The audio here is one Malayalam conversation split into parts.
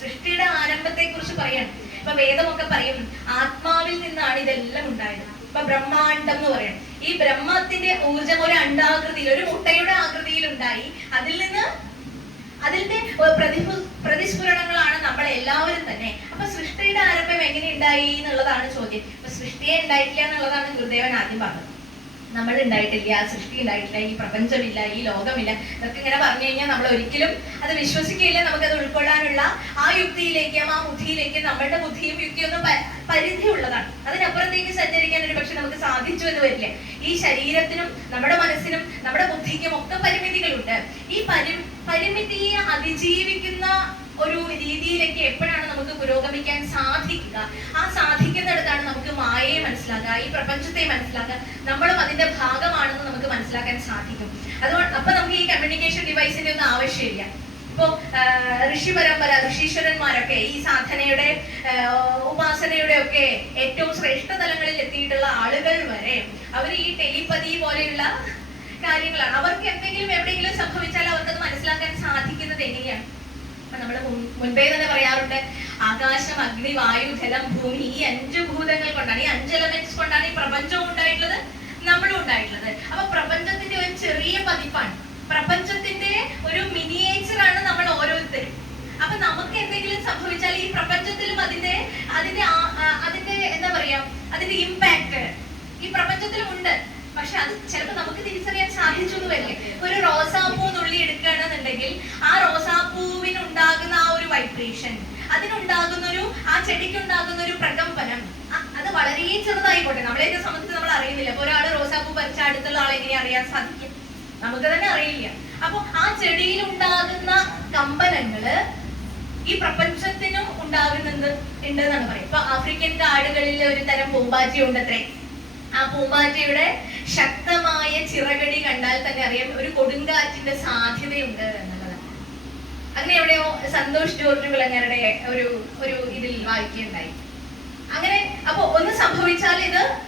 സൃഷ്ടിയുടെ ആരംഭത്തെ കുറിച്ച് പറയണം. ഇപ്പൊ വേദമൊക്കെ പറയും ആത്മാവിൽ നിന്നാണ് ഇതെല്ലാം ഉണ്ടായത്. ഇപ്പൊ ബ്രഹ്മാണ്ടം എന്ന് പറയണം. ഈ ബ്രഹ്മത്തിന്റെ ഊർജം ഒരു അണ്ഡാകൃതിയിൽ, ഒരു മുട്ടയുടെ ആകൃതിയിൽ ഉണ്ടായി. അതിന്റെ പ്രതിസ്ഫുരണങ്ങളാണ് നമ്മൾ എല്ലാവരും തന്നെ. അപ്പൊ സൃഷ്ടിയുടെ ആരംഭം എങ്ങനെ ഉണ്ടായി എന്നുള്ളതാണ് ചോദ്യം. അപ്പൊ സൃഷ്ടിയെ ഉണ്ടായിട്ടില്ല എന്നുള്ളതാണ് ഗുരുദേവൻ ആദ്യം പറഞ്ഞത്. നമ്മൾ ഉണ്ടായിട്ടില്ല, സൃഷ്ടി ഉണ്ടായിട്ടില്ല, ഈ പ്രപഞ്ചമില്ല, ഈ ലോകമില്ല, ഇതൊക്കെ ഇങ്ങനെ പറഞ്ഞു കഴിഞ്ഞാൽ നമ്മൾ ഒരിക്കലും അത് വിശ്വസിക്കുകയില്ല. നമുക്കത് ഉൾക്കൊള്ളാനുള്ള ആ യുക്തിയിലേക്കും ആ ബുദ്ധിയിലേക്കും നമ്മളുടെ ബുദ്ധിയും യുക്തിയൊന്നും പരിധി ഉള്ളതാണ്. അതിനപ്പുറത്തേക്ക് സഞ്ചരിക്കാൻ ഒരു പക്ഷെ നമുക്ക് സാധിച്ചു എന്ന് വരില്ല. ഈ ശരീരത്തിനും നമ്മുടെ മനസ്സിനും നമ്മുടെ ബുദ്ധിക്കും ഒക്കെ പരിമിതികളുണ്ട്. ഈ പരിമിതിയെ അതിജീവിക്കുന്ന ഒരു രീതിയിലേക്ക് എപ്പോഴാണ് നമുക്ക് പുരോഗമിക്കാൻ സാധിക്കുക? ആ സാധിക്കുന്നിടത്താണ് നമുക്ക് മായയെ മനസ്സിലാക്കുക, ഈ പ്രപഞ്ചത്തെ മനസ്സിലാക്കുക, നമ്മളും അതിന്റെ ഭാഗമാണെന്ന് നമുക്ക് മനസ്സിലാക്കാൻ സാധിക്കും. അതുകൊണ്ട് അപ്പൊ നമുക്ക് ഈ കമ്മ്യൂണിക്കേഷൻ ഡിവൈസിന്റെ ഒന്നും ആവശ്യമില്ല. ഇപ്പോ ഋഷി പരമ്പര, ഋഷീശ്വരന്മാരൊക്കെ ഈ സാധനയുടെ ഉപാസനയുടെ ഒക്കെ ഏറ്റവും ശ്രേഷ്ഠ തലങ്ങളിൽ എത്തിയിട്ടുള്ള ആളുകൾ വരെ അവർ ഈ ടെലിപ്പതി പോലെയുള്ള കാര്യങ്ങളാണ്. അവർക്ക് എന്തെങ്കിലും എവിടെയെങ്കിലും സംഭവിച്ചാൽ അവർക്കത് മനസ്സിലാക്കാൻ സാധിക്കുന്നത് എങ്ങനെയാണ്? നമ്മൾ മുൻപേ തന്നെ പറയാറുണ്ട്, ആകാശം, അഗ്നി, വായു, ജലം, ഭൂമി, ഈ 5 ഭൂതങ്ങൾ കൊണ്ടാണ്, ഈ 5 എലമെന്റ്സ് കൊണ്ടാണ് ഈ പ്രപഞ്ചവും ഉണ്ടായിട്ടുള്ളത്, നമ്മളും ഉണ്ടായിട്ടുള്ളത്. അപ്പൊ പ്രപഞ്ചത്തിന്റെ ഒരു ചെറിയ പതിപ്പാണ്, പ്രപഞ്ചത്തിന്റെ ഒരു മിനിയേച്ചർ ആണ് നമ്മൾ ഓരോരുത്തരും. അപ്പൊ നമുക്ക് എന്തെങ്കിലും സംഭവിച്ചാൽ ഈ പ്രപഞ്ചത്തിലും അതിന്റെ എന്താ പറയാ, അതിന്റെ ഇമ്പാക്ട് ഈ പ്രപഞ്ചത്തിലും ഉണ്ട്. പക്ഷെ അത് ചിലപ്പോൾ നമുക്ക് തിരിച്ചറിയാൻ സാധിച്ചു എന്ന് വരില്ല. ഒരു റോസാപ്പൂ നുള്ളി എടുക്കുകയാണെന്നുണ്ടെങ്കിൽ ആ റോസാപ്പൂവിനുണ്ടാകുന്ന ആ ഒരു വൈബ്രേഷൻ, അതിനുണ്ടാകുന്നൊരു, ആ ചെടിക്കുണ്ടാകുന്ന ഒരു പ്രകമ്പനം, അത് വളരെ ചെറുതായിക്കോട്ടെ, നമ്മളെയൊക്കെ സംബന്ധിച്ച് നമ്മൾ അറിയുന്നില്ല. അപ്പൊ ഒരാള് റോസാപ്പൂ പറിച്ച അടുത്തുള്ള ആളെ എങ്ങനെ അറിയാൻ സാധിക്കും? നമുക്ക് തന്നെ അറിയില്ല. അപ്പൊ ആ ചെടിയിൽ ഉണ്ടാകുന്ന കമ്പനങ്ങള് ഈ പ്രപഞ്ചത്തിനും ഉണ്ടാകുന്നുണ്ട് എന്നാണ് പറയുന്നത്. ഇപ്പൊ ആഫ്രിക്കൻ കാടുകളിൽ ഒരു തരം പൂമ്പാറ്റ ഉണ്ടത്രേ. ആ പൂമ്പാറ്റയുടെ ശക്തമായ ചിറകടി കണ്ടാൽ തന്നെ അറിയാം ഒരു കൊടുങ്കാറ്റിന്റെ സാധ്യതയുണ്ട് എന്നുള്ളതാണ്. അങ്ങനെ എവിടെയോ സന്തോഷ് ജോർജ് കുളങ്ങരുടെ ഒരു ഇതിൽ വായിക്കുകയുണ്ടായി. അങ്ങനെ അപ്പൊ ഒന്ന് സംഭവിച്ചാൽ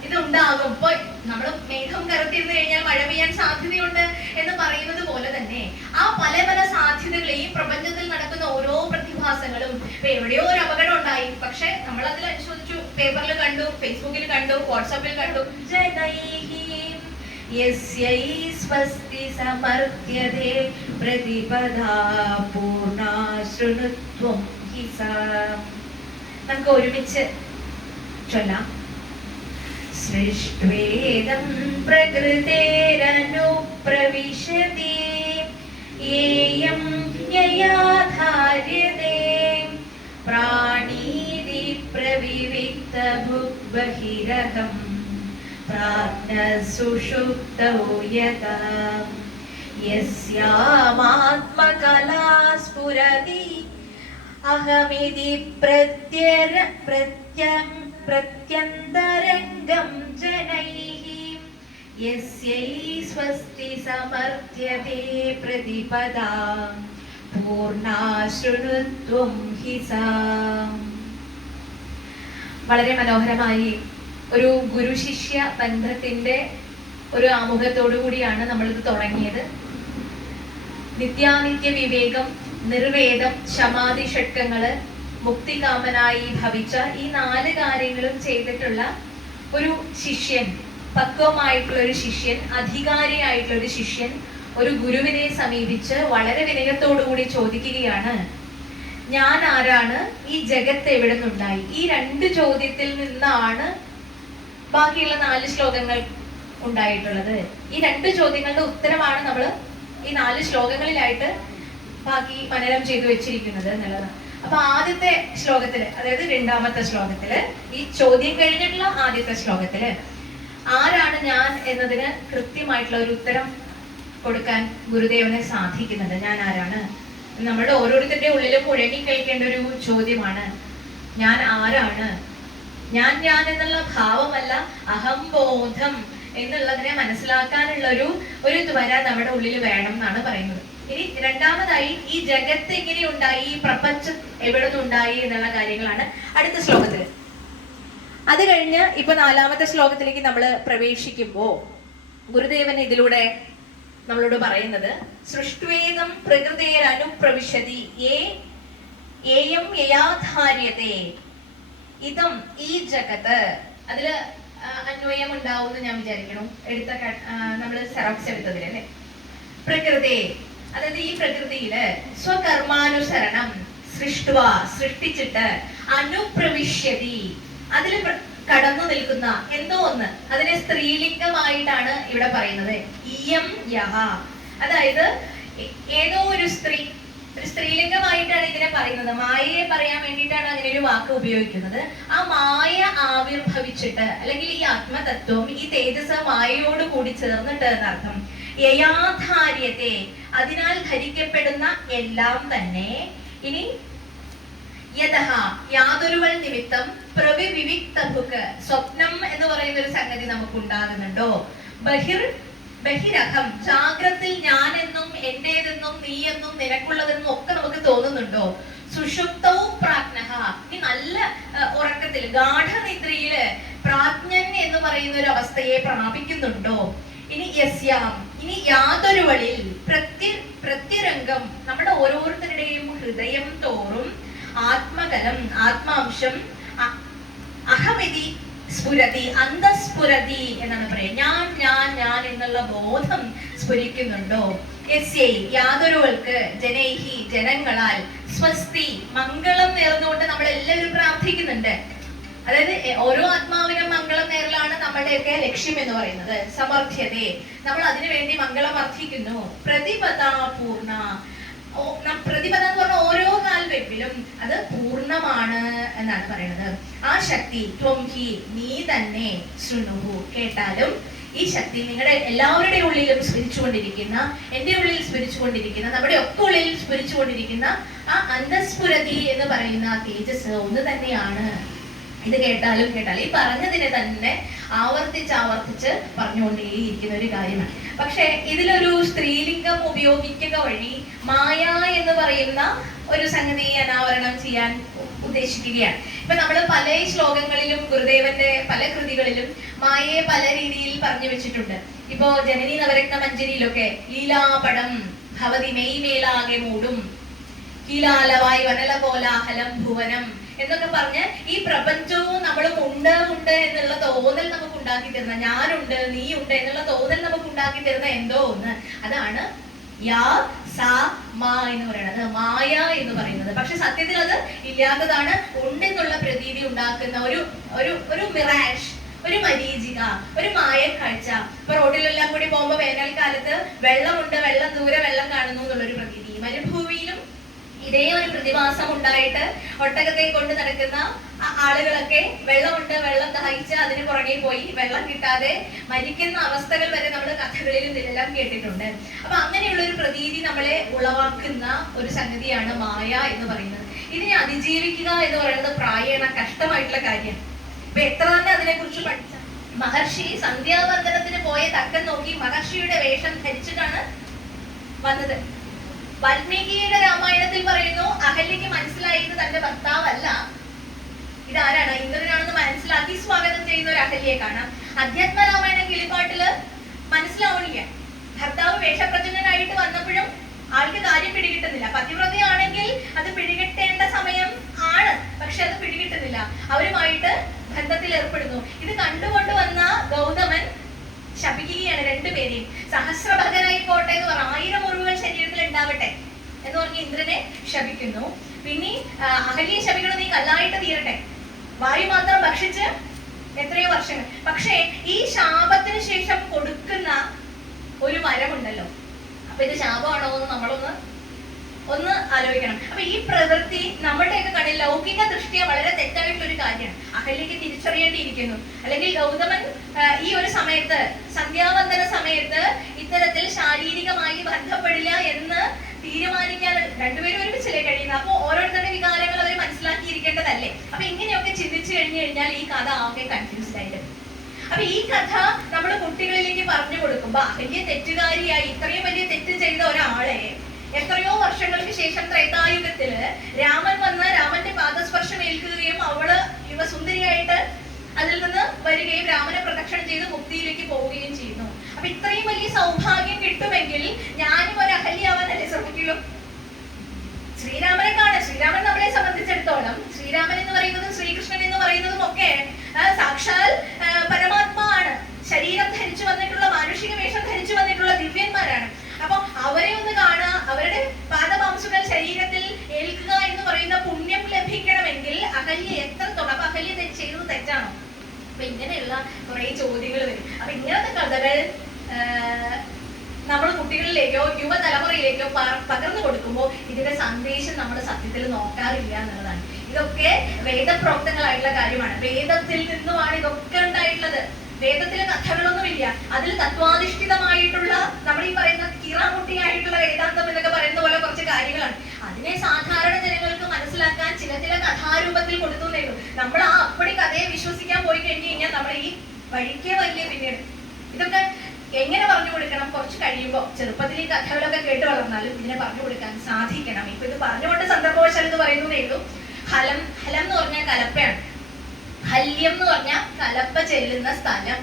ഇത് ഉണ്ടാകും. ഇപ്പൊ നമ്മൾ മേഘം കറുത്തിരുന്നു കഴിഞ്ഞാൽ മഴ പെയ്യാൻ സാധ്യതയുണ്ട് എന്ന് പറയുന്നത് പോലെ തന്നെ ആ പല പല സാധ്യതകളെയും പ്രപഞ്ചത്തിൽ നടക്കുന്ന ഓരോ പ്രതിഭാസങ്ങളും, ഇപ്പൊ എവിടെയോ ഒരു അപകടം ഉണ്ടായി, പക്ഷെ നമ്മൾ അതിൽ അനുശോചിച്ചു, പേപ്പറിൽ കണ്ടു, ഫേസ്ബുക്കിൽ കണ്ടു, വാട്സാപ്പിൽ കണ്ടു. സ്വസ്തി സമർത്യതേ പ്രതിപദാ പൂർണ്ണാ ശൃണുത്വം ഹി സാ. നമുക്ക് ഒരുമിച്ച് ചൊല്ലാം. സൃഷ്ട്വേദം പ്രകൃതേരനുപ്രവിശതി യേയം യയാധാര്യതേ പ്രാണീതി പ്രവിവിക്ത ഭുഗ്ബഹിരഹം പ്രാജ്ഞസുഷുപ്തൗ യഥാ യസ്യാമാത്മകലാ സ്ഫുരതി അഹമിതി പ്രത്യന്തരംഗം ജനൈഃ യസ്യൈ സ്വസ്തി സമർത്യതേ പ്രതിപദാ പൂർണ്ണാ ശൃണുത്വം ഹി സാ. വളരെ മനോഹരമായി ഒരു ഗുരു ശിഷ്യ ബന്ധത്തിന്റെ ഒരു ആമുഖത്തോടു കൂടിയാണ് നമ്മളിത് തുടങ്ങിയത്. നിത്യാനിത്യ വിവേകം, നിർവേദം, ശമാധി ഷട്കങ്ങള്, മുക്തികാമനായി ഭവിച്ച ഈ 4 കാര്യങ്ങളും ചെയ്തിട്ടുള്ള ഒരു ശിഷ്യൻ, പക്വമായിട്ടുള്ള ഒരു ശിഷ്യൻ, അധികാരിയായിട്ടുള്ള ഒരു ശിഷ്യൻ ഒരു ഗുരുവിനെ സമീപിച്ച് വളരെ വിനയത്തോടുകൂടി ചോദിക്കുകയാണ്, ഞാൻ ആരാണ്? ഈ ജഗത്ത് എവിടെ നിന്നുണ്ടായി? ഈ 2 ചോദ്യത്തിൽ നിന്നാണ് ബാക്കിയുള്ള 4 ശ്ലോകങ്ങൾ ഉണ്ടായിട്ടുള്ളത്. ഈ 2 ചോദ്യങ്ങളുടെ ഉത്തരമാണ് നമ്മൾ ഈ 4 ശ്ലോകങ്ങളിലായിട്ട് ബാക്കി മനനം ചെയ്തു വെച്ചിരിക്കുന്നത് എന്നുള്ളതാണ്. അപ്പൊ ആദ്യത്തെ ശ്ലോകത്തില്, അതായത് 2ാമത്തെ ശ്ലോകത്തില്, ഈ ചോദ്യം കഴിഞ്ഞിട്ടുള്ള ആദ്യത്തെ ശ്ലോകത്തില് ആരാണ് ഞാൻ എന്നതിന് കൃത്യമായിട്ടുള്ള ഒരു ഉത്തരം കൊടുക്കാൻ ഗുരുദേവനെ സാധിക്കുന്നത്. ഞാൻ ആരാണ്? നമ്മുടെ ഓരോരുത്തരുടെ ഉള്ളിലും മുഴങ്ങി കഴിക്കേണ്ട ഒരു ചോദ്യമാണ്. ഞാൻ ആരാണ്? ഞാൻ എന്നുള്ള ഭാവമല്ല, അഹംബോധം എന്നുള്ളതിനെ മനസ്സിലാക്കാനുള്ള ഒരു ത്വര നമ്മുടെ ഉള്ളിൽ വേണം എന്നാണ് പറയുന്നത്. ഇനി രണ്ടാമതായി ഈ ജഗത്ത് എങ്ങനെ ഉണ്ടായി, ഈ പ്രപഞ്ചം എവിടെ നിന്നുണ്ടായി എന്നുള്ള കാര്യങ്ങളാണ് അടുത്ത ശ്ലോകത്തില്. അത് കഴിഞ്ഞ് ഇപ്പൊ 4ാമത്തെ ശ്ലോകത്തിലേക്ക് നമ്മൾ പ്രവേശിക്കുമ്പോ ഗുരുദേവൻ ഇതിലൂടെ നമ്മളോട് പറയുന്നത്, സൃഷ്ട്വേദം പ്രകൃതേരനുപ്രവിശതി യേ ഏയം യയാധാര്യതേ ഇതം ഈ ജഗത്ത്. അതില് അന്വയം ഉണ്ടാവും എന്ന് ഞാൻ വിചാരിക്കണം. നമ്മള് സെറോക്സ് എടുത്തതിൽ അല്ലെ. പ്രകൃതി, അതായത് ഈ പ്രകൃതിയില് സ്വകർമാനുസരണം സൃഷ്ടിച്ചിട്ട് അനുപ്രവിശ്യതി, അതിൽ കടന്നു നിൽക്കുന്ന എന്തോ ഒന്ന്, അതിനെ സ്ത്രീലിംഗമായിട്ടാണ് ഇവിടെ പറയുന്നത്. ഇയം യഹ, അതായത് ഏതോ ഒരു സ്ത്രീലിംഗമായിട്ടാണ് ഇതിനെ പറയുന്നത്. മായയെ പറയാൻ വേണ്ടിയിട്ടാണ് അങ്ങനെ ഒരു വാക്ക് ഉപയോഗിക്കുന്നത്. ആ മായ ആവിർഭവിച്ചിട്ട്, അല്ലെങ്കിൽ ഈ ആത്മതത്വം, ഈ തേജസ് മായയോട് കൂടി ചേർന്നിട്ട് എന്നർത്ഥം. യയാധാര്യത്തെ, അതിനാൽ ധരിക്കപ്പെടുന്ന എല്ലാം തന്നെ. ഇനി യഥ, യാതൊരുവൾ നിമിത്തം പ്രവിവിക്തഭുക്ക്, സ്വപ്നം എന്ന് പറയുന്ന ഒരു സംഗതി നമുക്ക് ഉണ്ടാകുന്നുണ്ടോ. ബഹിരഹം, ജാഗ്രത്തിൽ ഞാനെന്നും എന്റേതെന്നും നീയെന്നും നിനക്കുള്ളതെന്നും ഒക്കെ നമുക്ക് തോന്നുന്നുണ്ടോ. സുഷുപ്തവും പ്രാജ്ഞഃ, ഈ നല്ല ഉറക്കത്തിൽ ഗാഠനിദ്രയില് പ്രാജ്ഞൻ എന്ന് പറയുന്ന ഒരു അവസ്ഥയെ പ്രാപിക്കുന്നുണ്ടോ. ഇനി യസ്യാം, ഇനി യാതൊരുവളിൽ പ്രത്യരംഗം, നമ്മുടെ ഓരോരുത്തരുടെയും ഹൃദയം തോറും ആത്മകലം, ആത്മാംശം അഹമിതി സ്ഫുരതി, അന്തസ്ഫുരതി എന്നാണ് പറയുക. ഞാൻ ഞാൻ ഞാൻ എന്നുള്ള ബോധം സ്ഫുരിക്കുന്നുണ്ടോ. യസ്യൈ, യാതൊരുവൾക്ക്, ജനൈഹി, ജനങ്ങളാൽ, സ്വസ്തി, മംഗളം നേർന്നുകൊണ്ട് നമ്മൾ എല്ലാവരും പ്രാർത്ഥിക്കുന്നുണ്ട്. അതായത് ഓരോ ആത്മാവിനും മംഗളം നേരലാണ് നമ്മളുടെയൊക്കെ ലക്ഷ്യം എന്ന് പറയുന്നത്. സമർത്ഥ്യതേ, നമ്മൾ അതിനുവേണ്ടി മംഗളം അർത്ഥിക്കുന്നു. പ്രതിപദാപൂർണ, പ്രതിപദ എന്ന് പറഞ്ഞ ഓരോ കാൽവെപ്പിലും അത് പൂർണ്ണമാണ് എന്നാണ് പറയുന്നത്. ആ ശക്തി ത്വം ഹി, നീ തന്നെ, ശൃണുഹു, കേട്ടാലും. ഈ ശക്തി നിങ്ങളുടെ എല്ലാവരുടെയും ഉള്ളിലും സ്ഫുരിച്ചുകൊണ്ടിരിക്കുന്ന, എന്റെ ഉള്ളിൽ സ്ഫുരിച്ചുകൊണ്ടിരിക്കുന്ന, നമ്മുടെ ഒക്കെ ഉള്ളിൽ സ്ഫുരിച്ചുകൊണ്ടിരിക്കുന്ന ആ അന്തസ്ഫുരതി എന്ന് പറയുന്ന തേജസ് ഒന്ന് തന്നെയാണ്. ഇത് കേട്ടാലും ഈ പറഞ്ഞതിനെ തന്നെ ആവർത്തിച്ച് പറഞ്ഞുകൊണ്ടേയിരിക്കുന്ന ഒരു കാര്യമാണ്. പക്ഷെ ഇതിലൊരു സ്ത്രീലിംഗം ഉപയോഗിക്കുക വഴി മായ എന്ന് പറയുന്ന ഒരു സംഗതി അനാവരണം ചെയ്യാൻ ഉദ്ദേശിക്കുകയാണ്. ഇപ്പൊ നമ്മൾ പല ശ്ലോകങ്ങളിലും ഗുരുദേവന്റെ പല കൃതികളിലും മായയെ പല രീതിയിൽ പറഞ്ഞു വെച്ചിട്ടുണ്ട്. ഇപ്പോ ജനനി നവരത്ന മഞ്ജരിയിലൊക്കെ ലീലാപടം ഭവതി മെയ്മേലാകെ മൂടും, കീലാലവായി വനല കോലാഹലം ഭുവനം എന്നൊക്കെ പറഞ്ഞ് ഈ പ്രപഞ്ചവും നമ്മളും ഉണ്ട് എന്നുള്ള തോന്നൽ നമുക്ക് ഉണ്ടാക്കി തരുന്ന, ഞാനുണ്ട് നീ ഉണ്ട് എന്നുള്ള തോന്നൽ നമുക്ക് ഉണ്ടാക്കി തരുന്ന എന്തോ ഒന്ന്, അതാണ് യാ സാ മാ എന്ന് പറയുന്നത്, മായ എന്ന് പറയുന്നത്. പക്ഷെ സത്യത്തിൽ അത് ഇല്ലാത്തതാണ്. ഉണ്ടെന്നുള്ള പ്രതീതി ഉണ്ടാക്കുന്ന ഒരു മിറാഷ്, ഒരു മരീചിക, ഒരു മായക്കാഴ്ച. ഇപ്പൊ റോഡിലെല്ലാം കൂടി പോകുമ്പോ വേനൽക്കാലത്ത് വെള്ളമുണ്ട്, ദൂരെ വെള്ളം കാണുന്നു എന്നുള്ളൊരു പ്രതീതി. മരുഭൂമിയിലും ഇതേ ഒരു പ്രതിഭാസം ഉണ്ടായിട്ട് ഒട്ടകത്തെ കൊണ്ട് നടക്കുന്ന ആളുകളൊക്കെ വെള്ളമുണ്ട്, വെള്ളം ദാഹിച്ച് അതിന് പുറകെ പോയി വെള്ളം കിട്ടാതെ മരിക്കുന്ന അവസ്ഥകൾ വരെ നമ്മൾ കഥകളിലും ഇതിലെല്ലാം കേട്ടിട്ടുണ്ട്. അപ്പൊ അങ്ങനെയുള്ള ഒരു പ്രതീതി നമ്മളെ ഉളവാക്കുന്ന ഒരു സംഗതിയാണ് മായ എന്ന് പറയുന്നത്. ഇതിനെ അതിജീവിക്കുക എന്ന് പറയുന്നത് പ്രായേണ കഷ്ടമായിട്ടുള്ള കാര്യം. ഇപ്പൊ എത്ര തന്നെ അതിനെ കുറിച്ച് പഠിച്ച മഹർഷി സന്ധ്യാവന്ദനത്തിന് പോയ തക്കം നോക്കി മഹർഷിയുടെ വേഷം ധരിച്ചിട്ടാണ് വന്നത്. വാൽമീകിയുടെ രാമായണത്തിൽ പറയുന്നു, അഹല്യക്ക് മനസ്സിലായത് തന്റെ ഭർത്താവല്ല, ഇതാരാണ്, ഇന്ദ്രനാണെന്ന് മനസ്സിലാക്കി സ്വാഗതം ചെയ്യുന്ന ഒരു അഹല്യയെ കാണാം. അധ്യാത്മരാമായണം കിളിപ്പാട്ടില് മനസ്സിലാവണില്ല. ഭർത്താവ് വേഷപ്രചന്നനായിട്ട് വന്നപ്പോഴും ആൾക്ക് കാര്യം പിടികിട്ടുന്നില്ല. പതിവ്രതയാണെങ്കിൽ അത് പിടികിട്ടേണ്ട സമയം ആണ്, പക്ഷെ അത് പിടികിട്ടുന്നില്ല. അവരുമായിട്ട് ബന്ധത്തിൽ ഏർപ്പെടുന്നു. ഇത് കണ്ടുകൊണ്ട് വന്ന ഗൗതമൻ ശപിക്കുകയാണ് രണ്ടുപേരെയും. സഹസ്രഭഗനായിക്കോട്ടെ എന്ന് പറഞ്ഞ 1000 മുറിവുകൾ ശരീരത്തിൽ ഉണ്ടാവട്ടെ എന്ന് പറഞ്ഞ് ഇന്ദ്രനെ ശപിക്കുന്നു. പിന്നെ അഹല്യെ ശപിക്കണം, നീ കല്ലായിട്ട് തീരട്ടെ, വായു മാത്രം ഭക്ഷിച്ച് എത്രയോ വർഷങ്ങൾ. പക്ഷേ ഈ ശാപത്തിന് ശേഷം കൊടുക്കുന്ന ഒരു മരമുണ്ടല്ലോ, അപ്പൊ ഇത് ശാപമാണോ എന്ന് നമ്മളൊന്ന് ആലോചിക്കണം. അപ്പൊ ഈ പ്രവൃത്തി നമ്മുടെയൊക്കെ കണ്ണിൽ ലൗകിക ദൃഷ്ടിയ വളരെ തെറ്റായിട്ടൊരു കാര്യമാണ്. അഹല്യക്ക് തിരിച്ചറിയേണ്ടിയിരിക്കുന്നു. അല്ലെങ്കിൽ ഗൗതമൻ ഈ ഒരു സമയത്ത്, സന്ധ്യാവന്ദന സമയത്ത് ഇത്തരത്തിൽ ശാരീരികമായി ബന്ധപ്പെടില്ല എന്ന് തീരുമാനിക്കാൻ രണ്ടുപേരും ഒരുമിച്ചല്ലേ കഴിയുന്നത്. അപ്പൊ ഓരോരുത്തരുടെ വികാരങ്ങൾ അവർ മനസ്സിലാക്കിയിരിക്കേണ്ടതല്ലേ. അപ്പൊ ഇങ്ങനെയൊക്കെ ചിന്തിച്ചു കഴിഞ്ഞാൽ ഈ കഥ ആകെ കൺഫ്യൂസ്ഡ് ആയിട്ട്. അപ്പൊ ഈ കഥ നമ്മൾ കുട്ടികളിലേക്ക് പറഞ്ഞു കൊടുക്കുമ്പോ അഹല്യ തെറ്റുകാരിയായി ഇത്രയും വലിയ തെറ്റ് ചെയ്ത ഒരാളെ എത്രയോ വർഷങ്ങൾക്ക് ശേഷം ത്രേതായുഗത്തില് രാമൻ വന്ന് രാമന്റെ പാദസ്പർശം ഏൽക്കുകയും അവള് യുവസുന്ദരിയായിട്ട് അതിൽ നിന്ന് വരികയും രാമനെ പ്രദക്ഷിണം ചെയ്ത് മുക്തിയിലേക്ക് പോവുകയും ചെയ്യുന്നു. അപ്പൊ ഇത്രയും വലിയ സൗഭാഗ്യം കിട്ടുമെങ്കിൽ ഞാനും ഒരു അഹല്യാവാനല്ലേ ശ്രമിക്കുള്ളൂ. ശ്രീരാമനെ കാണാൻ. ശ്രീരാമൻ നമ്മളെ സംബന്ധിച്ചിടത്തോളം ശ്രീരാമൻ എന്ന് പറയുന്നതും ശ്രീകൃഷ്ണൻ എന്ന് പറയുന്നതും ഒക്കെ സാക്ഷാൽ പരമാത്മാവാണ്. ശരീരം ധരിച്ചു വന്നിട്ടുള്ള, മാനുഷിക വേഷം ധരിച്ചു വന്നിട്ടുള്ള ദിവ്യന്മാരാണ്. അപ്പൊ അവരെ ഒന്ന് കാണുക, അവരുടെ പാദമാംസുകൾ ശരീരത്തിൽ ഏൽക്കുക എന്ന് പറയുന്ന പുണ്യം ലഭിക്കണമെങ്കിൽ അഹല്യ എത്രത്തോളം, അപ്പൊ അഹല്യ ചെയ്തത് തെറ്റാണോ? അപ്പൊ ഇങ്ങനെയുള്ള കുറെ ചോദ്യങ്ങൾ വരും. അപ്പൊ ഇങ്ങനത്തെ കഥകൾ നമ്മൾ കുട്ടികളിലേക്കോ യുവതലമുറയിലേക്കോ പകർന്നു കൊടുക്കുമ്പോൾ ഇതിന്റെ സന്ദേശം നമ്മൾ സത്യത്തിൽ നോക്കാറില്ല എന്നുള്ളതാണ്. ഇതൊക്കെ വേദപ്രോക്തങ്ങളായിട്ടുള്ള കാര്യമാണ്. വേദത്തിൽ നിന്നുമാണ് ഇതൊക്കെ ഉണ്ടായിട്ടുള്ളത്. വേദത്തിലെ കഥകളൊന്നുമില്ല. അതിൽ തത്വാധിഷ്ഠിതമായിട്ടുള്ള, നമ്മൾ ഈ പറയുന്ന കീറാമുട്ടിയായിട്ടുള്ള വേദാന്തം എന്നൊക്കെ പറയുന്ന പോലെ കുറച്ച് കാര്യങ്ങളാണ്. അതിനെ സാധാരണ ജനങ്ങൾക്ക് മനസ്സിലാക്കാൻ ചില കഥാരൂപത്തിൽ കൊടുത്തുന്നേരും. നമ്മൾ ആ അപ്പടി കഥയെ വിശ്വസിക്കാൻ പോയി കഴിഞ്ഞു കഴിഞ്ഞാൽ നമ്മൾ ഈ വഴിക്കേ വലിയ പിന്നീട് ഇതൊക്കെ എങ്ങനെ പറഞ്ഞു കൊടുക്കണം? കുറച്ച് കഴിയുമ്പോൾ, ചെറുപ്പത്തിൽ ഈ കഥകളൊക്കെ കേട്ട് വളർന്നാലും ഇതിനെ പറഞ്ഞു കൊടുക്കാൻ സാധിക്കണം. ഇപ്പൊ ഇത് പറഞ്ഞുകൊണ്ട് സന്ദർഭവശാൽ ഇത് പറയുന്നതേ ഉള്ളൂ. ഹലം എന്ന് പറഞ്ഞാൽ കലപ്പയാണ്. ഹല്യം എന്ന് പറഞ്ഞാൽ കലപ്പ ചെല്ലുന്ന സ്ഥലം.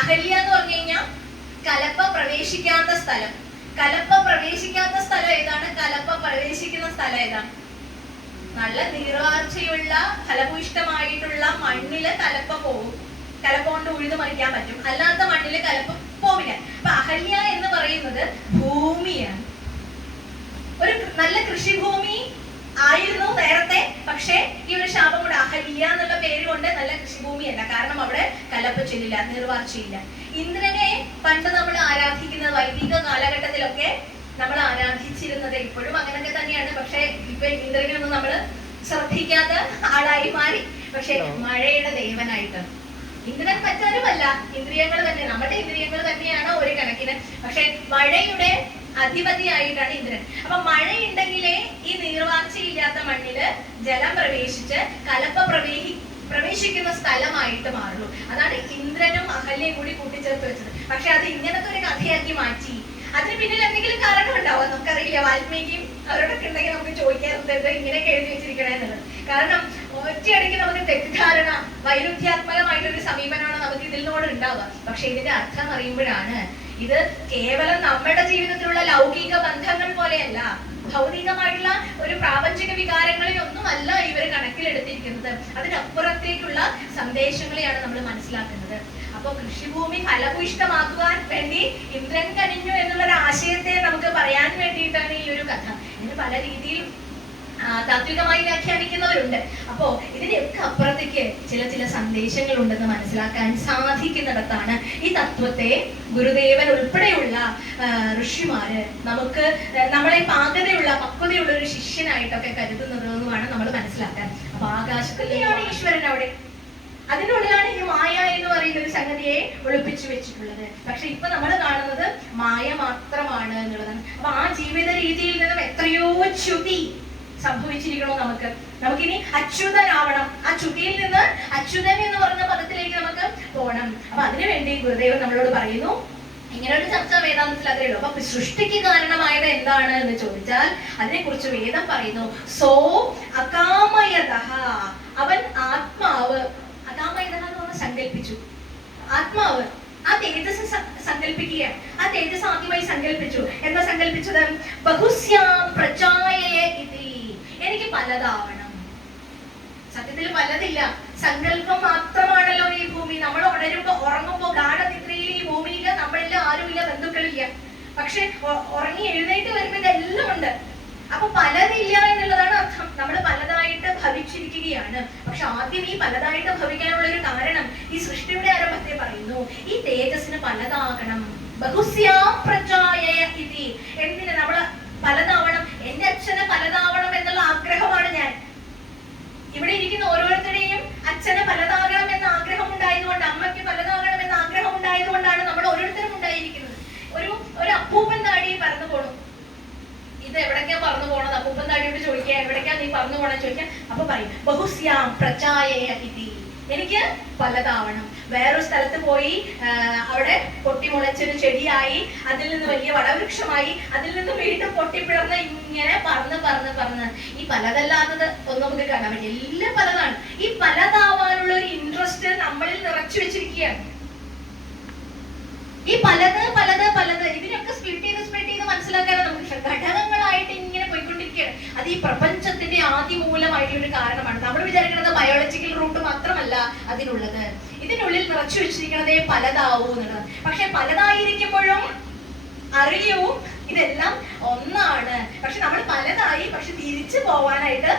അഹല്യ എന്ന് പറഞ്ഞു കഴിഞ്ഞാൽ കലപ്പ പ്രവേശിക്കാത്ത സ്ഥലം. കലപ്പ പ്രവേശിക്കാത്ത സ്ഥലം ഏതാണ്? കലപ്പ പ്രവേശിക്കുന്ന സ്ഥലം ഏതാണ്? നല്ല നീർവാർച്ചയുള്ള ഫലഭൂയിഷ്ടമായിട്ടുള്ള മണ്ണില് കലപ്പ പോകും. കലപ്പ കൊണ്ട് ഉഴുതു മറിക്കാൻ പറ്റും. അല്ലാത്ത മണ്ണില് കലപ്പ പോവില്ല. അപ്പൊ അഹല്യ എന്ന് പറയുന്നത് ഭൂമിയാണ്. ഒരു നല്ല കൃഷിഭൂമി ആയിരുന്നു നേരത്തെ. പക്ഷേ ഈ ഒരു ശാപം കൊണ്ട് അഹല്യ എന്നുള്ള പേര് കൊണ്ട് നല്ല കൃഷിഭൂമിയല്ല. കാരണം അവിടെ കലപ്പ ചെല്ലില്ല, നീർവാർച്ചയില്ല. ഇന്ദ്രനെ പണ്ട് നമ്മൾ ആരാധിക്കുന്നത്, വൈദിക കാലഘട്ടത്തിലൊക്കെ നമ്മൾ ആരാധിച്ചിരുന്നത് ഇപ്പോഴും അങ്ങനെയൊക്കെ തന്നെയാണ്. പക്ഷെ ഇപ്പൊ ഇന്ദ്രനെ ഒന്നും നമ്മൾ ശ്രദ്ധിക്കാത്ത ആളായി മാറി. പക്ഷെ മഴയുടെ ദേവനായിട്ട് ഇന്ദ്രൻ മറ്റാരുമല്ല, ഇന്ദ്രിയങ്ങൾ തന്നെ, നമ്മുടെ ഇന്ദ്രിയങ്ങൾ തന്നെയാണ് ഒരു കണക്കിന്. പക്ഷെ മഴയുടെ അധിപതിയായിട്ടാണ് ഇന്ദ്രൻ. അപ്പൊ മഴയുണ്ടെങ്കിലേ ഈ നീർവാർച്ചയില്ലാത്ത മണ്ണില് ജലം പ്രവേശിച്ച് കലപ്പ പ്രവേശിക്കുന്ന സ്ഥലമായിട്ട് മാറുള്ളൂ. അതാണ് ഇന്ദ്രനും അഹല്യയും കൂടി കൂട്ടിച്ചേർത്ത് വെച്ചത്. പക്ഷെ അത് ഇങ്ങനത്തെ ഒരു കഥയാക്കി മാറ്റി. അതിന് പിന്നിൽ എന്തെങ്കിലും കാരണം ഉണ്ടാവും, നമുക്കറിയില്ല. വാൽമീകിയും അവരോടൊക്കെ ഉണ്ടെങ്കിൽ നമുക്ക് ചോദിക്കാറുണ്ട് ഇങ്ങനെയൊക്കെ എഴുതി വെച്ചിരിക്കണേ എന്നുള്ളത്. കാരണം ഒറ്റയടിക്ക് നമുക്ക് തെറ്റിദ്ധാരണ, വൈരുദ്ധ്യാത്മകമായിട്ടൊരു സമീപനമാണ് നമുക്ക് ഇതിനോട് ഉണ്ടാവുക. പക്ഷെ ഇതിന്റെ അർത്ഥം അറിയുമ്പോഴാണ് ഇത് കേവലം നമ്മുടെ ജീവിതത്തിലുള്ള ലൗകിക ബന്ധങ്ങൾ പോലെയല്ല, ഭൗതികമായിട്ടുള്ള ഒരു പ്രാപഞ്ചിക വികാരങ്ങളിലൊന്നുമല്ല ഇവർ കണക്കിലെടുത്തിരിക്കുന്നത്. അതിനപ്പുറത്തേക്കുള്ള സന്ദേശങ്ങളെയാണ് നമ്മൾ മനസ്സിലാക്കുന്നത്. അപ്പൊ കൃഷിഭൂമി ഫലഭൂയിഷ്ടമാക്കുവാൻ വേണ്ടി ഇന്ദ്രൻ കനിഞ്ഞു എന്നുള്ളൊരു ആശയത്തെ നമുക്ക് പറയാൻ വേണ്ടിയിട്ടാണ് ഈ ഒരു കഥ. ഇതിന് പല രീതിയിൽ താത്വികമായി വ്യാഖ്യാനിക്കുന്നവരുണ്ട്. അപ്പോ ഇതിനൊക്കെ അപ്പുറത്തേക്ക് ചില സന്ദേശങ്ങൾ ഉണ്ടെന്ന് മനസ്സിലാക്കാൻ സാധിക്കുന്നിടത്താണ് ഈ തത്വത്തെ ഗുരുദേവൻ ഉൾപ്പെടെയുള്ള ഋഷിമാര് നമുക്ക് നമ്മളെ പക്വതയുള്ള ഒരു ശിഷ്യനായിട്ടൊക്കെ കരുതുന്നത് എന്നുമാണ് നമ്മൾ മനസ്സിലാക്കാൻ. അപ്പൊ ആകാശത്തിലെയാണ് ഈശ്വരൻ, അവിടെ അതിനുള്ളിലാണ് ഈ മായ എന്ന് പറയുന്ന ഒരു സംഗതിയെ ഒളിപ്പിച്ചു വെച്ചിട്ടുള്ളത്. പക്ഷെ ഇപ്പൊ നമ്മൾ കാണുന്നത് മായ മാത്രമാണ് എന്നുള്ളതാണ്. അപ്പൊ ആ ജീവിത രീതിയിൽ നിന്നും എത്രയോ ച്യുതി സംഭവിച്ചിരിക്കണോ നമുക്കിനി അച്യുതനാവണം. ആ ച്യുതിയിൽ നിന്ന് അച്യുതൻ എന്ന് പറഞ്ഞ പദത്തിലേക്ക് നമുക്ക് പോകണം. അപ്പൊ അതിനുവേണ്ടി ഗുരുദേവൻ നമ്മളോട് പറയുന്നു, ഇങ്ങനെ ഒരു ചർച്ച വേദാന്തത്തിൽ അതേ ഉള്ളൂ. അപ്പൊ സൃഷ്ടിക്ക് കാരണമായത് എന്താണ് എന്ന് ചോദിച്ചാൽ അതിനെ കുറിച്ച് വേദം പറയുന്നു, സോ അകാമയതഃ, അവൻ ആത്മാവ്. അകാമയതഃ എന്ന് പറഞ്ഞാൽ സങ്കല്പിച്ചു. ആത്മാവ് ആ തേജസ് സങ്കല്പിക്കുകയാണ്. ആ തേജസ് ആദ്യമായി സങ്കല്പിച്ചു. എന്താ സങ്കല്പിച്ചത്? ബഹുസ്യാം പ്രജായയ ഇതി, എനിക്ക് പലതാവണം. സത്യത്തിൽ പലതില്ല, സങ്കല്പം മാത്രമാണല്ലോ ഈ ഭൂമി. നമ്മൾ ഉറങ്ങുമ്പോ ഗാഠനിദ്രയിൽ ഈ ഭൂമിയിൽ നമ്മളില്ല, ആരുമില്ല, ബന്ധുക്കളില്ല. പക്ഷെ ഉറങ്ങി എഴുന്നേറ്റ് വരുമ്പോ ഇതെല്ലാം ഉണ്ട്. അപ്പൊ പലതില്ല എന്നുള്ളതാണ് അർത്ഥം. നമ്മൾ പലതായിട്ട് ഭവിച്ചിരിക്കുകയാണ്. പക്ഷെ ആദ്യം ഈ പലതായിട്ട് ഭവിക്കാനുള്ള ഒരു കാരണം ഈ സൃഷ്ടിയുടെ ആരംഭത്തെ പറയുന്നു, ഈ തേജസ്സിന് പലതാകണം. ബഹുസ്യാം പ്രജായയ ഇതി, എന്തിന് നമ്മള് പലതാവണം? എന്റെ അച്ഛന് പലതാവണം എന്നുള്ള ആഗ്രഹമാണ് ഞാൻ. ഇവിടെ ഇരിക്കുന്ന ഓരോരുത്തരുടെയും അച്ഛന് പലതാകണം എന്ന ആഗ്രഹം ഉണ്ടായതുകൊണ്ട്, അമ്മയ്ക്ക് പലതാകണം എന്ന ആഗ്രഹം ഉണ്ടായതുകൊണ്ടാണ് നമ്മൾ ഓരോരുത്തരും ഉണ്ടായിരിക്കുന്നത്. ഒരു അപ്പൂപ്പൻ താടി പറന്നു പോണു. ഇത് എവിടേക്കാ പറന്നു പോണത്? അപ്പൂപ്പൻ താടിയോട് ചോദിക്കുക, എവിടേക്കാ നീ പറന്നു പോണെന്ന് ചോദിക്കാം. അപ്പൊ പറയും ബഹുസ്യാം പ്രജായയ ഇതി, എനിക്ക് പലതാവണം. വേറൊരു സ്ഥലത്ത് പോയി അവിടെ പൊട്ടിമുളച്ചൊരു ചെടിയായി, അതിൽ നിന്ന് വലിയ വടവൃക്ഷമായി, അതിൽ നിന്ന് വീണ്ടും പൊട്ടിപ്പിളർന്ന് ഇങ്ങനെ പറന്ന് ഈ പലതല്ലാത്തത് ഒന്നും നമുക്ക് കാണാൻ പറ്റില്ല. എല്ലാം പലതാണ്. ഈ പലതാവാനുള്ള ഒരു ഇൻട്രസ്റ്റ് നമ്മളിൽ നിറച്ചു വെച്ചിരിക്കുകയാണ്. ഈ പലത് ഇതിനൊക്കെ സ്പ്ലിറ്റ് ചെയ്ത് മനസ്സിലാക്കാതെ നമുക്ക് ഘടകങ്ങളായിട്ട് ഇങ്ങനെ പോയിക്കൊണ്ടിരിക്കുകയാണ്. അത് ആയിട്ടുള്ള ഒരു കാരണമാണ്. നമ്മൾ വിചാരിക്കുന്നത് ബയോളജിക്കൽ റൂട്ട് മാത്രമല്ല അതിനുള്ളത്. ഇതിനുള്ളിൽ നിറച്ചു വെച്ചിരിക്കുന്നതേ പലതാവൂ എന്നുള്ളത്. പക്ഷെ പലതായിരിക്കുമ്പോഴും അറിയൂ ഇതെല്ലാം ഒന്നാണ്. പക്ഷെ നമ്മൾ പലതായി, പക്ഷെ തിരിച്ചു പോവാനായിട്ട്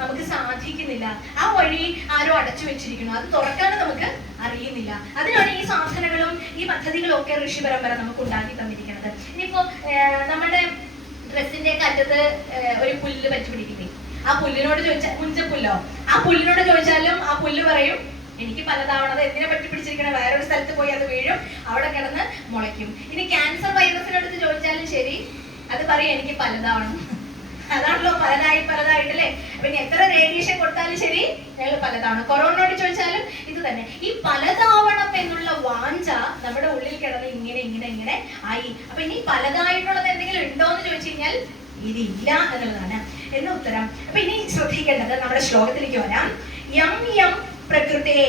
നമുക്ക് സാധിക്കുന്നില്ല. ആ വഴി ആരോ അടച്ചു വെച്ചിരിക്കുന്നു, അത് തുറക്കാൻ നമുക്ക് അറിയുന്നില്ല. അതിനാണ് ഈ സാധനങ്ങളും ഈ പദ്ധതികളും ഒക്കെ ഋഷി പരമ്പര നമുക്ക് ഉണ്ടാക്കി തന്നിരിക്കുന്നത്. ഇനിയിപ്പോ നമ്മുടെ ഡ്രസ്സിന്റെ അറ്റത്ത് ഒരു പുല്ല് പറ്റി പിടിക്കില്ലേ, ആ പുല്ലിനോട് ചോദിച്ചാൽ, മുഞ്ചപ്പുല്ലോ, ആ പുല്ലിനോട് ചോദിച്ചാലും ആ പുല്ല് പറയും എനിക്ക് പലതാവണത് എന്തിനെ പറ്റി പിടിച്ചിരിക്കണം, വേറൊരു സ്ഥലത്ത് പോയി അത് വീഴും, അവിടെ കിടന്ന് മുളയ്ക്കും. ഇനി ക്യാൻസർ വൈറസിനടുത്ത് ചോദിച്ചാലും ശരി, അത് പറയും എനിക്ക് പലതാവണം. അതാണല്ലോ പലതായിട്ടല്ലേ. പിന്നെ എത്ര റേഡിയേഷൻ കൊടുത്താലും ശരി ഞങ്ങൾ പലതാണ്. കൊറോണയോട് ചോദിച്ചാലും ഇത് തന്നെ. ഈ പലതാവണം എന്നുള്ള വാഞ്ച നമ്മുടെ ഉള്ളിൽ കിടന്ന് ഇങ്ങനെ ആയി. അപ്പൊ ഇനി പലതായിട്ടുള്ളത് എന്തെങ്കിലും ഉണ്ടോ എന്ന് ചോദിച്ചു കഴിഞ്ഞാൽ ഇതില്ല എന്നുള്ളതാണ് എന്ന ഉത്തരം. അപ്പൊ ഇനി ശ്രദ്ധിക്കേണ്ടത് നമ്മുടെ ശ്ലോകത്തിലേക്ക് വരാം. യം യം പ്രകൃതേ,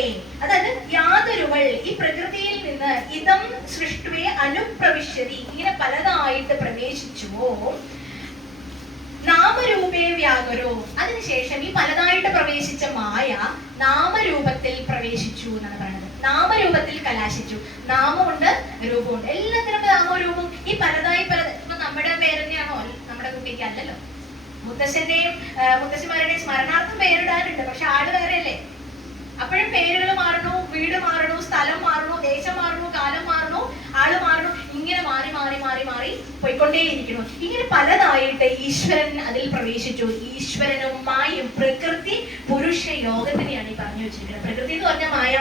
അതായത് യാതൊരുവൾ ഈ പ്രകൃതിയിൽ നിന്ന് ഇതം സൃഷ്ടുവെ അനുപ്രവിശ്യതി, ഇങ്ങനെ പലതായിട്ട് പ്രവേശിച്ചുവോ, നാമരൂപേ വ്യാകരോ, അതിനുശേഷം ഈ പലതായിട്ട് പ്രവേശിച്ച മായ നാമരൂപത്തിൽ പ്രവേശിച്ചു എന്നാണ് പറയുന്നത്. നാമരൂപത്തിൽ കലാശിച്ചു. നാമമുണ്ട്, രൂപമുണ്ട്, എല്ലാത്തിനും നാമരൂപം. ഈ പലതായി ഇപ്പൊ നമ്മുടെ പേരെന്നെയാണോ നമ്മുടെ കുട്ടിക്ക്? അല്ലല്ലോ. മുത്തശ്ശന്റെയും മുത്തശ്ശിമാരുടെയും സ്മരണാർത്ഥം പേരിടാനുണ്ട്, പക്ഷെ ആള് വേറെ അല്ലേ. അപ്പോഴും പേരുകൾ മാറണു, വീട് മാറണു, സ്ഥലം മാറണു, ദേശം മാറണു, കാലം മാറണു, ആള് മാറണു, ഇങ്ങനെ മാറി മാറി മാറി മാറി പോയിക്കൊണ്ടേയിരിക്കുന്നു. ഇങ്ങനെ പലതായിട്ട് ഈശ്വരൻ അതിൽ പ്രവേശിച്ചു. ഈശ്വരനും മായയും, പ്രകൃതി പുരുഷ യോഗത്തിനെയാണ് ഈ പറഞ്ഞു വെച്ചിരിക്കുന്നത്. പ്രകൃതി എന്ന് പറഞ്ഞ മായ,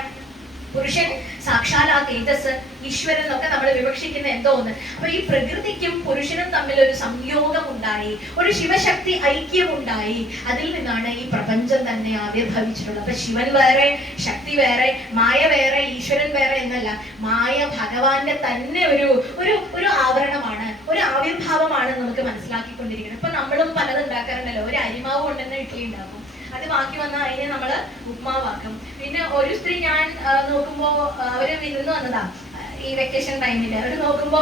പുരുഷൻ സാക്ഷാൽ ആ തേജസ്, ഈശ്വരൻ എന്നൊക്കെ നമ്മൾ വിവക്ഷിക്കുന്ന എന്തോ ഒന്ന്. അപ്പൊ ഈ പ്രകൃതിക്കും പുരുഷനും തമ്മിൽ ഒരു സംയോഗം ഉണ്ടായി, ഒരു ശിവശക്തി ഐക്യമുണ്ടായി. അതിൽ നിന്നാണ് ഈ പ്രപഞ്ചം തന്നെ ആവിർഭവിച്ചിട്ടുള്ളത്. അപ്പൊ ശിവൻ വേറെ, ശക്തി വേറെ, മായ വേറെ, ഈശ്വരൻ വേറെ എന്നല്ല. മായ ഭഗവാന്റെ തന്നെ ഒരു ആവരണമാണ്, ഒരു ആവിർഭാവമാണ് നമുക്ക് മനസ്സിലാക്കിക്കൊണ്ടിരിക്കുന്നത്. ഇപ്പൊ നമ്മളും പലതും ഉണ്ടാക്കാറുണ്ടല്ലോ. ഒരു അരിമാവ് കൊണ്ടുവന്ന് ഇഡ്ഡലി ഉണ്ടാക്കും, അത് ബാക്കി വന്നാൽ അതിനെ നമ്മള് ഉപ്മാവാക്കും. പിന്നെ ഒരു സ്ത്രീ ഞാൻ നോക്കുമ്പോ അവര് വിരുന്ന് വന്നതാ ഈ വെക്കേഷൻ ടൈമില്. അവര് നോക്കുമ്പോ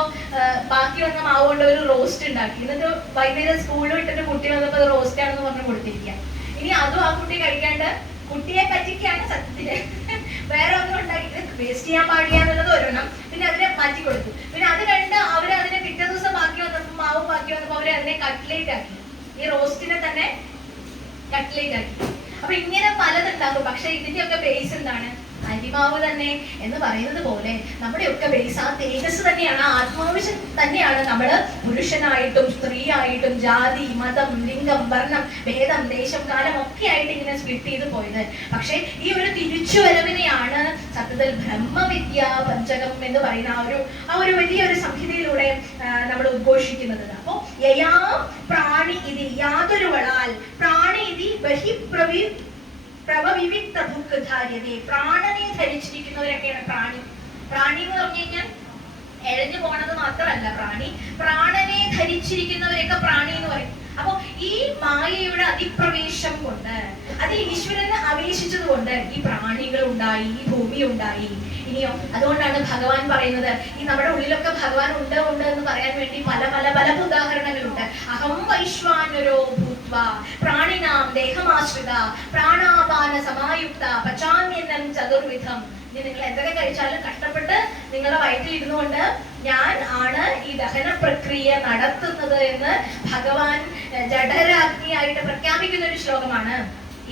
ബാക്കി വന്ന മാവ് കൊണ്ട് ഒരു റോസ്റ്റ് ഉണ്ടാക്കി. എന്നിട്ട് വൈകുന്നേരം സ്കൂളിൽ വിട്ടിട്ട് കുട്ടി വന്നപ്പോ അത് റോസ്റ്റ് ആണെന്ന് പറഞ്ഞ് കൊടുത്തിരിക്കുക. ഇനി അതും ആ കുട്ടി കഴിക്കാണ്ട് കുട്ടിയെ പറ്റിക്കാണ് സത്യത്തില്. വേറെ ഒന്നും ഉണ്ടാക്കിയിട്ട് വേസ്റ്റ് ചെയ്യാൻ പാടില്ല എന്നുള്ളത് ഒരെണ്ണം. പിന്നെ അതിനെ മാറ്റി കൊടുത്തു. പിന്നെ അത് കണ്ട് അവര് അതിനെ പിറ്റേ ദിവസം ബാക്കി വന്നപ്പോ, മാവ് ബാക്കി വന്നപ്പോ അവര് അതിനെ കട്ട്ലേറ്റ് ആക്കി. ഈ റോസ്റ്റിനെ തന്നെ കട്ട്ലേറ്റ് ആക്കി. അപ്പൊ ഇങ്ങനെ പലതുണ്ടാകും. പക്ഷെ ഇതിന്റെയൊക്കെ ബേസ് എന്താണ്? അരിമാവ് തന്നെ എന്ന് പറയുന്നത് പോലെ നമ്മുടെയൊക്കെ ബേസ് ആ തേജസ് തന്നെയാണ്, ആത്മാവ് തന്നെയാണ്. നമ്മള് പുരുഷനായിട്ടും സ്ത്രീ ആയിട്ടും ജാതി, മതം, ലിംഗം, വർണ്ണം, ഭേദം, ദേശം, കാലം ഒക്കെ ആയിട്ട് ഇങ്ങനെ സ്പ്ലിറ്റ് ചെയ്ത് പോയത്. പക്ഷെ ഈ ഒരു തിരിച്ചുവരവിനെയാണ് സത്യത്തിൽ ബ്രഹ്മവിദ്യ പഞ്ചകം എന്ന് പറയുന്ന ആ ഒരു വലിയൊരു സംഹിതയിലൂടെ നമ്മൾ ഉദ്ഘോഷിക്കുന്നത്. അപ്പോ യയാ പ്രാണി ഇതി, യാതൊരു വളാൽ, പ്രാണി ഇതി ബഹിപ്രവി പ്രാണനെ ധരിച്ചിരിക്കുന്നവരൊക്കെയാണ് പ്രാണി. പ്രാണി എന്ന് പറഞ്ഞു കഴിഞ്ഞാൽ എഴഞ്ഞു പോണത് മാത്രമല്ല പ്രാണി, പ്രാണനെ ധരിച്ചിരിക്കുന്നവരൊക്കെ പ്രാണി എന്ന് പറയും. അപ്പൊ ഈ മായയുടെ അതിപ്രവേശം കൊണ്ട്, അതിൽ ഈശ്വരന് ആവേശിച്ചത് കൊണ്ട് ഈ പ്രാണികൾ ഉണ്ടായി, ഈ ഭൂമി ഉണ്ടായി. ഇനിയോ അതുകൊണ്ടാണ് ഭഗവാൻ പറയുന്നത്, ഈ നമ്മുടെ ഉള്ളിലൊക്കെ ഭഗവാൻ ഉണ്ട് എന്ന് പറയാൻ വേണ്ടി പല പല പല ഉദാഹരണങ്ങളുണ്ട്. അഹം വൈശ്വാനരോ ഭൂത്വ പ്രാണിനാം ദേഹമാശ്രിത പ്രാണാപാന സമായുക്ത പചാമ്യന്നം ചതുർവിധം. ഇനി നിങ്ങൾ എന്തൊക്കെ കഴിച്ചാലും കഷ്ടപ്പെട്ട് നിങ്ങളുടെ വയറ്റിൽ ഇരുന്നുകൊണ്ട് ഞാൻ ആണ് ഈ ദഹന പ്രക്രിയ നടത്തുന്നത് എന്ന് ഭഗവാൻ ജഠരാഗ്നിയായിട്ട് പ്രഖ്യാപിക്കുന്ന ഒരു ശ്ലോകമാണ്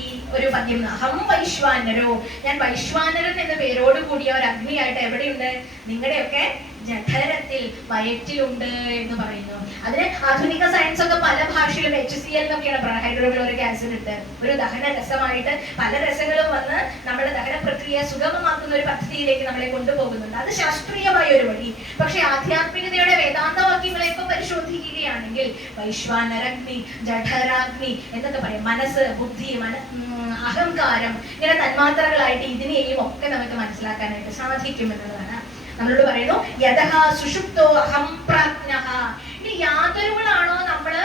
ഈ ഒരു പദ്യം. അഹം വൈശ്വാനരോ, ഞാൻ വൈശ്വാനരൻ എന്ന പേരോട് കൂടിയ ഒരു അഗ്നിയായിട്ട് എവിടെയുണ്ട്? നിങ്ങളുടെയൊക്കെ ജഠരത്തിൽ, വയറ്റിലുണ്ട് എന്ന് പറയുന്നു. അതിന് ആധുനിക സയൻസ് ഒക്കെ പല ഭാഷയിലും HCl എന്നൊക്കെയാണ്, ഹൈഡ്രോക്ലോറിക് ആസിഡ് ഇട്ട് ഒരു ദഹന രസമായിട്ട് പല രസങ്ങളും വന്ന് നമ്മുടെ ദഹന പ്രക്രിയ സുഗമമാക്കുന്ന ഒരു പദ്ധതിയിലേക്ക് നമ്മളെ കൊണ്ടുപോകുന്നുണ്ട്. അത് ശാസ്ത്രീയമായ ഒരു വഴി. പക്ഷെ ആധ്യാത്മികതയുടെ വേദാന്ത വാക്യങ്ങളെയൊക്കെ പരിശോധിക്കുകയാണെങ്കിൽ വൈശ്വാനരഗ്നി, ജഠരാഗ്നി എന്നൊക്കെ പറയും. മനസ്സ്, ബുദ്ധി, അഹങ്കാരം, ഇങ്ങനെ തന്മാത്രകളായിട്ട് ഇതിനെയും ഒക്കെ നമുക്ക് മനസ്സിലാക്കാനായിട്ട് സാധിക്കും എന്നുള്ളതാണ്. നമ്മളോട് പറയുന്നു യതഃ സുഷുപ്തോ അഹം പ്രാജ്ഞഃ. ഇനി യാതൊരുവളാണോ നമ്മള്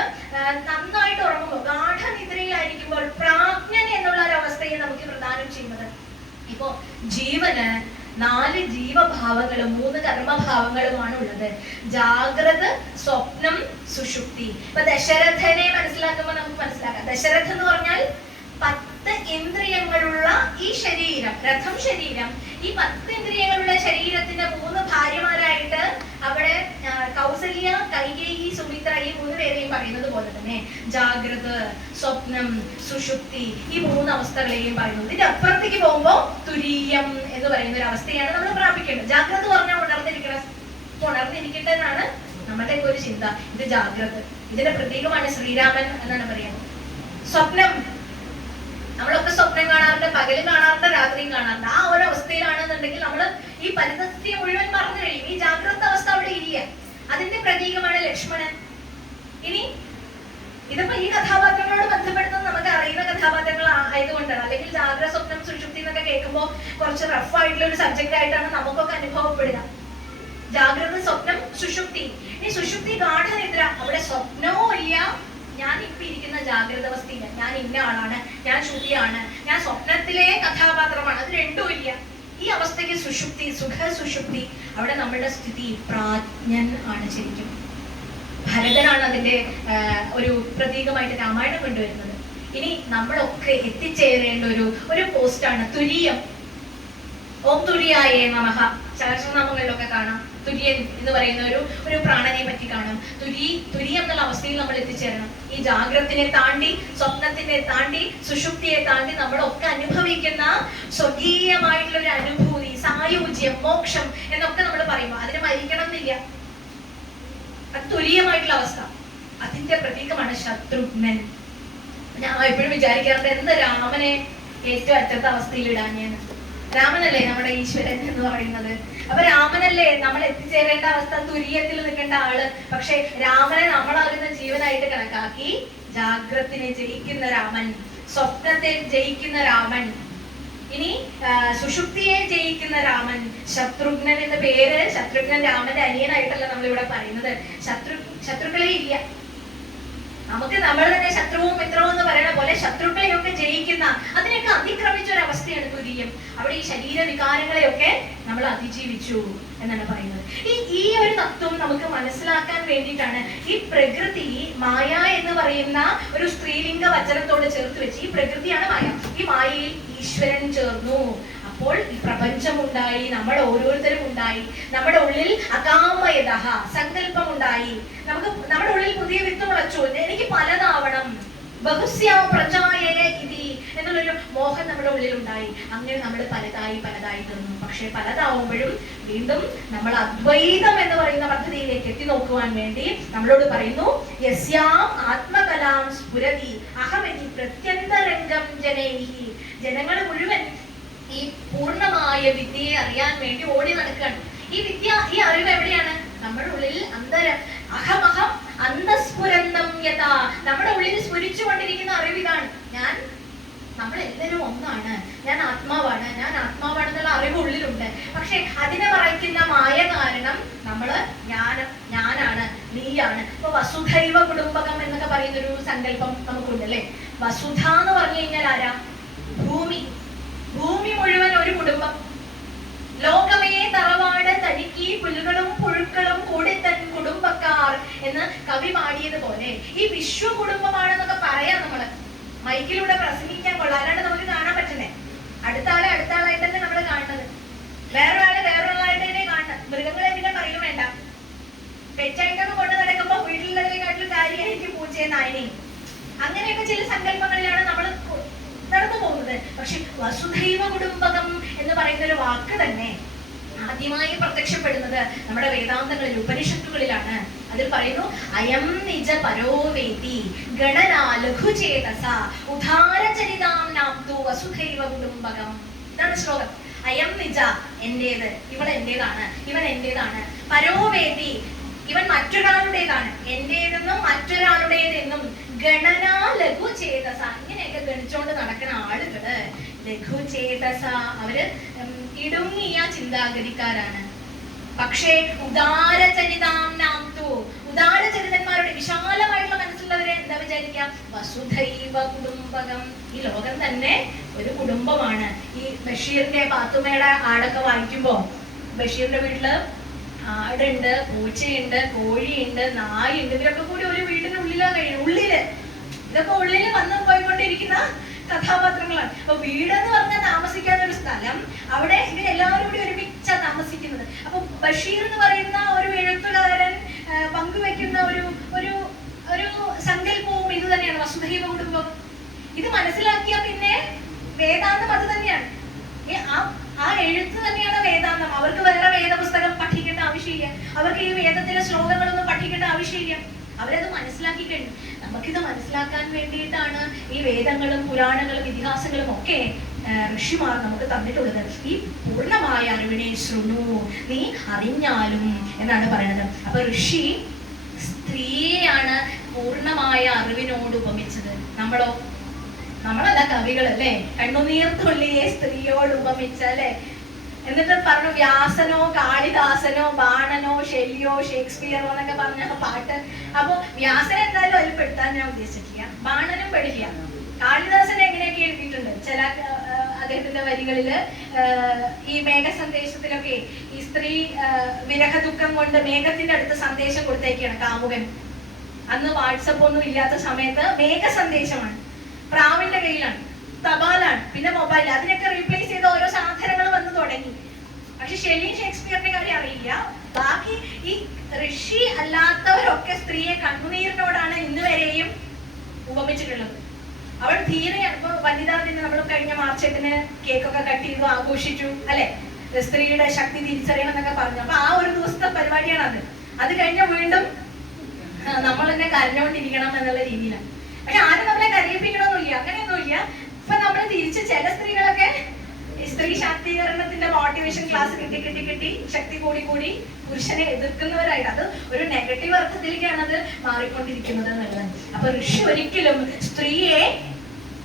നന്നായിട്ട് ഉറങ്ങുമ്പോൾ, ഗാഠനിദ്രയിലായിരിക്കുമ്പോൾ പ്രാജ്ഞൻ എന്നുള്ള ഒരു അവസ്ഥയെ നമുക്ക് പ്രദാനം ചെയ്യുന്നത്. ഇപ്പോ ജീവന് 4 ജീവഭാവങ്ങളും 3 കർമ്മഭാവങ്ങളുമാണ് ഉള്ളത്. ജാഗ്രത, സ്വപ്നം, സുഷുപ്തി. ഇപ്പൊ ദശരഥനെ മനസ്സിലാക്കുമ്പോൾ നമുക്ക് മനസ്സിലാക്കാം. ദശരഥൻ എന്ന് പറഞ്ഞാൽ രഥം ശരീരം. ഈ 10 ഇന്ദ്രിയങ്ങളുടെ ശരീരത്തിന്റെ 3 ഭാര്യമാരായിട്ട് അവിടെ കൗസല്യ, കൈകേയി, സുമിത്ര ഈ 3 പേരെയും പറയുന്നത് പോലെ തന്നെ ജാഗ്രത, സ്വപ്നം, സുഷുപ്തി ഈ 3 അവസ്ഥകളെയും പറയുന്നു. ഇതിന്റെ അപ്പുറത്തേക്ക് പോകുമ്പോൾ തുരീയം എന്ന് പറയുന്ന ഒരു അവസ്ഥയാണ് നമ്മൾ പ്രാപിക്കേണ്ടത്. ജാഗ്രത പറഞ്ഞാൽ ഉണർന്നിരിക്കട്ടെന്നാണ് നമ്മുടെ ഒരു ചിന്ത. ഇത് ജാഗ്രത, ഇതിന്റെ പ്രതീകമാണ് ശ്രീരാമൻ എന്നാണ് പറയുന്നത്. സ്വപ്നം, നമ്മളൊക്കെ സ്വപ്നം കാണാറുണ്ട്, പകലും കാണാറുണ്ട്, രാത്രിയും കാണാറുണ്ട്. ആ ഒരു അവസ്ഥയിലാണെന്നുണ്ടെങ്കിൽ നമ്മൾ ഈ പരിതസ്ഥിതി മുഴുവൻ മറന്നു കഴിയും. ഈ ജാഗ്രത അവസ്ഥ അവിടെ ഇല്ല. അതിന്റെ പ്രതീകമാണ് ലക്ഷ്മണൻ. ഇനി ഇതിപ്പോ ഈ കഥാപാത്രങ്ങളോട് ബന്ധപ്പെടുന്നത് നമുക്ക് അറിയുന്ന കഥാപാത്രങ്ങൾ ആയതുകൊണ്ടാണ്. അല്ലെങ്കിൽ ജാഗ്രത, സ്വപ്നം, സുഷുപ്തി എന്നൊക്കെ കേൾക്കുമ്പോൾ കുറച്ച് റഫ് ആയിട്ടുള്ള ഒരു സബ്ജക്റ്റ് ആയിട്ടാണ് നമുക്കൊക്കെ അനുഭവപ്പെടുക. ജാഗ്രത, സ്വപ്നം, സുഷുപ്തി. ഈ സുഷുപ്തി ഗാഠനിദ്ര, അവിടെ സ്വപ്നവും ഇല്ല. ഞാൻ ഇപ്പൊ ഇരിക്കുന്ന ജാഗ്രത അവസ്ഥയില്ല, ഞാൻ ഇന്ന ആളാണ്, ഞാൻ ശ്രുതിയാണ്, ഞാൻ സ്വപ്നത്തിലെ കഥാപാത്രമാണ്, അത് രണ്ടും ഇല്ല. ഈ അവസ്ഥയ്ക്ക് സുഷുപ്തി, സുഖ സുഷുപ്തി. അവിടെ നമ്മളുടെ സ്ഥിതി പ്രാജ്ഞൻ ആണ്. ശരിക്കും ഭരതനാണ് അതിന്റെ ഒരു പ്രതീകമായിട്ട് രാമായണം കൊണ്ടുവരുന്നത്. ഇനി നമ്മളൊക്കെ എത്തിച്ചേരേണ്ട ഒരു പോസ്റ്റാണ് തുരീയം. ഓം തുര്യായേ നമഃ. സഹസ്രനാമങ്ങളിലൊക്കെ കാണാം തുര്യൻ എന്ന് പറയുന്ന ഒരു പ്രാണനെ പറ്റി കാണാം. തുര്യം എന്നുള്ള അവസ്ഥയിൽ നമ്മൾ എത്തിച്ചേരണം. ഈ ജാഗ്രതത്തിനെ താണ്ടി, സ്വപ്നത്തിനെ താണ്ടി, സുഷുപ്തിയെ താണ്ടി നമ്മളൊക്കെ അനുഭവിക്കുന്ന സ്വകീയമായിട്ടുള്ള ഒരു അനുഭൂതി, സായുജ്യം, മോക്ഷം എന്നൊക്കെ നമ്മൾ പറയുമ്പോൾ അതിന് മരിക്കണം എന്നില്ല. അത് തുര്യമായിട്ടുള്ള അവസ്ഥ. അതിന്റെ പ്രതീകമാണ് ശത്രുഘ്നൻ. ഞാൻ എപ്പോഴും വിചാരിക്കാറുണ്ട്, എന്ത് രാമനെ ഏറ്റവും അറ്റത്തെ അവസ്ഥയിൽ ഇടാൻ. ഞാൻ രാമനല്ലേ നമ്മുടെ ഈശ്വരൻ എന്ന് പറയുന്നത്. അപ്പൊ രാമനല്ലേ നമ്മൾ എത്തിച്ചേരേണ്ട അവസ്ഥ, തുര്യത്തിൽ നിൽക്കേണ്ട ആള്. പക്ഷെ രാമനെ നമ്മളാകുന്ന ജീവനായിട്ട് കണക്കാക്കി ജാഗ്രത്തിനെ ജയിക്കുന്ന രാമൻ, സ്വപ്നത്തെ ജയിക്കുന്ന രാമൻ, ഇനി സുഷുപ്തിയെ ജയിക്കുന്ന രാമൻ, ശത്രുഘ്നൻ എന്ന പേര്. ശത്രുഘ്നൻ രാമന്റെ അനിയനായിട്ടല്ല നമ്മളിവിടെ പറയുന്നത്. ശത്രുക്കളെ ഇല്ല നമുക്ക്. നമ്മൾ തന്നെ ശത്രുവും മിത്രവും എന്ന് പറയുന്ന പോലെ ശത്രുക്കളെയൊക്കെ ജയിക്കുന്ന, അതിനെയൊക്കെ അതിക്രമിച്ച ഒരു അവസ്ഥയാണ് തുര്യം. അവിടെ ഈ ശരീര വികാരങ്ങളെയൊക്കെ നമ്മൾ അതിജീവിച്ചു എന്നാണ് പറയുന്നത്. ഈ ഒരു തത്വം നമുക്ക് മനസ്സിലാക്കാൻ വേണ്ടിയിട്ടാണ് ഈ പ്രകൃതി, മായ എന്ന് പറയുന്ന ഒരു സ്ത്രീലിംഗ വചനത്തോട് ചേർത്ത് വെച്ച്, ഈ പ്രകൃതിയാണ് മായ, ഈ മായയിൽ ഈശ്വരൻ ചേർന്നു. അപ്പോൾ ഈ പ്രപഞ്ചമുണ്ടായി, നമ്മൾ ഓരോരുത്തരും ഉണ്ടായി. നമ്മുടെ ഉള്ളിൽ അകാമയത സങ്കല്പം ഉണ്ടായി. നമ്മുടെ ഉള്ളിൽ പുതിയ വിത്ത് മുളച്ചു. എനിക്ക് പലതാവണം, ബഹുസ്യാ പ്രജായന ഇതി എന്നുള്ളൊരു മോഹം നമ്മുടെ ഉള്ളിൽ ഉണ്ടായി. അങ്ങനെ നമ്മൾ പലതായി തീർന്നു. പക്ഷെ പലതാവുമ്പോഴും വീണ്ടും നമ്മൾ അദ്വൈതം എന്ന് പറയുന്ന പദ്ധതിയിലേക്ക് എത്തി നോക്കുവാൻ വേണ്ടി നമ്മളോട് പറയുന്നു, യസ്യാം ആത്മകലാം സ്ഫുരതി അഹമതി പ്രത്യന്തരംഗം ജനൈഹി. ജനങ്ങൾ മുഴുവൻ ഈ പൂർണ്ണമായ വിദ്യയെ അറിയാൻ വേണ്ടി ഓടി നടക്കുകയാണ്. ഈ വിദ്യ, ഈ അറിവ് എവിടെയാണ്? നമ്മുടെ ഉള്ളിൽ അന്തരം. അഹമഹം അന്തസ്ഫുരന്തം യഥാ. നമ്മുടെ ഉള്ളിൽ സ്ഫുരിച്ചു കൊണ്ടിരിക്കുന്ന അറിവ് ഇതാണ്. നമ്മളെല്ലാവരും ഒന്നാണ്, ഞാൻ ആത്മാവാണെന്നുള്ള അറിവ് ഉള്ളിലുണ്ട്. പക്ഷെ അതിനെ മറയ്ക്കുന്ന മായ കാരണം നമ്മള് ഞാനാണ്, നീയാണ്. ഇപ്പൊ വസുധൈവ കുടുംബകം എന്നൊക്കെ പറയുന്നൊരു സങ്കല്പം നമുക്കുണ്ട് അല്ലെ. വസുധ എന്ന് പറഞ്ഞു കഴിഞ്ഞാൽ ആരാ? ഭൂമി മുഴുവൻ ഒരു കുടുംബം. ലോകമേ തറവാട് തനിക്ക് പുലുകളും പുഴുക്കളും കൂടി തൻ കുടുംബക്കാർ എന്ന് കവി പാടിയതുപോലെ ഈ വിശ്വ കുടുംബമാണെന്നൊക്കെ പറയാം. നമ്മള് മൈക്കിലൂടെ പ്രസംഗിക്കാൻ കൊള്ളാം, അല്ലാണ്ട് നമുക്ക് കാണാൻ പറ്റുന്നേ. അടുത്താളായിട്ട് തന്നെ നമ്മൾ കാണുന്നത്, വേറൊരാളായിട്ട് തന്നെ കാണുന്നത്. മൃഗങ്ങളെ പിന്നെ പറയും വേണ്ട. പെറ്റായിട്ടൊക്കെ കൊണ്ട് നടക്കുമ്പോ വീട്ടിലുള്ളതിനെക്കാട്ടിലും കാര്യമായിരിക്കും പൂച്ചയും നായനെയും. അങ്ങനെയൊക്കെ ചില സങ്കല്പങ്ങളിലാണ് നമ്മൾ നടന്നു പോകുന്നത്. പക്ഷെ വസുധൈവ കുടുംബകം എന്ന് പറയുന്ന ഒരു വാക്ക് തന്നെ ആദ്യമായി പ്രത്യക്ഷപ്പെടുന്നത് നമ്മുടെ വേദാന്തങ്ങളിൽ, ഉപനിഷത്തുകളിലാണ്. അതിൽ പറയുന്നു, അയം നിജ പരോവേതി ഗണനാ ലഘുചേതസ ഉദാരചരിതാം നാംതു വസുധൈവ കുടുംബകം. ഇതാണ് ശ്ലോകം. അയം നിജ, എന്റേത്, ഇവൾ എന്റേതാണ്, ഇവൻ എന്റേതാണ്. പരോവേതി, ഇവൻ മറ്റൊരാളുടേതാണ്. എന്റേതെന്നും മറ്റൊരാളുടേതെന്നും. ഗണന ലഘുചേതസ, ഇങ്ങനെയൊക്കെ ഗണിച്ചോണ്ട് നടക്കുന്ന ആളുകള് ലഘുചേതസ, അവര് ഇടുങ്ങിയ ചിന്താഗതിക്കാരാണ്. പക്ഷേ ഉദാരചരിതാം നാംതു, ഉദാരചരിതന്മാരുടെ വിശാലമായിട്ടുള്ള മനസ്സിലുള്ളവരെ എന്താ വിചാരിക്കാം? വസുധൈവ കുടുംബകം. ഈ ലോകം തന്നെ ഒരു കുടുംബമാണ്. ഈ ബഷീറിന്റെ പാത്തുമ്മയുടെ ആടൊക്കെ വായിക്കുമ്പോ ബഷീറിന്റെ വീട്ടില് ആടുണ്ട്, പൂച്ചയുണ്ട്, കോഴിയുണ്ട്, നായുണ്ട്. ഇവരൊക്കെ കൂടി ഒരു വീടിനുള്ളിലാണ് കഴിയുന്നത്. ഇതൊക്കെ ഉള്ളില് വന്ന് പോയിക്കൊണ്ടിരിക്കുന്ന കഥാപാത്രങ്ങളാണ്. അപ്പൊ വീടെന്ന് പറഞ്ഞാൽ താമസിക്കാൻ ഒരു സ്ഥലം. അവിടെ ഇവരെല്ലാവരും കൂടി ഒരുമിച്ചാ താമസിക്കുന്നത്. അപ്പൊ ബഷീർ എന്ന് പറയുന്ന ഒരു എഴുത്തുകാരൻ പങ്കുവെക്കുന്ന ഒരു ഒരു ഒരു സങ്കല്പവും ഇത് തന്നെയാണ്, വസുധൈവ കുടുംബം. ഇത് മനസ്സിലാക്കിയാൽ പിന്നെ വേദാന്തം അത് തന്നെയാണ്. ആ എഴുത്ത് തന്നെയാണ് വേദാന്തം. അവർക്ക് വേറെ വേദപുസ്തകം പഠിക്കേണ്ട ആവശ്യമില്ല, അവർക്ക് ഈ വേദത്തിലെ ശ്ലോകങ്ങളൊന്നും പഠിക്കേണ്ട ആവശ്യമില്ല. അവരത് മനസ്സിലാക്കി കഴിഞ്ഞു. നമുക്കിത് മനസ്സിലാക്കാൻ വേണ്ടിയിട്ടാണ് ഈ വേദങ്ങളും പുരാണങ്ങളും ഇതിഹാസങ്ങളും ഒക്കെ ഋഷിമാർ നമുക്ക് തന്നിട്ടുള്ളത്. ഈ പൂർണ്ണമായ അറിവിനെ ശൃണു, നീ അറിഞ്ഞാലും എന്നാണ് പറയുന്നത്. അപ്പൊ ഋഷി സ്ത്രീയെയാണ് പൂർണ്ണമായ അറിവിനോട് ഉപമിച്ചത്. നമ്മളല്ല കവികളല്ലേ, കണ്ണുനീർത്തുള്ളിയെ സ്ത്രീയോട് ഉപമിച്ചല്ലേ. എന്നിട്ട് പറഞ്ഞു വ്യാസനോ കാളിദാസനോ ബാണനോ ഷെല്ലിയോ ഷേക്സ്പിയറോ എന്നൊക്കെ പറഞ്ഞ പാട്ട്. അപ്പൊ വ്യാസനെ എന്തായാലും അതിൽ പെടുത്താൻ ഞാൻ ഉദ്ദേശിച്ചിട്ടില്ല, ബാണനും പെടില്ല. കാളിദാസനെ എങ്ങനെയൊക്കെ എഴുതിയിട്ടുണ്ട് ചില അദ്ദേഹത്തിന്റെ വരികളില്. ഈ മേഘ സന്ദേശത്തിലൊക്കെ ഈ സ്ത്രീ വിരഹ ദുഃഖം കൊണ്ട് മേഘത്തിന്റെ അടുത്ത് സന്ദേശം കൊടുത്തേക്കാണ് കാമുകൻ. അന്ന് വാട്സപ്പ് ഒന്നും ഇല്ലാത്ത സമയത്ത് മേഘ സന്ദേശമാണ്, പ്രാവിന്റെ കയ്യിലാണ്, തപാലാണ്, പിന്നെ മൊബൈൽ. അതിനൊക്കെ റീപ്ലേസ് ചെയ്ത ഓരോ സാധനങ്ങൾ വന്ന് തുടങ്ങി. പക്ഷെ ഷെല്ലിയും ഷേക്സ്പിയറിന്റെ കാര്യം അറിയില്ല. ബാക്കി ഈ ഋഷി അല്ലാത്തവരൊക്കെ സ്ത്രീയെ കണ്ണുനീരിനോടാണ് ഇന്ന് വരെയും ഉപമിച്ചിട്ടുള്ളത്. അവൾ ധീരയാണ്. ഇപ്പൊ വനിതാ ദിനം നമ്മൾ കഴിഞ്ഞ മാർച്ച് 8-ന് കേക്കൊക്കെ കട്ട് ചെയ്തു ആഘോഷിച്ചു അല്ലെ, സ്ത്രീയുടെ ശക്തി തിരിച്ചറിയണം എന്നൊക്കെ പറഞ്ഞു. അപ്പൊ ആ ഒരു ദിവസത്തെ പരിപാടിയാണ് അത്. അത് കഴിഞ്ഞ വീണ്ടും നമ്മൾ തന്നെ കരഞ്ഞുകൊണ്ടിരിക്കണം എന്നുള്ള രീതിയിലാണ്. പക്ഷെ ആരും നമ്മളെ കരയിപ്പിക്കണമെന്നില്ല, അങ്ങനെയൊന്നുമില്ല. ഇപ്പൊ നമ്മൾ തിരിച്ച് ചില സ്ത്രീകളൊക്കെ സ്ത്രീ ശാക്തീകരണത്തിന്റെ മോട്ടിവേഷൻ ക്ലാസ് കിട്ടി ശക്തി കൂടി പുരുഷനെ എതിർക്കുന്നവരായിട്ട്, അത് ഒരു നെഗറ്റീവ് അർത്ഥത്തിലേക്കാണ് അത് മാറിക്കൊണ്ടിരിക്കുന്നത് എന്നുള്ളത്. അപ്പൊ ഋഷി ഒരിക്കലും സ്ത്രീയെ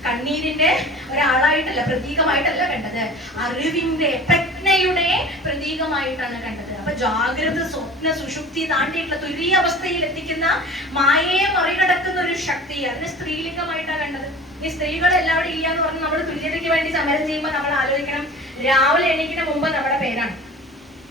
കണ്ണീരിന്റെ ഒരാളായിട്ടല്ല, പ്രതീകമായിട്ടല്ല കണ്ടത്, അറിവിന്റെ പ്രജ്ഞയുടെ പ്രതീകമായിട്ടാണ് കണ്ടത്. അപ്പൊ ജാഗ്രത സ്വപ്ന സുഷുപ്തി താണ്ടിയിട്ടുള്ള തുല്യ അവസ്ഥയിൽ എത്തിക്കുന്ന മായയെ മറികടക്കുന്ന ഒരു ശക്തി, അതിന് സ്ത്രീലിംഗമായിട്ടാണ് കണ്ടത്. ഈ സ്ത്രീകൾ എല്ലാവരും ഇല്ല എന്ന് പറഞ്ഞ് നമ്മൾ തുല്യതയ്ക്ക് വേണ്ടി സമരം ചെയ്യുമ്പോൾ നമ്മൾ ആലോചിക്കണം, രാവിലെ എണീക്കുന്ന മുമ്പ് നമ്മുടെ പേരാണ്.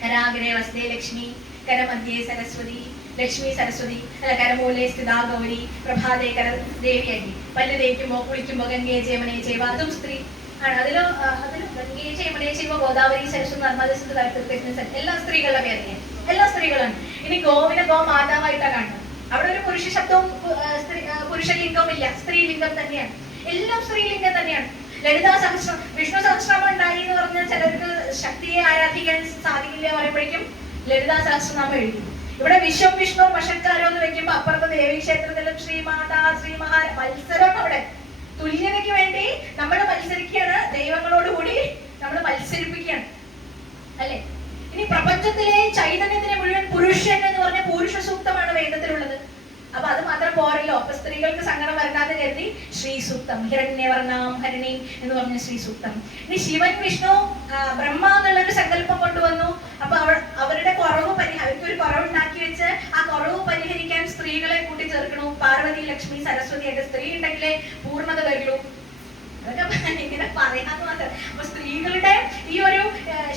കരാഗ്രേ വസ്തേ ലക്ഷ്മി, കരമധ്യേ സരസ്വതി, ലക്ഷ്മി സരസ്വതി, അല്ല കരമൂലേ സ്ഥിതാ ഗൗരി, പ്രഭാതേ കര ദേവിയായി. പല്ല് തേക്കുമ്പോ കുളിക്കുമ്പോ ഗംഗേ ജയമനേ ചെയ്വ, അതും സ്ത്രീ ആണ്. അതിലും ഗംഗേ ജയമനേ ചെയ്വ, ഗോദാവരി സരസ്വതി നർമ്മദ സിന്ധു കാവേരി, എല്ലാ സ്ത്രീകളുടെ പേര്, എല്ലാ സ്ത്രീകളാണ്. ഇനി ഗോവിനെ ഗോ മാതാവായിട്ടാണ് കാണുന്നത്. അവിടെ ഒരു പുരുഷ ശബ്ദവും പുരുഷലിംഗവും ഇല്ല, സ്ത്രീലിംഗം തന്നെയാണ്. എല്ലാം സ്ത്രീലിംഗം തന്നെയാണ്. ലളിതാ സഹസ്രം, വിഷ്ണു സഹസ്രനാമം ഉണ്ടായി എന്ന് പറഞ്ഞാൽ ചിലർക്ക് ശക്തിയെ ആരാധിക്കാൻ സാധിക്കില്ല പറയുമ്പോഴേക്കും ലളിതാ സഹസ്രനാമം എഴുതി. ഇവിടെ വിശ്വം വിഷ്ണു വശക്കാരോ എന്ന് വെക്കുമ്പോ അപ്പുറത്തെ ദേവീ ക്ഷേത്രത്തിലും ശ്രീമാതാ ശ്രീമഹാ മത്സരം. അവിടെ തുല്യതയ്ക്ക് വേണ്ടി നമ്മൾ മത്സരിക്കുകയാണ്, ദൈവങ്ങളോടുകൂടി നമ്മൾ മത്സരിപ്പിക്കുകയാണ് അല്ലെ. ഇനി പ്രപഞ്ചത്തിലെ ചൈതന്യത്തിനെ മുഴുവൻ പുരുഷൻ എന്ന് പറഞ്ഞ പുരുഷ സൂക്തമാണ് വേദത്തിലുള്ളത്. അപ്പൊ അത് മാത്രം പോരല്ലോ. അപ്പൊ സ്ത്രീകൾക്ക് സങ്കടം വരണ്ടാന്ന് കരുതി ശ്രീ സൂക്തം, ഹിരണ്യവർണ്ണാം ഹരിണി എന്ന് പറഞ്ഞ ശ്രീ സൂക്തം. ഇനി ശിവൻ വിഷ്ണു ബ്രഹ്മ എന്നുള്ളൊരു സങ്കല്പം കൊണ്ടുവന്നു. അപ്പൊ അവരുടെ കുറവ് അവർക്ക് ഒരു കുറവുണ്ടാക്കി വെച്ച് ആ കുറവ് പരിഹരിക്കാൻ സ്ത്രീകളെ കൂട്ടി ചേർക്കണു. പാർവതി ലക്ഷ്മി സരസ്വതി ആയിട്ട് സ്ത്രീ ഉണ്ടെങ്കിലേ പൂർണ്ണത വരുള്ളൂ. അതൊക്കെ ഇങ്ങനെ പറയാന്ന് മാത്രം. അപ്പൊ സ്ത്രീകളുടെ ഈ ഒരു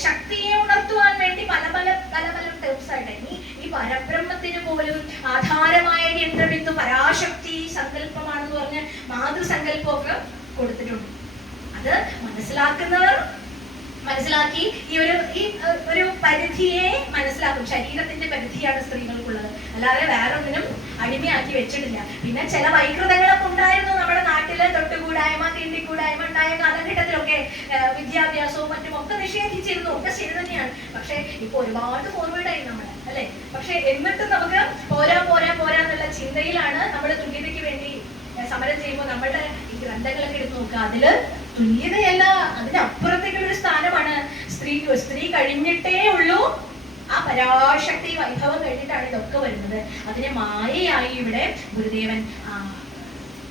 ശക്തിയെ ഉണർത്തുവാൻ വേണ്ടി പല ടേംസ് ആയിട്ട് ഈ പരബ്രഹ്മത്തിന് പോലും ആധാരമായ കേന്ദ്രബിന്ദു പരാശക്തി സങ്കല്പമാണെന്ന് പറഞ്ഞ് മാതൃസങ്കല്പമൊക്കെ കൊടുത്തിട്ടുണ്ട്. അത് മനസ്സിലാക്കി ഈ ഒരു പരിധിയെ മനസ്സിലാക്കും. ശരീരത്തിന്റെ പരിധിയാണ് സ്ത്രീകൾക്കുള്ളത്, അല്ലാതെ വേറെ ഒന്നിനും അടിമയാക്കി വെച്ചിട്ടില്ല. പിന്നെ ചില വൈകൃതങ്ങളൊക്കെ ഉണ്ടായിരുന്നു നമ്മുടെ നാട്ടില്. തൊട്ടുകൂടായ്മ തീണ്ടിക്കൂടായ്മ ഉണ്ടായ കാലഘട്ടത്തിലൊക്കെ വിദ്യാഭ്യാസവും മറ്റും ഒക്കെ നിഷേധിച്ചിരുന്നു, ഒക്കെ ശരി തന്നെയാണ്. പക്ഷെ ഇപ്പൊ ഒരുപാട് ഫോർവേഡായി നമ്മള് അല്ലെ. പക്ഷെ എന്നിട്ടും നമുക്ക് പോരാ എന്നുള്ള ചിന്തയിലാണ് നമ്മൾ തുല്യതയ്ക്ക് വേണ്ടി സമരം ചെയ്യുമ്പോൾ നമ്മളുടെ ഈ ഗ്രന്ഥങ്ങളൊക്കെ എടുത്ത് നോക്കുക. അതില് തുല്യതയല്ല, അതിനപ്പുറത്തേക്കുള്ളൊരു സ്ഥാനമാണ് സ്ത്രീ കഴിഞ്ഞിട്ടേ ഉള്ളൂ. ആ പരാശക്തി വൈഭവം കഴിഞ്ഞിട്ടാണ് ഇതൊക്കെ വരുന്നത്. അതിനെ മായയായി ഇവിടെ ഗുരുദേവൻ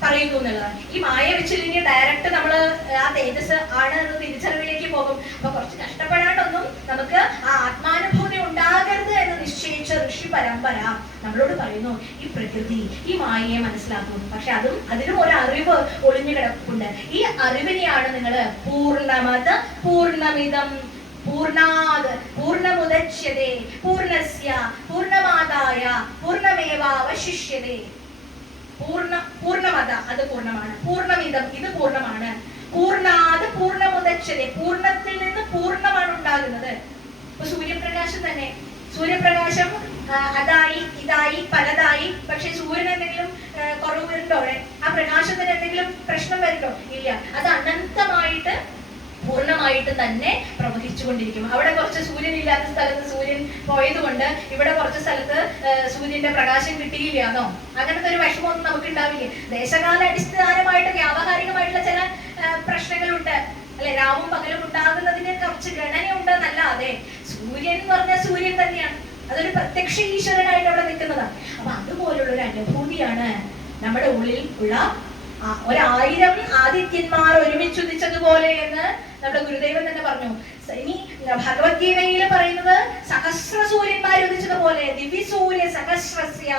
പറയുന്നു എന്നുള്ളതാണ്. ഈ മായ വെച്ചില്ലെങ്കിൽ ഡയറക്റ്റ് നമ്മള് ആ തേജസ് ആണ് എന്ന് തിരിച്ചറിവിലേക്ക് പോകും. അപ്പൊ കുറച്ച് കഷ്ടപ്പെടാണ്ടൊന്നും നമുക്ക് ആ ആത്മാനുഭൂതി ഉണ്ടാകരുത് എന്ന് നിശ്ചയിച്ച ഋഷി പരമ്പര നമ്മളോട് പറയുന്നു, ഈ പ്രകൃതി ഈ മായയെ മനസ്സിലാക്കുന്നു. പക്ഷെ അതിനും ഒരു അറിവ് ഒളിഞ്ഞു കിടപ്പുണ്ട്. ഈ അറിവിനെയാണ് നിങ്ങൾ പൂർണ്ണമത് പൂർണ്ണമിതം പൂർണ്ണാത് പൂർണ്ണമുദച്യതേ പൂർണ്ണസ്യ പൂർണ്ണമാദായ പൂർണ്ണമേവാവശിഷ്യതേ. പൂർണ്ണമത അത് പൂർണ്ണമാണ്, പൂർണ്ണമിതം ഇത് പൂർണ്ണമാണ്, പൂർണ്ണാത് പൂർണ്ണമുദച്യതേ പൂർണ്ണത്തിൽ നിന്ന് ഉണ്ടാകുന്നത്. ഇപ്പൊ സൂര്യപ്രകാശം തന്നെ, സൂര്യപ്രകാശം അതായി ഇതായി പലതായി, പക്ഷെ സൂര്യൻ എന്തെങ്കിലും കുറവ് വരുന്നുണ്ടോ അവിടെ? ആ പ്രകാശത്തിന് എന്തെങ്കിലും പ്രശ്നം വരുന്നുണ്ടോ? ഇല്ല. അത് അനന്തമായിട്ട് പൂർണ്ണമായിട്ട് തന്നെ പ്രവഹിച്ചുകൊണ്ടിരിക്കും. അവിടെ കുറച്ച് സൂര്യൻ ഇല്ലാത്ത സ്ഥലത്ത് സൂര്യൻ പോയത് കൊണ്ട് ഇവിടെ കുറച്ച് സ്ഥലത്ത് സൂര്യന്റെ പ്രകാശം കിട്ടിയില്ലാന്നോ അങ്ങനത്തെ ഒരു വിഷമമൊന്നും നമുക്ക് ഉണ്ടാവില്ല. ദേശകാല അടിസ്ഥാനമായിട്ട് വ്യാവഹാരികമായിട്ടുള്ള ചില പ്രശ്നങ്ങളുണ്ട് അല്ലെ, രാവും പകലും ഉണ്ടാകുന്നതിന് കുറച്ച് ഗണനയുണ്ട് എന്നല്ലാതെ സൂര്യൻ എന്ന് പറഞ്ഞാൽ സൂര്യൻ തന്നെയാണ്. അതൊരു പ്രത്യക്ഷ ഈശ്വരനായിട്ട് അവിടെ നിൽക്കുന്നതാണ്. അപ്പൊ അതുപോലുള്ള ഒരു അനുഭൂതിയാണ് നമ്മുടെ ഉള്ളിൽ ഉള്ള 1000 ആദിത്യന്മാർ ഒരുമിച്ചുദിച്ചതുപോലെ എന്ന് നമ്മുടെ ഗുരുദേവൻ തന്നെ പറഞ്ഞു. ഇനി ഭഗവത്ഗീതയിൽ പറയുന്നത് സഹസ്ര സൂര്യന്മാർ ഉദിച്ചതുപോലെ ദിവ്യസൂര്യ സഹസ്രസ്യ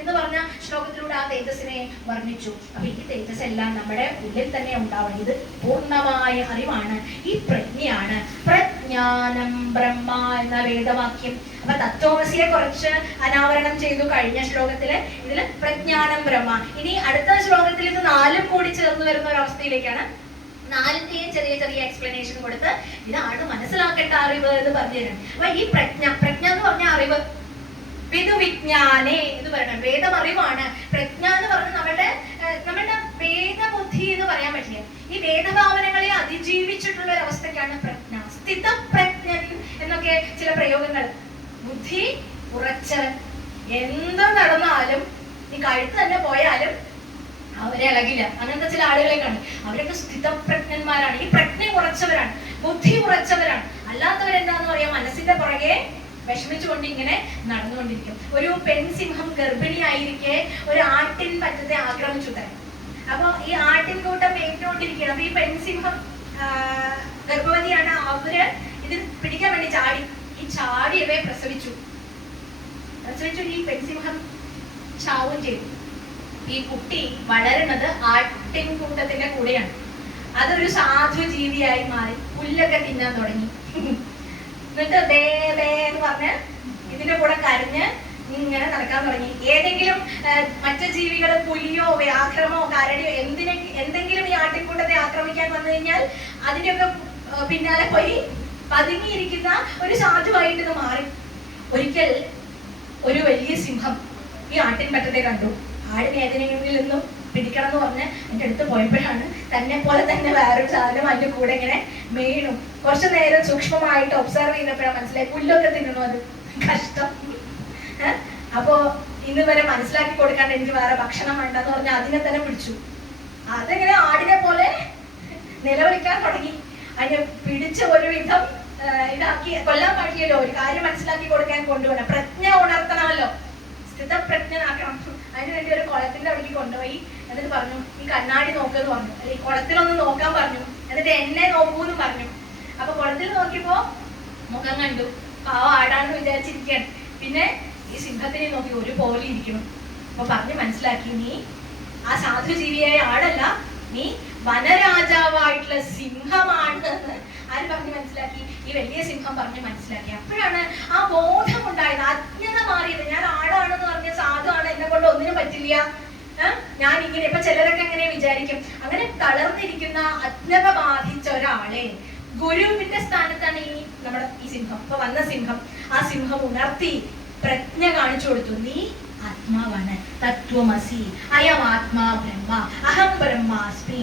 എന്ന് പറഞ്ഞ ശ്ലോകത്തിലൂടെ ആ തേജസ്സിനെ വർണ്ണിച്ചു. അപ്പൊ ഈ തേജസ് എല്ലാം നമ്മുടെ ഉള്ളിൽ തന്നെ ഉണ്ടാവണം. ഇത് പൂർണ്ണമായ അറിവാണ്, ഈ പ്രജ്ഞയാണ്. പ്രജ്ഞാനം ബ്രഹ്മ എന്ന വേദവാക്യം. അപ്പൊ തത്വമസിയെ കുറച്ച് അനാവരണം ചെയ്തു കഴിഞ്ഞ ശ്ലോകത്തില്. ഇതില് പ്രജ്ഞാനം ബ്രഹ്മ. ഇനി അടുത്ത ശ്ലോകത്തിൽ ഇത് 4 കൂടി ചേർന്ന് വരുന്ന ഒരു അവസ്ഥയിലേക്കാണ്. 4ന്റെയും ചെറിയ ചെറിയ എക്സ്പ്ലനേഷൻ കൊടുത്ത് ഇതാണ് മനസ്സിലാക്കേണ്ട അറിവ് എന്ന് പറഞ്ഞു തരണം. അപ്പൊ ഈ പ്രജ്ഞ എന്ന് പറഞ്ഞ അറിവ്, വിജ്ഞാനേ എന്ന് പറയണം, വേദം അറിവാണ്. പ്രജ്ഞ എന്ന് പറഞ്ഞാൽ നമ്മളുടെ വേദബുദ്ധി എന്ന് പറയാൻ പറ്റില്ല. ഈ വേദഭാവനകളെ അതിജീവിച്ചിട്ടുള്ള ഒരു അവസ്ഥയ്ക്കാണ് പ്രജ്ഞ. സ്ഥിതപ്രജ്ഞൻ എന്നൊക്കെ ചില പ്രയോഗങ്ങൾ. ബുദ്ധി ഉറച്ചവൻ, എന്ത് നടന്നാലും നീ കഴുത്ത് തന്നെ പോയാലും അവരെ ഇളകില്ല. അങ്ങനത്തെ ചില ആളുകളെ കാണും. അവരൊക്കെ സ്ഥിതപ്രജ്ഞന്മാരാണ്. ഈ പ്രജ്ഞ ഉറച്ചവരാണ്, ബുദ്ധി ഉറച്ചവരാണ്. അല്ലാത്തവരെന്താന്ന് പറയാ, മനസ്സിന്റെ പുറകെ വിഷമിച്ചുകൊണ്ട് ഇങ്ങനെ നടന്നുകൊണ്ടിരിക്കും. ഒരു പെൺസിംഹം ഗർഭിണിയായിരിക്കെ ഒരു ആട്ടിൻ പറ്റത്തെ ആക്രമിച്ചു തരും. അപ്പൊ ഈ ആട്ടിൻ കൂട്ടം ഏറ്റോണ്ടിരിക്കണം. അപ്പൊ ഈ പെൺസിംഹം ഗർഭവതിയാണ്. അവര് ഇത് പിടിക്കാൻ വേണ്ടി ചാടിയവയെ പ്രസവിച്ചു. ഈ പെൺസിംഹം ചാവും ചെയ്തു. ഈ കുട്ടി വളരുന്നത് ആട്ടിൻ കൂട്ടത്തിന്റെ കൂടെയാണ്. അതൊരു സാധു ജീവിയായി മാറി പുല്ലൊക്കെ തിന്നാൻ തുടങ്ങി. എന്നിട്ട് ബേ ബേ എന്ന് പറഞ്ഞ് ഇതിന്റെ കൂടെ കരഞ്ഞ് ഇങ്ങനെ നടക്കാൻ തുടങ്ങി. ഏതെങ്കിലും മറ്റു ജീവികൾ പുലിയോ വ്യാഘ്രമോ കരടിയോ എന്തെങ്കിലും ഈ ആട്ടിൻകൂട്ടത്തെ ആക്രമിക്കാൻ വന്നു കഴിഞ്ഞാൽ അതിന്റെയൊക്കെ പിന്നാലെ പോയി പതുങ്ങിയിരിക്കുന്ന ഒരു സാധുവായിട്ട് ഇത് മാറി. ഒരിക്കൽ ഒരു വലിയ സിംഹം ഈ ആട്ടിൻ പറ്റത്തെ കണ്ടു. ആടിനെ ഏതെങ്കിലും നിന്നും പിടിക്കണം എന്ന് പറഞ്ഞ് എൻ്റെ അടുത്ത് പോയപ്പോഴാണ് തന്നെ പോലെ തന്നെ വേറൊരു സാധനം അതിന്റെ കൂടെ ഇങ്ങനെ വീണു. കുറച്ചു നേരം സൂക്ഷ്മമായിട്ട് ഒബ്സർവ് ചെയ്തപ്പോഴാണ് മനസ്സിലായി പുല്ലൊക്കെ തിന്നണു. അത് കഷ്ടം. അപ്പോ ഇന്ന് വരെ മനസ്സിലാക്കി കൊടുക്കാണ്ട് എനിക്ക് വേറെ ഭക്ഷണം വേണ്ടെന്ന് പറഞ്ഞാൽ അതിനെ തന്നെ പിടിച്ചു. അതെങ്ങനെ ആടിനെ പോലെ നിലവിളിക്കാൻ തുടങ്ങി. അതിനെ പിടിച്ച് ഒരുവിധം ഇതാക്കി കൊല്ലാൻ പറ്റിയല്ലോ. ഒരു കാര്യം മനസ്സിലാക്കി കൊടുക്കാൻ കൊണ്ടുപോകണം. പ്രജ്ഞ ഉണർത്തണമല്ലോ, സ്ഥിതപ്രജ്ഞനാക്കണം. അതിനുവേണ്ടി ഒരു കുളത്തിന്റെ അവിടേക്ക് കൊണ്ടുപോയി. എന്നിട്ട് പറഞ്ഞു ഈ കണ്ണാടി നോക്കെന്ന് പറഞ്ഞു, അല്ലെ കുളത്തിലൊന്ന് നോക്കാൻ പറഞ്ഞു. എന്നിട്ട് എന്നെ നോക്കൂന്ന് പറഞ്ഞു. അപ്പൊ കുളത്തിൽ നോക്കിയപ്പോ മുഖം കണ്ടു. പാവ ആടാണെന്ന് വിചാരിച്ചിരിക്കുകയാണ്. പിന്നെ ഈ സിംഹത്തിനെ നോക്കി ഒരുപോലെ ഇരിക്കണം. അപ്പൊ പറഞ്ഞ് മനസ്സിലാക്കി, നീ ആ സാധുജീവിയായ ആടല്ല, നീ വനരാജാവായിട്ടുള്ള സിംഹമാണ് എന്ന് ആര് പറഞ്ഞ് മനസ്സിലാക്കി? ഈ വലിയ സിംഹം പറഞ്ഞ് മനസ്സിലാക്കി. അപ്പോഴാണ് ആ ബോധം ഉണ്ടായത്, അജ്ഞത മാറിയത്. ഞാൻ ആടാണെന്ന് പറഞ്ഞ സാധുവാണ്, എന്നെ കൊണ്ട് ഒന്നിനും പറ്റില്ല, ഞാൻ ഇങ്ങനെ. ഇപ്പൊ ചിലരൊക്കെ എങ്ങനെ വിചാരിക്കും, അങ്ങനെ തളർന്നിരിക്കുന്ന അജ്ഞത ബാധിച്ച ഒരാളെ ഗുരുവിന്റെ സ്ഥാനത്താണ് നമ്മുടെ ഈ സിംഹം. ഇപ്പൊ വന്ന സിംഹം, ആ സിംഹം ഉണർത്തി പ്രജ്ഞ കാണിച്ചു കൊടുത്തു. നീ ആത്മാവാണ്, തത്വമസി, അയം ആത്മാ ബ്രഹ്മ, അഹം ബ്രഹ്മാസ്മി.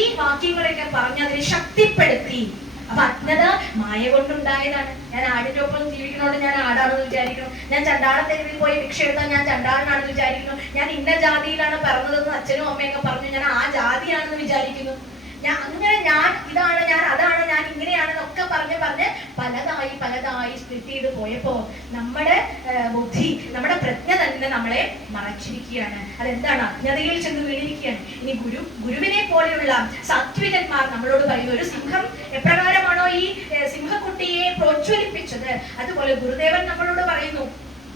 ഈ വാക്യങ്ങളൊക്കെ പറഞ്ഞ് അതിനെ ശക്തിപ്പെടുത്തി. അപ്പൊ അജ്ഞത മായ കൊണ്ടുണ്ടായതാണ്. ഞാൻ ആടിന്റെ ഒപ്പം ജീവിക്കണോണ്ട് ഞാൻ ആടാണെന്ന് വിചാരിക്കണം. ഞാൻ ചണ്ടാള തെരുവിൽ പോയി ഭിക്ഷ എടുത്താൽ ഞാൻ ചണ്ടാളനാണെന്ന് വിചാരിക്കുന്നു. ഞാൻ ഇന്ന ജാതിയിലാണ് പറഞ്ഞതെന്ന് അച്ഛനും അമ്മയൊക്കെ പറഞ്ഞു, ഞാൻ ആ ജാതിയാണെന്ന് വിചാരിക്കുന്നു. ഞാൻ ഇതാണ്, ഞാൻ അതാണ്, ഞാൻ ഇങ്ങനെയാണെന്നൊക്കെ പറഞ്ഞ് പലതായി സ്പ്ലിറ്റ് ചെയ്ത് പോയപ്പോ നമ്മുടെ ബുദ്ധി, നമ്മുടെ പ്രജ്ഞ തന്നെ നമ്മളെ മറച്ചിരിക്കുകയാണ്. അതെന്താണ്? അജ്ഞതയിൽ ചെന്ന് വീണിരിക്കുകയാണ്. ഇനി ഗുരുവിനെ പോലെയുള്ള സാത്വികന്മാർ നമ്മളോട് പറയുന്നു, ഒരു സിംഹം എപ്രകാരമാണോ ഈ സിംഹക്കുട്ടിയെ പ്രോജ്വലിപ്പിച്ചത്, അതുപോലെ ഗുരുദേവൻ നമ്മളോട് പറയുന്നു,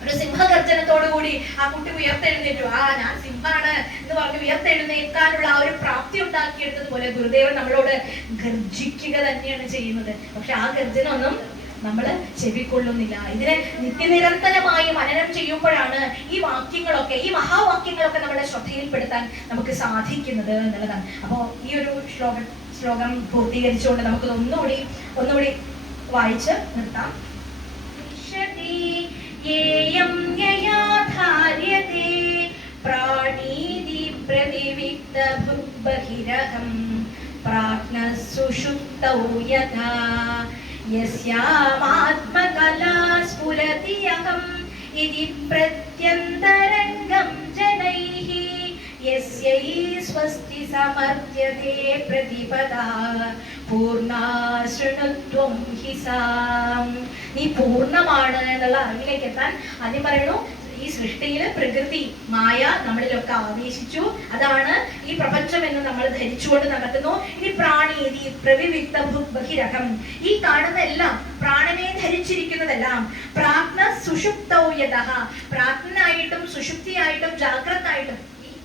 ഒരു സിംഹഗർജനത്തോടു കൂടി ആ കുട്ടി ഉയർത്തെഴുന്നേറ്റു. ഞാൻ സിംഹാണ് എന്ന് പറഞ്ഞ് ഉയർത്തെഴുന്നേൽക്കാനുള്ള ആ ഒരു പ്രാപ്തി ഉണ്ടാക്കിയെടുത്തതുപോലെ ഗുരുദേവൻ നമ്മളോട് ഗർജിക്കുക തന്നെയാണ് ചെയ്യുന്നത്. പക്ഷെ ആ ഗർജനൊന്നും നമ്മൾ ചെവിക്കൊള്ളുന്നില്ല. ഇതിനെ നിത്യനിരന്തരമായി മനനം ചെയ്യുമ്പോഴാണ് ഈ വാക്യങ്ങളൊക്കെ, ഈ മഹാവാക്യങ്ങളൊക്കെ നമ്മളെ ശ്രദ്ധയിൽപ്പെടുത്താൻ നമുക്ക് സാധിക്കുന്നത് എന്നുള്ളതാണ്. അപ്പോൾ ഈ ഒരു ശ്ലോകം പൂർത്തീകരിച്ചുകൊണ്ട് നമുക്ക് ഒന്നുകൂടി വായിച്ച് നിർത്താം. യേയം യയാ ധാര്യതേ പ്രാണീതി പ്രവിവിക്ത ബഹിരഹം പ്രാജ്ഞസുഷുപ്തൗ യഥാ യസ്യാമാത്മകലാ സ്ഫുരതി അഹം ഇതി പ്രത്യന്തരംഗം ജനൈഃ യസ്യൈ സ്വസ്തി സമർത്യതേ പ്രതിപദാ പൂർണ്ണാ ശൃണുത്വം ഹി സാം. നീ പൂർണ്ണമാണ് എന്നുള്ള അറിവിലേക്ക് എത്താൻ ആദ്യം പറയുന്നു, ഈ സൃഷ്ടിയില് പ്രകൃതി മായ നമ്മളിലൊക്കെ ആവേശിച്ചു, അതാണ് ഈ പ്രപഞ്ചം എന്ന് നമ്മൾ ധരിച്ചുകൊണ്ട് നടത്തുന്നു. ഇനി പ്രാണീതി പ്രവിവിക്ത ബഹിരഹം, ഈ കാണുന്ന എല്ലാം പ്രാണനെ ധരിച്ചിരിക്കുന്നതെല്ലാം പ്രാജ്ഞ സുഷുപ്തൗ യതഃ, പ്രാജ്ഞനായിട്ടും സുഷുപ്തിയായിട്ടും ജാഗ്രതായിട്ടും,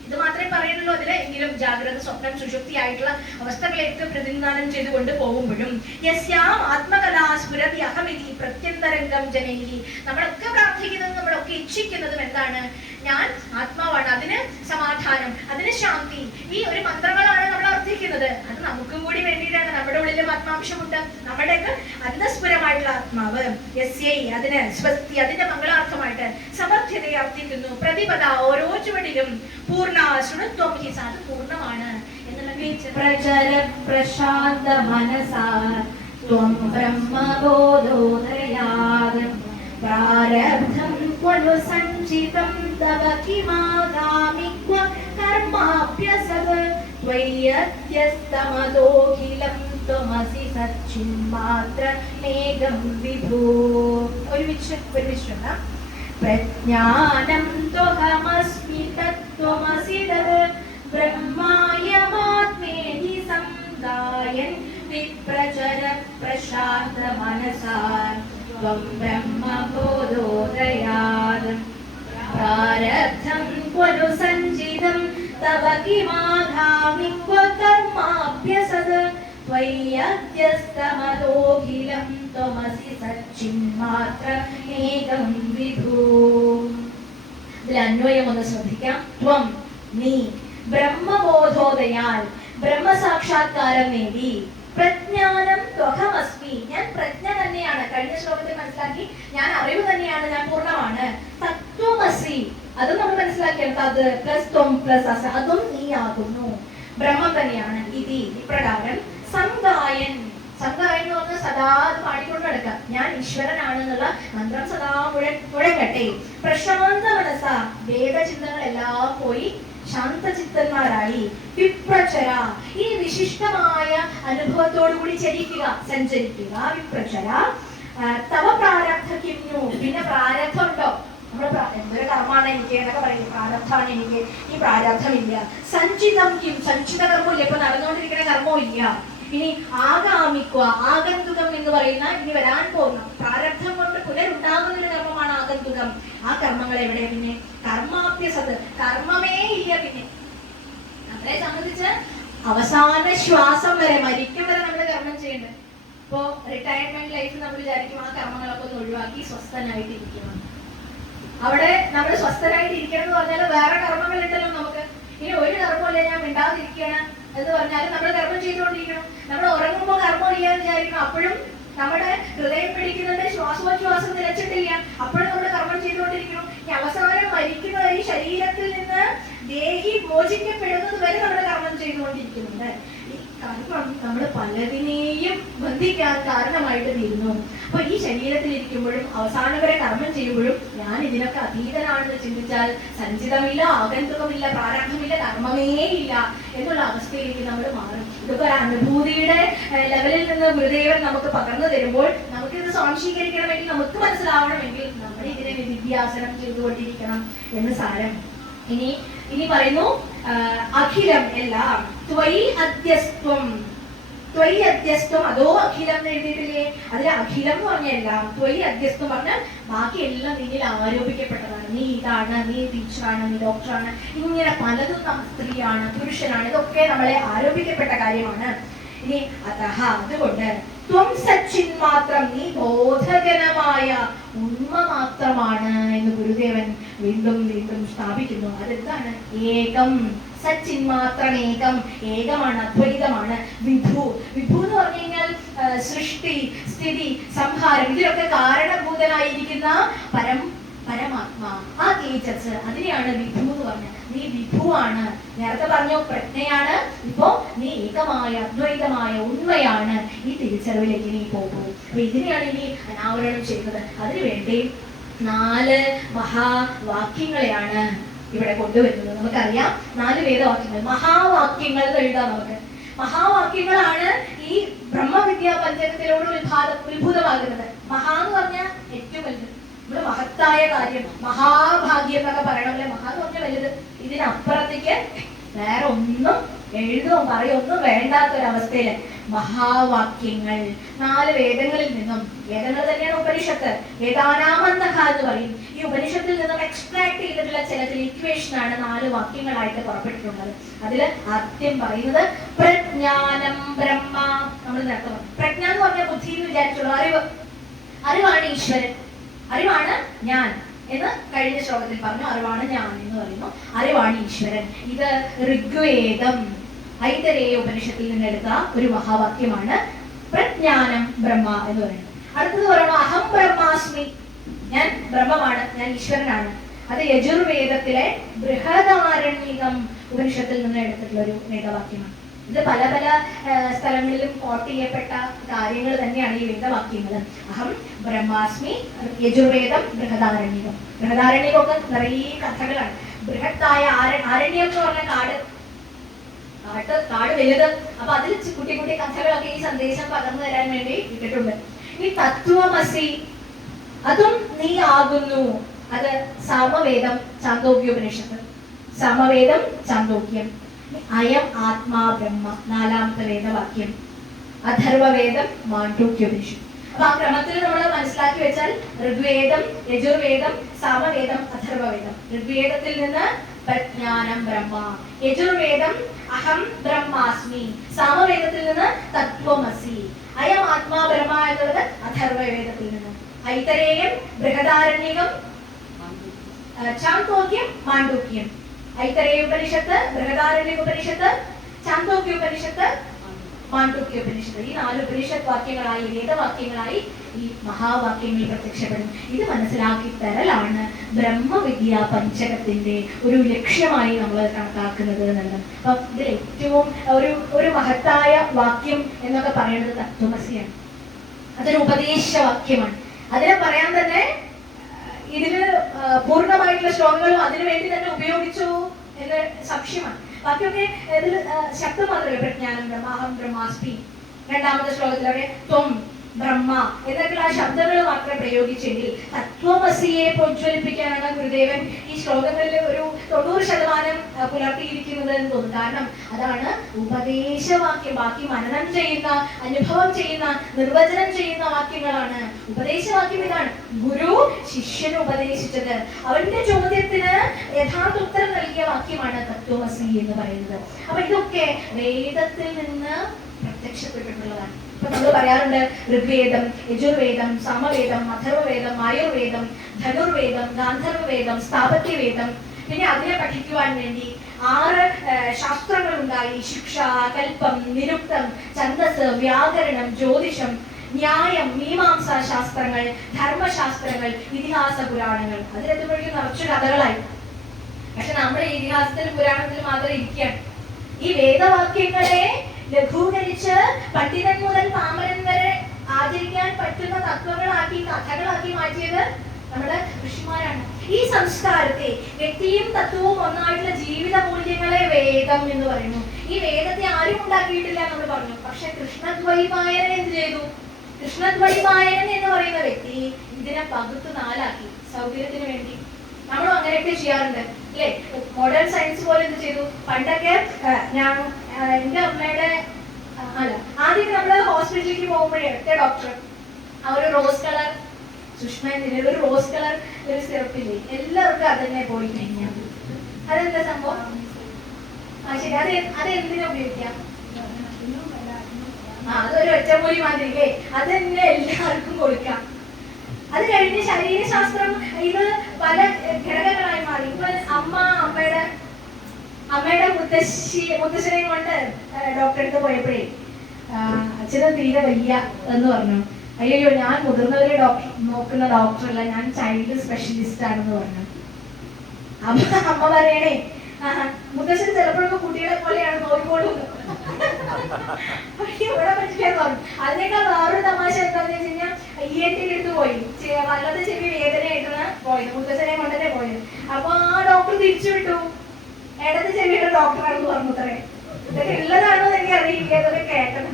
ഇത് മാത്രമേ പറയുന്നുള്ളൂ അതില്, എങ്കിലും ജാഗ്രത സ്വപ്നം സുഷുപ്തി ആയിട്ടുള്ള അവസ്ഥകളെയൊക്കെ പ്രതിനിധാനം ചെയ്തുകൊണ്ട് പോകുമ്പോഴും യസ്യാം ആത്മകലാ സ്ഫുരതി അഹമിതി പ്രത്യന്തരംഗം ജനൈഹി, നമ്മളൊക്കെ പ്രാർത്ഥിക്കുന്നതും നമ്മളൊക്കെ ഇച്ഛിക്കുന്നതും എന്താണ്? ഞാൻ ആത്മാവാണ്, അതിന് സമാധാനം, അതിന് ശാന്തി. ഈ ഒരു മന്ത്രങ്ങളാണ് നമ്മൾ അർത്ഥിക്കുന്നത്. അത് നമുക്കും കൂടി വേണ്ടിയിട്ടാണ്. നമ്മുടെ ഉള്ളിലും ആത്മാംശമുണ്ട്, നമ്മുടെയൊക്കെ അന്തസ്ഫുരമായിട്ടുള്ള ആത്മാവ്. യസ്യൈ, അതിന് സ്വസ്തി, അതിന്റെ മംഗളാർത്ഥമായിട്ട് സമർത്ഥ്യതയെ അർത്ഥിക്കുന്നു. പ്രതിപദ, ഓരോ ചുവടിലും പൂർണ്ണ ശൃണുത്വം ഹി സാ, അത് പൂർണ്ണമാണ് എന്നുള്ള പ്രചര പ്രശാന്ത മനസാ ത്വം ബ്രഹ്മബോധോദയാത് പ്രാരബ്ധം ക്വനു സഞ്ചിതം തവ കിമാഗാമി ക്വ കർമാഭ്യസത് ത്വയ്യത്യസ്തമതോഖിലം ത്വമസി സച്ചിന്മാത്രമേകം വിഭൂ. ഒരുമിച്ച് പ്രജ്ഞാനം ത്വഹമസ്മി തത്ത്വമസി തത് ബ്രഹ്മായമാത്മേതി സംഗായൻ വിപ്രചര പ്രശാന്ത മനസാ ത്വം ബ്രഹ്മബോധോദയാത് പ്രാരബ്ധം ക്വനു സഞ്ചിതം തവ കിമാഗാമി ക്വ കർമാഭ്യസത് ത്വയ്യത്യസ്തമതോഖിലം ത്വമസി സച്ചിന്മാത്രമേകം വിഭൂ. ഇതിൽ അന്വയം ഒന്ന് ശ്രദ്ധിക്കാം. ത്വം, നീ, ബ്രഹ്മബോധോദയാൽ, ബ്രഹ്മസാക്ഷാത്കാരം നേടി, പ്രജ്ഞാനം ത്വഹമസ്മി, ഞാൻ പ്രജ്ഞ തന്നെയാണ്. കഴിഞ്ഞ ശ്ലോകത്തിൽ മനസ്സിലാക്കി, ഞാൻ അറിവ് തന്നെയാണ്, ഞാൻ പൂർണ്ണമാണ്. തത്വമസി, അതും നമ്മൾ മനസ്സിലാക്കിയാണ്. തത് പ്ലസ് ത്വം പ്ലസ് അസ, അതും നീ ആകുന്നു, ബ്രഹ്മം തന്നെയാണ്. ഇതി, ഇപ്രകാരം സംഗായൻ, സംഗായൻ എന്ന് പറഞ്ഞാൽ സദാ അത് പാടിക്കൊണ്ട് നടക്കാം. ഞാൻ ഈശ്വരനാണ് എന്നുള്ള മന്ത്രം സദാ മുഴങ്ങട്ടെ. പ്രശാന്ത മനസ്സ, വേദചിന്തകളെല്ലാം പോയി ശാന്തചിത്തന്മാരായി. വിപ്രചര, ഈ വിശിഷ്ടമായ അനുഭവത്തോടുകൂടി ചരിക്കുക, സഞ്ചരിക്കുക. വിപ്രചര തവ പ്രാരബ്ധ കിംനു, പിന്നെ പ്രാരബ്ധം ഉണ്ടോ? നമ്മുടെ എന്തൊരു കർമ്മമാണ് എനിക്ക് എന്നൊക്കെ പറയും, പ്രാരബ്ധമാണ് എനിക്ക്, ഈ പ്രാരബ്ധമില്ല. സഞ്ചിതം കിം, സഞ്ചിത കർമ്മമില്ല, ഇപ്പൊ നടന്നുകൊണ്ടിരിക്കുന്ന കർമ്മവും ഇല്ല. ഇനി ആഗാമിക്കുക, ആഗന്തുകം എന്ന് പറയുന്ന ഇനി വരാൻ പോകുന്ന പ്രാരബ്ധം കൊണ്ട് പുനരുണ്ടാകുന്ന ഒരു കർമ്മമാണ് ആഗന്തുകം. ആ കർമ്മങ്ങൾ എവിടെ? പിന്നെ കർമാഭ്യസത്, കർമ്മമേ ഇല്ല. പിന്നെ നമ്മളെ സംബന്ധിച്ച് അവസാന ശ്വാസം വരെ, മരിക്കും വരെ നമ്മൾ കർമ്മം ചെയ്യേണ്ടത്. ഇപ്പോ റിട്ടയർമെന്റ് ലൈഫ് നമ്മൾ വിചാരിക്കും ആ കർമ്മങ്ങളൊക്കെ ഒന്ന് ഒഴിവാക്കി സ്വസ്ഥനായിട്ടിരിക്കണം. അവിടെ നമ്മൾ സ്വസ്ഥനായിട്ട് ഇരിക്കണം എന്ന് പറഞ്ഞാൽ വേറെ കർമ്മങ്ങൾ ഉണ്ടല്ലോ നമുക്ക്. ഇനി ഒരു കർമ്മമില്ല, ഞാൻ മിണ്ടാതിരിക്കണം എന്ന് പറഞ്ഞാലും നമ്മൾ കർമ്മം ചെയ്തുകൊണ്ടിരിക്കണം. നമ്മൾ ഉറങ്ങുമ്പോൾ കർമ്മം ഇല്ലാന്ന് വിചാരിക്കണം, അപ്പോഴും നമ്മുടെ ഹൃദയം പിടിക്കുന്നുണ്ട്, ശ്വാസോച്ഛ്വാസം നിലച്ചിട്ടില്ല, അപ്പോഴും നമ്മൾ കർമ്മം ചെയ്തുകൊണ്ടിരിക്കണം. ഈ അവസാനം മരിക്കുന്ന ഈ ശരീരത്തിൽ നിന്ന് ദേഹി മോചിക്കപ്പെടുന്നത് വരെ നമ്മൾ കർമ്മം ചെയ്തുകൊണ്ടിരിക്കുന്നുണ്ട്. ഈ കർമ്മം നമ്മൾ പലതിനെയും ബന്ധിക്കാൻ കാരണമായിട്ട് തീരുന്നു. അപ്പൊ ഈ ശരീരത്തിൽ ഇരിക്കുമ്പോഴും അവസാനം വരെ കർമ്മം ചെയ്യുമ്പോഴും ഞാൻ ഇതിനൊക്കെ അതീതനാണെന്ന് ചിന്തിച്ചാൽ സഞ്ചിതമില്ല, ആഗന്തുകമില്ല, പ്രാരബ്ധമില്ല, കർമ്മമേ ഇല്ല എന്നുള്ള അവസ്ഥയിലേക്ക് നമ്മൾ മാറും. ഇതൊക്കെ ഒരു അനുഭൂതിയുടെ ലെവലിൽ നിന്ന് ഗുരുദേവൻ നമുക്ക് പകർന്നു തരുമ്പോൾ നമുക്കിത് സ്വാംശീകരിക്കണമെങ്കിൽ, നമുക്ക് മനസ്സിലാവണമെങ്കിൽ നമ്മൾ ഇതിനെ വിദ്യാസനം ചെയ്തുകൊണ്ടിരിക്കണം എന്ന് സാരം. ഇനി പറയുന്നു അഖിലം എല്ലാം ത്വയി അധ്യസ്ത്വം, ത്വയി അധ്യസ്ത്വം, അതോ അഖിലം എന്ന് എഴുതിയിട്ടില്ലേ? അതിൽ അഖിലം എന്ന് പറഞ്ഞ എല്ലാം, ത്വയി അധ്യസ്ത്വം പറഞ്ഞാൽ ബാക്കി എല്ലാം നിന്നിൽ ആരോപിക്കപ്പെട്ടതാണ്. നീ ഇതാണ്, നീ ടീച്ചറാണ്, നീ ഡോക്ടറാണ്, ഇങ്ങനെ പലതും സ്ത്രീയാണ്, പുരുഷനാണ്, ഇതൊക്കെ നമ്മളെ ആരോപിക്കപ്പെട്ട കാര്യമാണ്. ഇനി അതഹ, അതുകൊണ്ട് ത്വം സച്ചിൻ മാത്രം, നീ ബോധജനമായ ഉണ്മ മാത്രമാണ് എന്ന് ഗുരുദേവൻ വീണ്ടും വീണ്ടും സ്ഥാപിക്കുന്നു. അതെന്താണ്? ഏകം, സച്ചിൻ മാത്രം ഏകം, ഏകമാണ്, അദ്വൈതമാണ്. വിഭു, വിഭു എന്ന് പറഞ്ഞു കഴിഞ്ഞാൽ സൃഷ്ടി, സ്ഥിതി, സംഹാരം ഇതിലൊക്കെ കാരണഭൂതനായിരിക്കുന്ന പരമാത്മാ, ആ തേജസ്, അതിനെയാണ് വിഭു എന്ന് പറഞ്ഞത്. നീ വിഭുവാണ്. നേരത്തെ പറഞ്ഞു പ്രജ്ഞയാണ്, ഇപ്പോ നീ ഏകമായ അദ്വൈതമായ ഉണ്മയാണ്. ഈ തിരിച്ചറിവിലേക്ക് നീ പോകൂ. അപ്പൊ ഇതിനെയാണ് ഇനി അനാവരണം ചെയ്യുന്നത്. അതിനുവേണ്ടി 4 മഹാവാക്യങ്ങളെയാണ് ഇവിടെ കൊണ്ടുവരുന്നത്. നമുക്കറിയാം 4 വേദവാക്യങ്ങൾ, മഹാവാക്യങ്ങൾ എന്ന് എഴുതാം നമുക്ക്. മഹാവാക്യങ്ങളാണ് ഈ ബ്രഹ്മവിദ്യാ പഞ്ചകത്തിലോട് ഉത്ഭൂതമാകുന്നത്. മഹാ എന്ന് പറഞ്ഞാൽ ഏറ്റവും വലുത്, നമ്മള് മഹത്തായ കാര്യം, മഹാഭാഗ്യം എന്നൊക്കെ പറയണമല്ലേ. മഹാ എന്ന് പറഞ്ഞാൽ വലുത്. ഇതിനപ്പുറത്തേക്ക് വേറെ ഒന്നും എഴുതുകയോ പറയൊന്നും വേണ്ടാത്തൊരവസ്ഥയില് മഹാവാക്യങ്ങൾ 4 വേദങ്ങളിൽ നിന്നും, വേദങ്ങൾ തന്നെയാണ് ഉപനിഷത്ത്, വേദാനാമന്തഹ എന്ന് പറയും. ഈ ഉപനിഷത്തിൽ നിന്നും എക്സ്ട്രാക്ട് ചെയ്തിട്ടുള്ള ചില ഇക്വേഷൻ ആണ് 4 വാക്യങ്ങളായിട്ട് പുറപ്പെട്ടിട്ടുള്ളത്. അതില് ആദ്യം പറയുന്നത് പ്രജ്ഞാനം ബ്രഹ്മ. നമ്മൾ നേരത്തെ പറഞ്ഞു പ്രജ്ഞ എന്ന് പറഞ്ഞാൽ ബുദ്ധി എന്ന് വിചാരിച്ചുള്ളൂ. അറിവാണ് ഈശ്വരൻ, അറിവാണ് ഞാൻ എന്ന് കഴിഞ്ഞ ശ്ലോകത്തിൽ പറഞ്ഞു. അറിവാണ് ഞാൻ എന്ന് പറയുന്നു, അറിവാണ് ഈശ്വരൻ. ഇത് ഋഗ്വേദം ഐതരേയ ഉപനിഷത്തിൽ നിന്ന് എടുത്ത ഒരു മഹാവാക്യമാണ് പ്രജ്ഞാനം ബ്രഹ്മ എന്ന് പറയുന്നത്. അടുത്തത് പറയുന്നു അഹം ബ്രഹ്മാസ്മി, ഞാൻ ബ്രഹ്മമാണ്, ഞാൻ ഈശ്വരനാണ്. അത് യജുർവേദത്തിലെ ബൃഹദാരണ്യകം ഉപനിഷത്തിൽ നിന്ന് എടുത്തിട്ടുള്ള ഒരു വേദവാക്യമാണ്. ഇത് പല പല സ്ഥലങ്ങളിലും കോട്ട് ചെയ്യപ്പെട്ട കാര്യങ്ങൾ തന്നെയാണ് ഈ വേദവാക്യങ്ങൾ. അഹം ബ്രഹ്മാസ്മി, യജുർവേദം, ബൃഹദാരണ്യകം. ബൃഹദാരണ്യകമൊക്കെ നിറയെ കഥകളാണ്. ബൃഹത്തായ ആരണ്യം എന്ന് പറഞ്ഞ കാട് വലുത്. അപ്പൊ അതിൽ കുട്ടി കുട്ടി കഥകളൊക്കെ ഈ സന്ദേശം പകർന്നു തരാൻ വേണ്ടി ഇട്ടിട്ടുണ്ട്. ഈ തത്വമസി, അതും നീ ആകുന്നു. അത് സാമവേദം, ചാന്തോക്യോപനിഷത്ത്. സാമവേദം, ചാന്തോക്യം. അയം ആത്മാ ബ്രഹ്മ 4ാമത്തെ വേദവാക്യം. അഥർവവേദം, മാണ്ഡൂക്യോപനിഷത്ത്. അപ്പൊ ആ ക്രമത്തിൽ നമ്മൾ മനസ്സിലാക്കി വെച്ചാൽ ഋഗ്വേദം, യജുർവേദം, സാമവേദം, അഥർവവേദം. ഋഗ്വേദത്തിൽ നിന്ന് പ്രജ്ഞാനം ബ്രഹ്മ, യജുർവേദം അഹം ബ്രഹ്മാസ്മി, സാമവേദത്തിൽ നിന്ന് തത്വമസി, അയം ആത്മാ ബ്രഹ്മ എന്നുള്ളത് അഥർവവേദത്തിൽ നിന്ന്. ഐതരേയം, ബൃഹദാരണ്യകം, ചാന്തോക്യം, മാണ്ഡൂക്യം. ഐതരേയ ഉപനിഷത്ത്, ബൃഹദാരണ്യക ഉപനിഷത്ത്, ചാന്തോക്യ ഉപനിഷത്ത്, മാണ്ഡൂക്യ ഉപനിഷത്ത്. ഈ 4 ഉപനിഷത്ത് വാക്യങ്ങളായി, വേദവാക്യങ്ങളായി ഈ മഹാവാക്യങ്ങൾ പ്രത്യക്ഷപ്പെടും. ഇത് മനസ്സിലാക്കി തരലാണ് ബ്രഹ്മവിദ്യാ പഞ്ചകത്തിന്റെ ഒരു ലക്ഷ്യമായി നമ്മൾ കണക്കാക്കുന്നത് എന്നുള്ളത്. അപ്പൊ ഇതിൽ ഏറ്റവും ഒരു മഹത്തായ വാക്യം എന്നൊക്കെ പറയുന്നത് തത്വമസിയാണ്. അതൊരു ഉപദേശവാക്യമാണ്. അതിനെ പറയാൻ തന്നെ ഇതില് പൂർണ്ണമായിട്ടുള്ള ശ്ലോകങ്ങളും അതിനു വേണ്ടി തന്നെ ഉപയോഗിച്ചു എന്ന് സംശയമാണ്. ബാക്കിയൊക്കെ ഇതിൽ ശബ്ദം മാത്രമല്ല. പ്രജ്ഞാനം ബ്രഹ്മ, അഹം ബ്രഹ്മാസ്മി. 2ാമത്തെ ശ്ലോകത്തിലൊക്കെ ത്വം ബ്രഹ്മ എന്നൊക്കെയുള്ള ആ ശബ്ദങ്ങൾ മാത്രം പ്രയോഗിച്ചെങ്കിൽ തത്വമസിയെ പ്രോജ്വലിപ്പിക്കാനാണ് ഗുരുദേവൻ ഈ ശ്ലോകങ്ങളിൽ ഒരു 90% പുലർത്തിയിരിക്കുന്നത് എന്ന് തോന്നുന്നു. കാരണം അതാണ് ഉപദേശവാക്യം. ബാക്കി മനനം ചെയ്യുന്ന, അനുഭവം ചെയ്യുന്ന, നിർവചനം ചെയ്യുന്ന വാക്യങ്ങളാണ്. ഉപദേശവാക്യം ഇതാണ്. ഗുരു ശിഷ്യന് ഉപദേശിച്ചത്, അവന്റെ ചോദ്യത്തിന് യഥാർത്ഥ ഉത്തരം നൽകിയ വാക്യമാണ് തത്വമസി എന്ന് പറയുന്നത്. അപ്പൊ ഇതൊക്കെ വേദത്തിൽ നിന്ന് പ്രത്യക്ഷപ്പെട്ടിട്ടുള്ളതാണ്. ഇപ്പൊ നമ്മൾ പറയാറുണ്ട് ഋഗ്വേദം, യജുർവേദം, സാമവേദം, അഥർവവേദം, ആയുർവേദം, ധനുർവേദം, ഗാന്ധർവവേദം, സ്ഥാപത്യവേദം. പിന്നെ അതിനെ പഠിക്കുവാൻ വേണ്ടി 6 ശാസ്ത്രങ്ങൾ ഉണ്ടായി. ശിക്ഷ, കൽപ്പം, നിരുക്തം, ഛന്ദസ്, വ്യാകരണം, ജ്യോതിഷം, ന്യായം, മീമാംസ ശാസ്ത്രങ്ങൾ, ധർമ്മശാസ്ത്രങ്ങൾ, ഇതിഹാസ പുരാണങ്ങൾ. അതിലെത്തുമ്പോഴേക്കും നിറച്ചു കഥകളായി. പക്ഷെ നമ്മൾ ഇതിഹാസത്തിലും പുരാണത്തിലും മാത്രം ഇരിക്കുകയാണ്. ഈ വേദവാക്യങ്ങളെ ലഘൂകരിച്ച് പണ്ഡിതൻ മുതൽ പാമരൻ വരെ ആചരിക്കാൻ പറ്റുന്ന തത്വങ്ങളാക്കി, കഥകളാക്കി മാറ്റിയത് നമ്മുടെ ഋഷിമാരാണ്. ഈ സംസ്കാരത്തെ, വ്യക്തിയും തത്വവും ഒന്നായിട്ടുള്ള ജീവിത മൂല്യങ്ങളെ വേദം എന്ന് പറയുന്നു. ഈ വേദത്തെ ആരും ഉണ്ടാക്കിയിട്ടില്ല നമ്മൾ പറഞ്ഞു. പക്ഷെ കൃഷ്ണദ്വൈപായനൻ എന്ത് ചെയ്തു? കൃഷ്ണദ്വൈപായനൻ എന്ന് പറയുന്ന വ്യക്തി ഇതിനെ പകുത്ത് 4ആക്കി സൗകര്യത്തിന് വേണ്ടി. നമ്മളും അങ്ങനെയൊക്കെ ചെയ്യാറുണ്ട് അല്ലേ? മോഡേൺ സയൻസ് പോലെ എന്ത് ചെയ്തു? പണ്ടൊക്കെ എന്റെ അമ്മയുടെ ആദ്യം നമ്മള് ഹോസ്പിറ്റലിലേക്ക് പോകുമ്പോഴേ ഒറ്റ ഡോക്ടർ ആ ഒരു റോസ് കളർ സുഷ്മേന്ദ്രൻ ഒരു റോസ് കളർ ഒരു സിറപ്പില്ലേ, എല്ലാവർക്കും അതന്നെ പോയി കഴിഞ്ഞാൽ അതെന്താ സംഭവം? ശരി, അതെന്തിനാ ഉപയോഗിക്കാം? അതൊരു ഒറ്റമൂലി മാതിരി അല്ലേ? അതന്നെ എല്ലാവർക്കും കൊടുക്കാം. അത് കഴിഞ്ഞ് ശരീരശാസ്ത്രം ഇത് പല ഘടകങ്ങളായി മാറി. ഇപ്പൊ അമ്മയുടെ മുത്തശ്ശനെയും കൊണ്ട് ഡോക്ടറെ അടുത്ത് പോയപ്പോഴേ അച്ഛന് തീരെ വയ്യ എന്ന് പറഞ്ഞു. അയ്യോ ഞാൻ മുതിർന്നവരെ നോക്കുന്ന ഡോക്ടറല്ല, ഞാൻ ചൈൽഡ് സ്പെഷ്യലിസ്റ്റ് ആണെന്ന് പറഞ്ഞു. അമ്മ പറയണേ മുത്തശ്ശൻ ചിലപ്പോഴൊക്കെ കുട്ടികളെ പോലെയാണ് നോക്കിക്കോളൂ. ഇവിടെ പറ്റില്ലെന്ന് പറഞ്ഞു. അതിനേക്കാൾ വേറൊരു തമാശ എന്താന്ന് വെച്ച് കഴിഞ്ഞാൽ ENT എടുത്ത് പോയി, വല്ലത്തെ ചെവി വേദനയായിട്ടാണ് പോയത്, മുത്തശ്ശനെ കൊണ്ടല്ലേ പോയത്. അപ്പൊ ആ ഡോക്ടർ തിരിച്ചു വിട്ടു, ഇടത് ചെവിയുടെ ഡോക്ടറാണെന്ന് പറഞ്ഞു. അത്രേ ഇതൊക്കെ ഉള്ളതാണോ എനിക്ക് അറിയില്ല, അതൊക്കെ കേട്ടത്.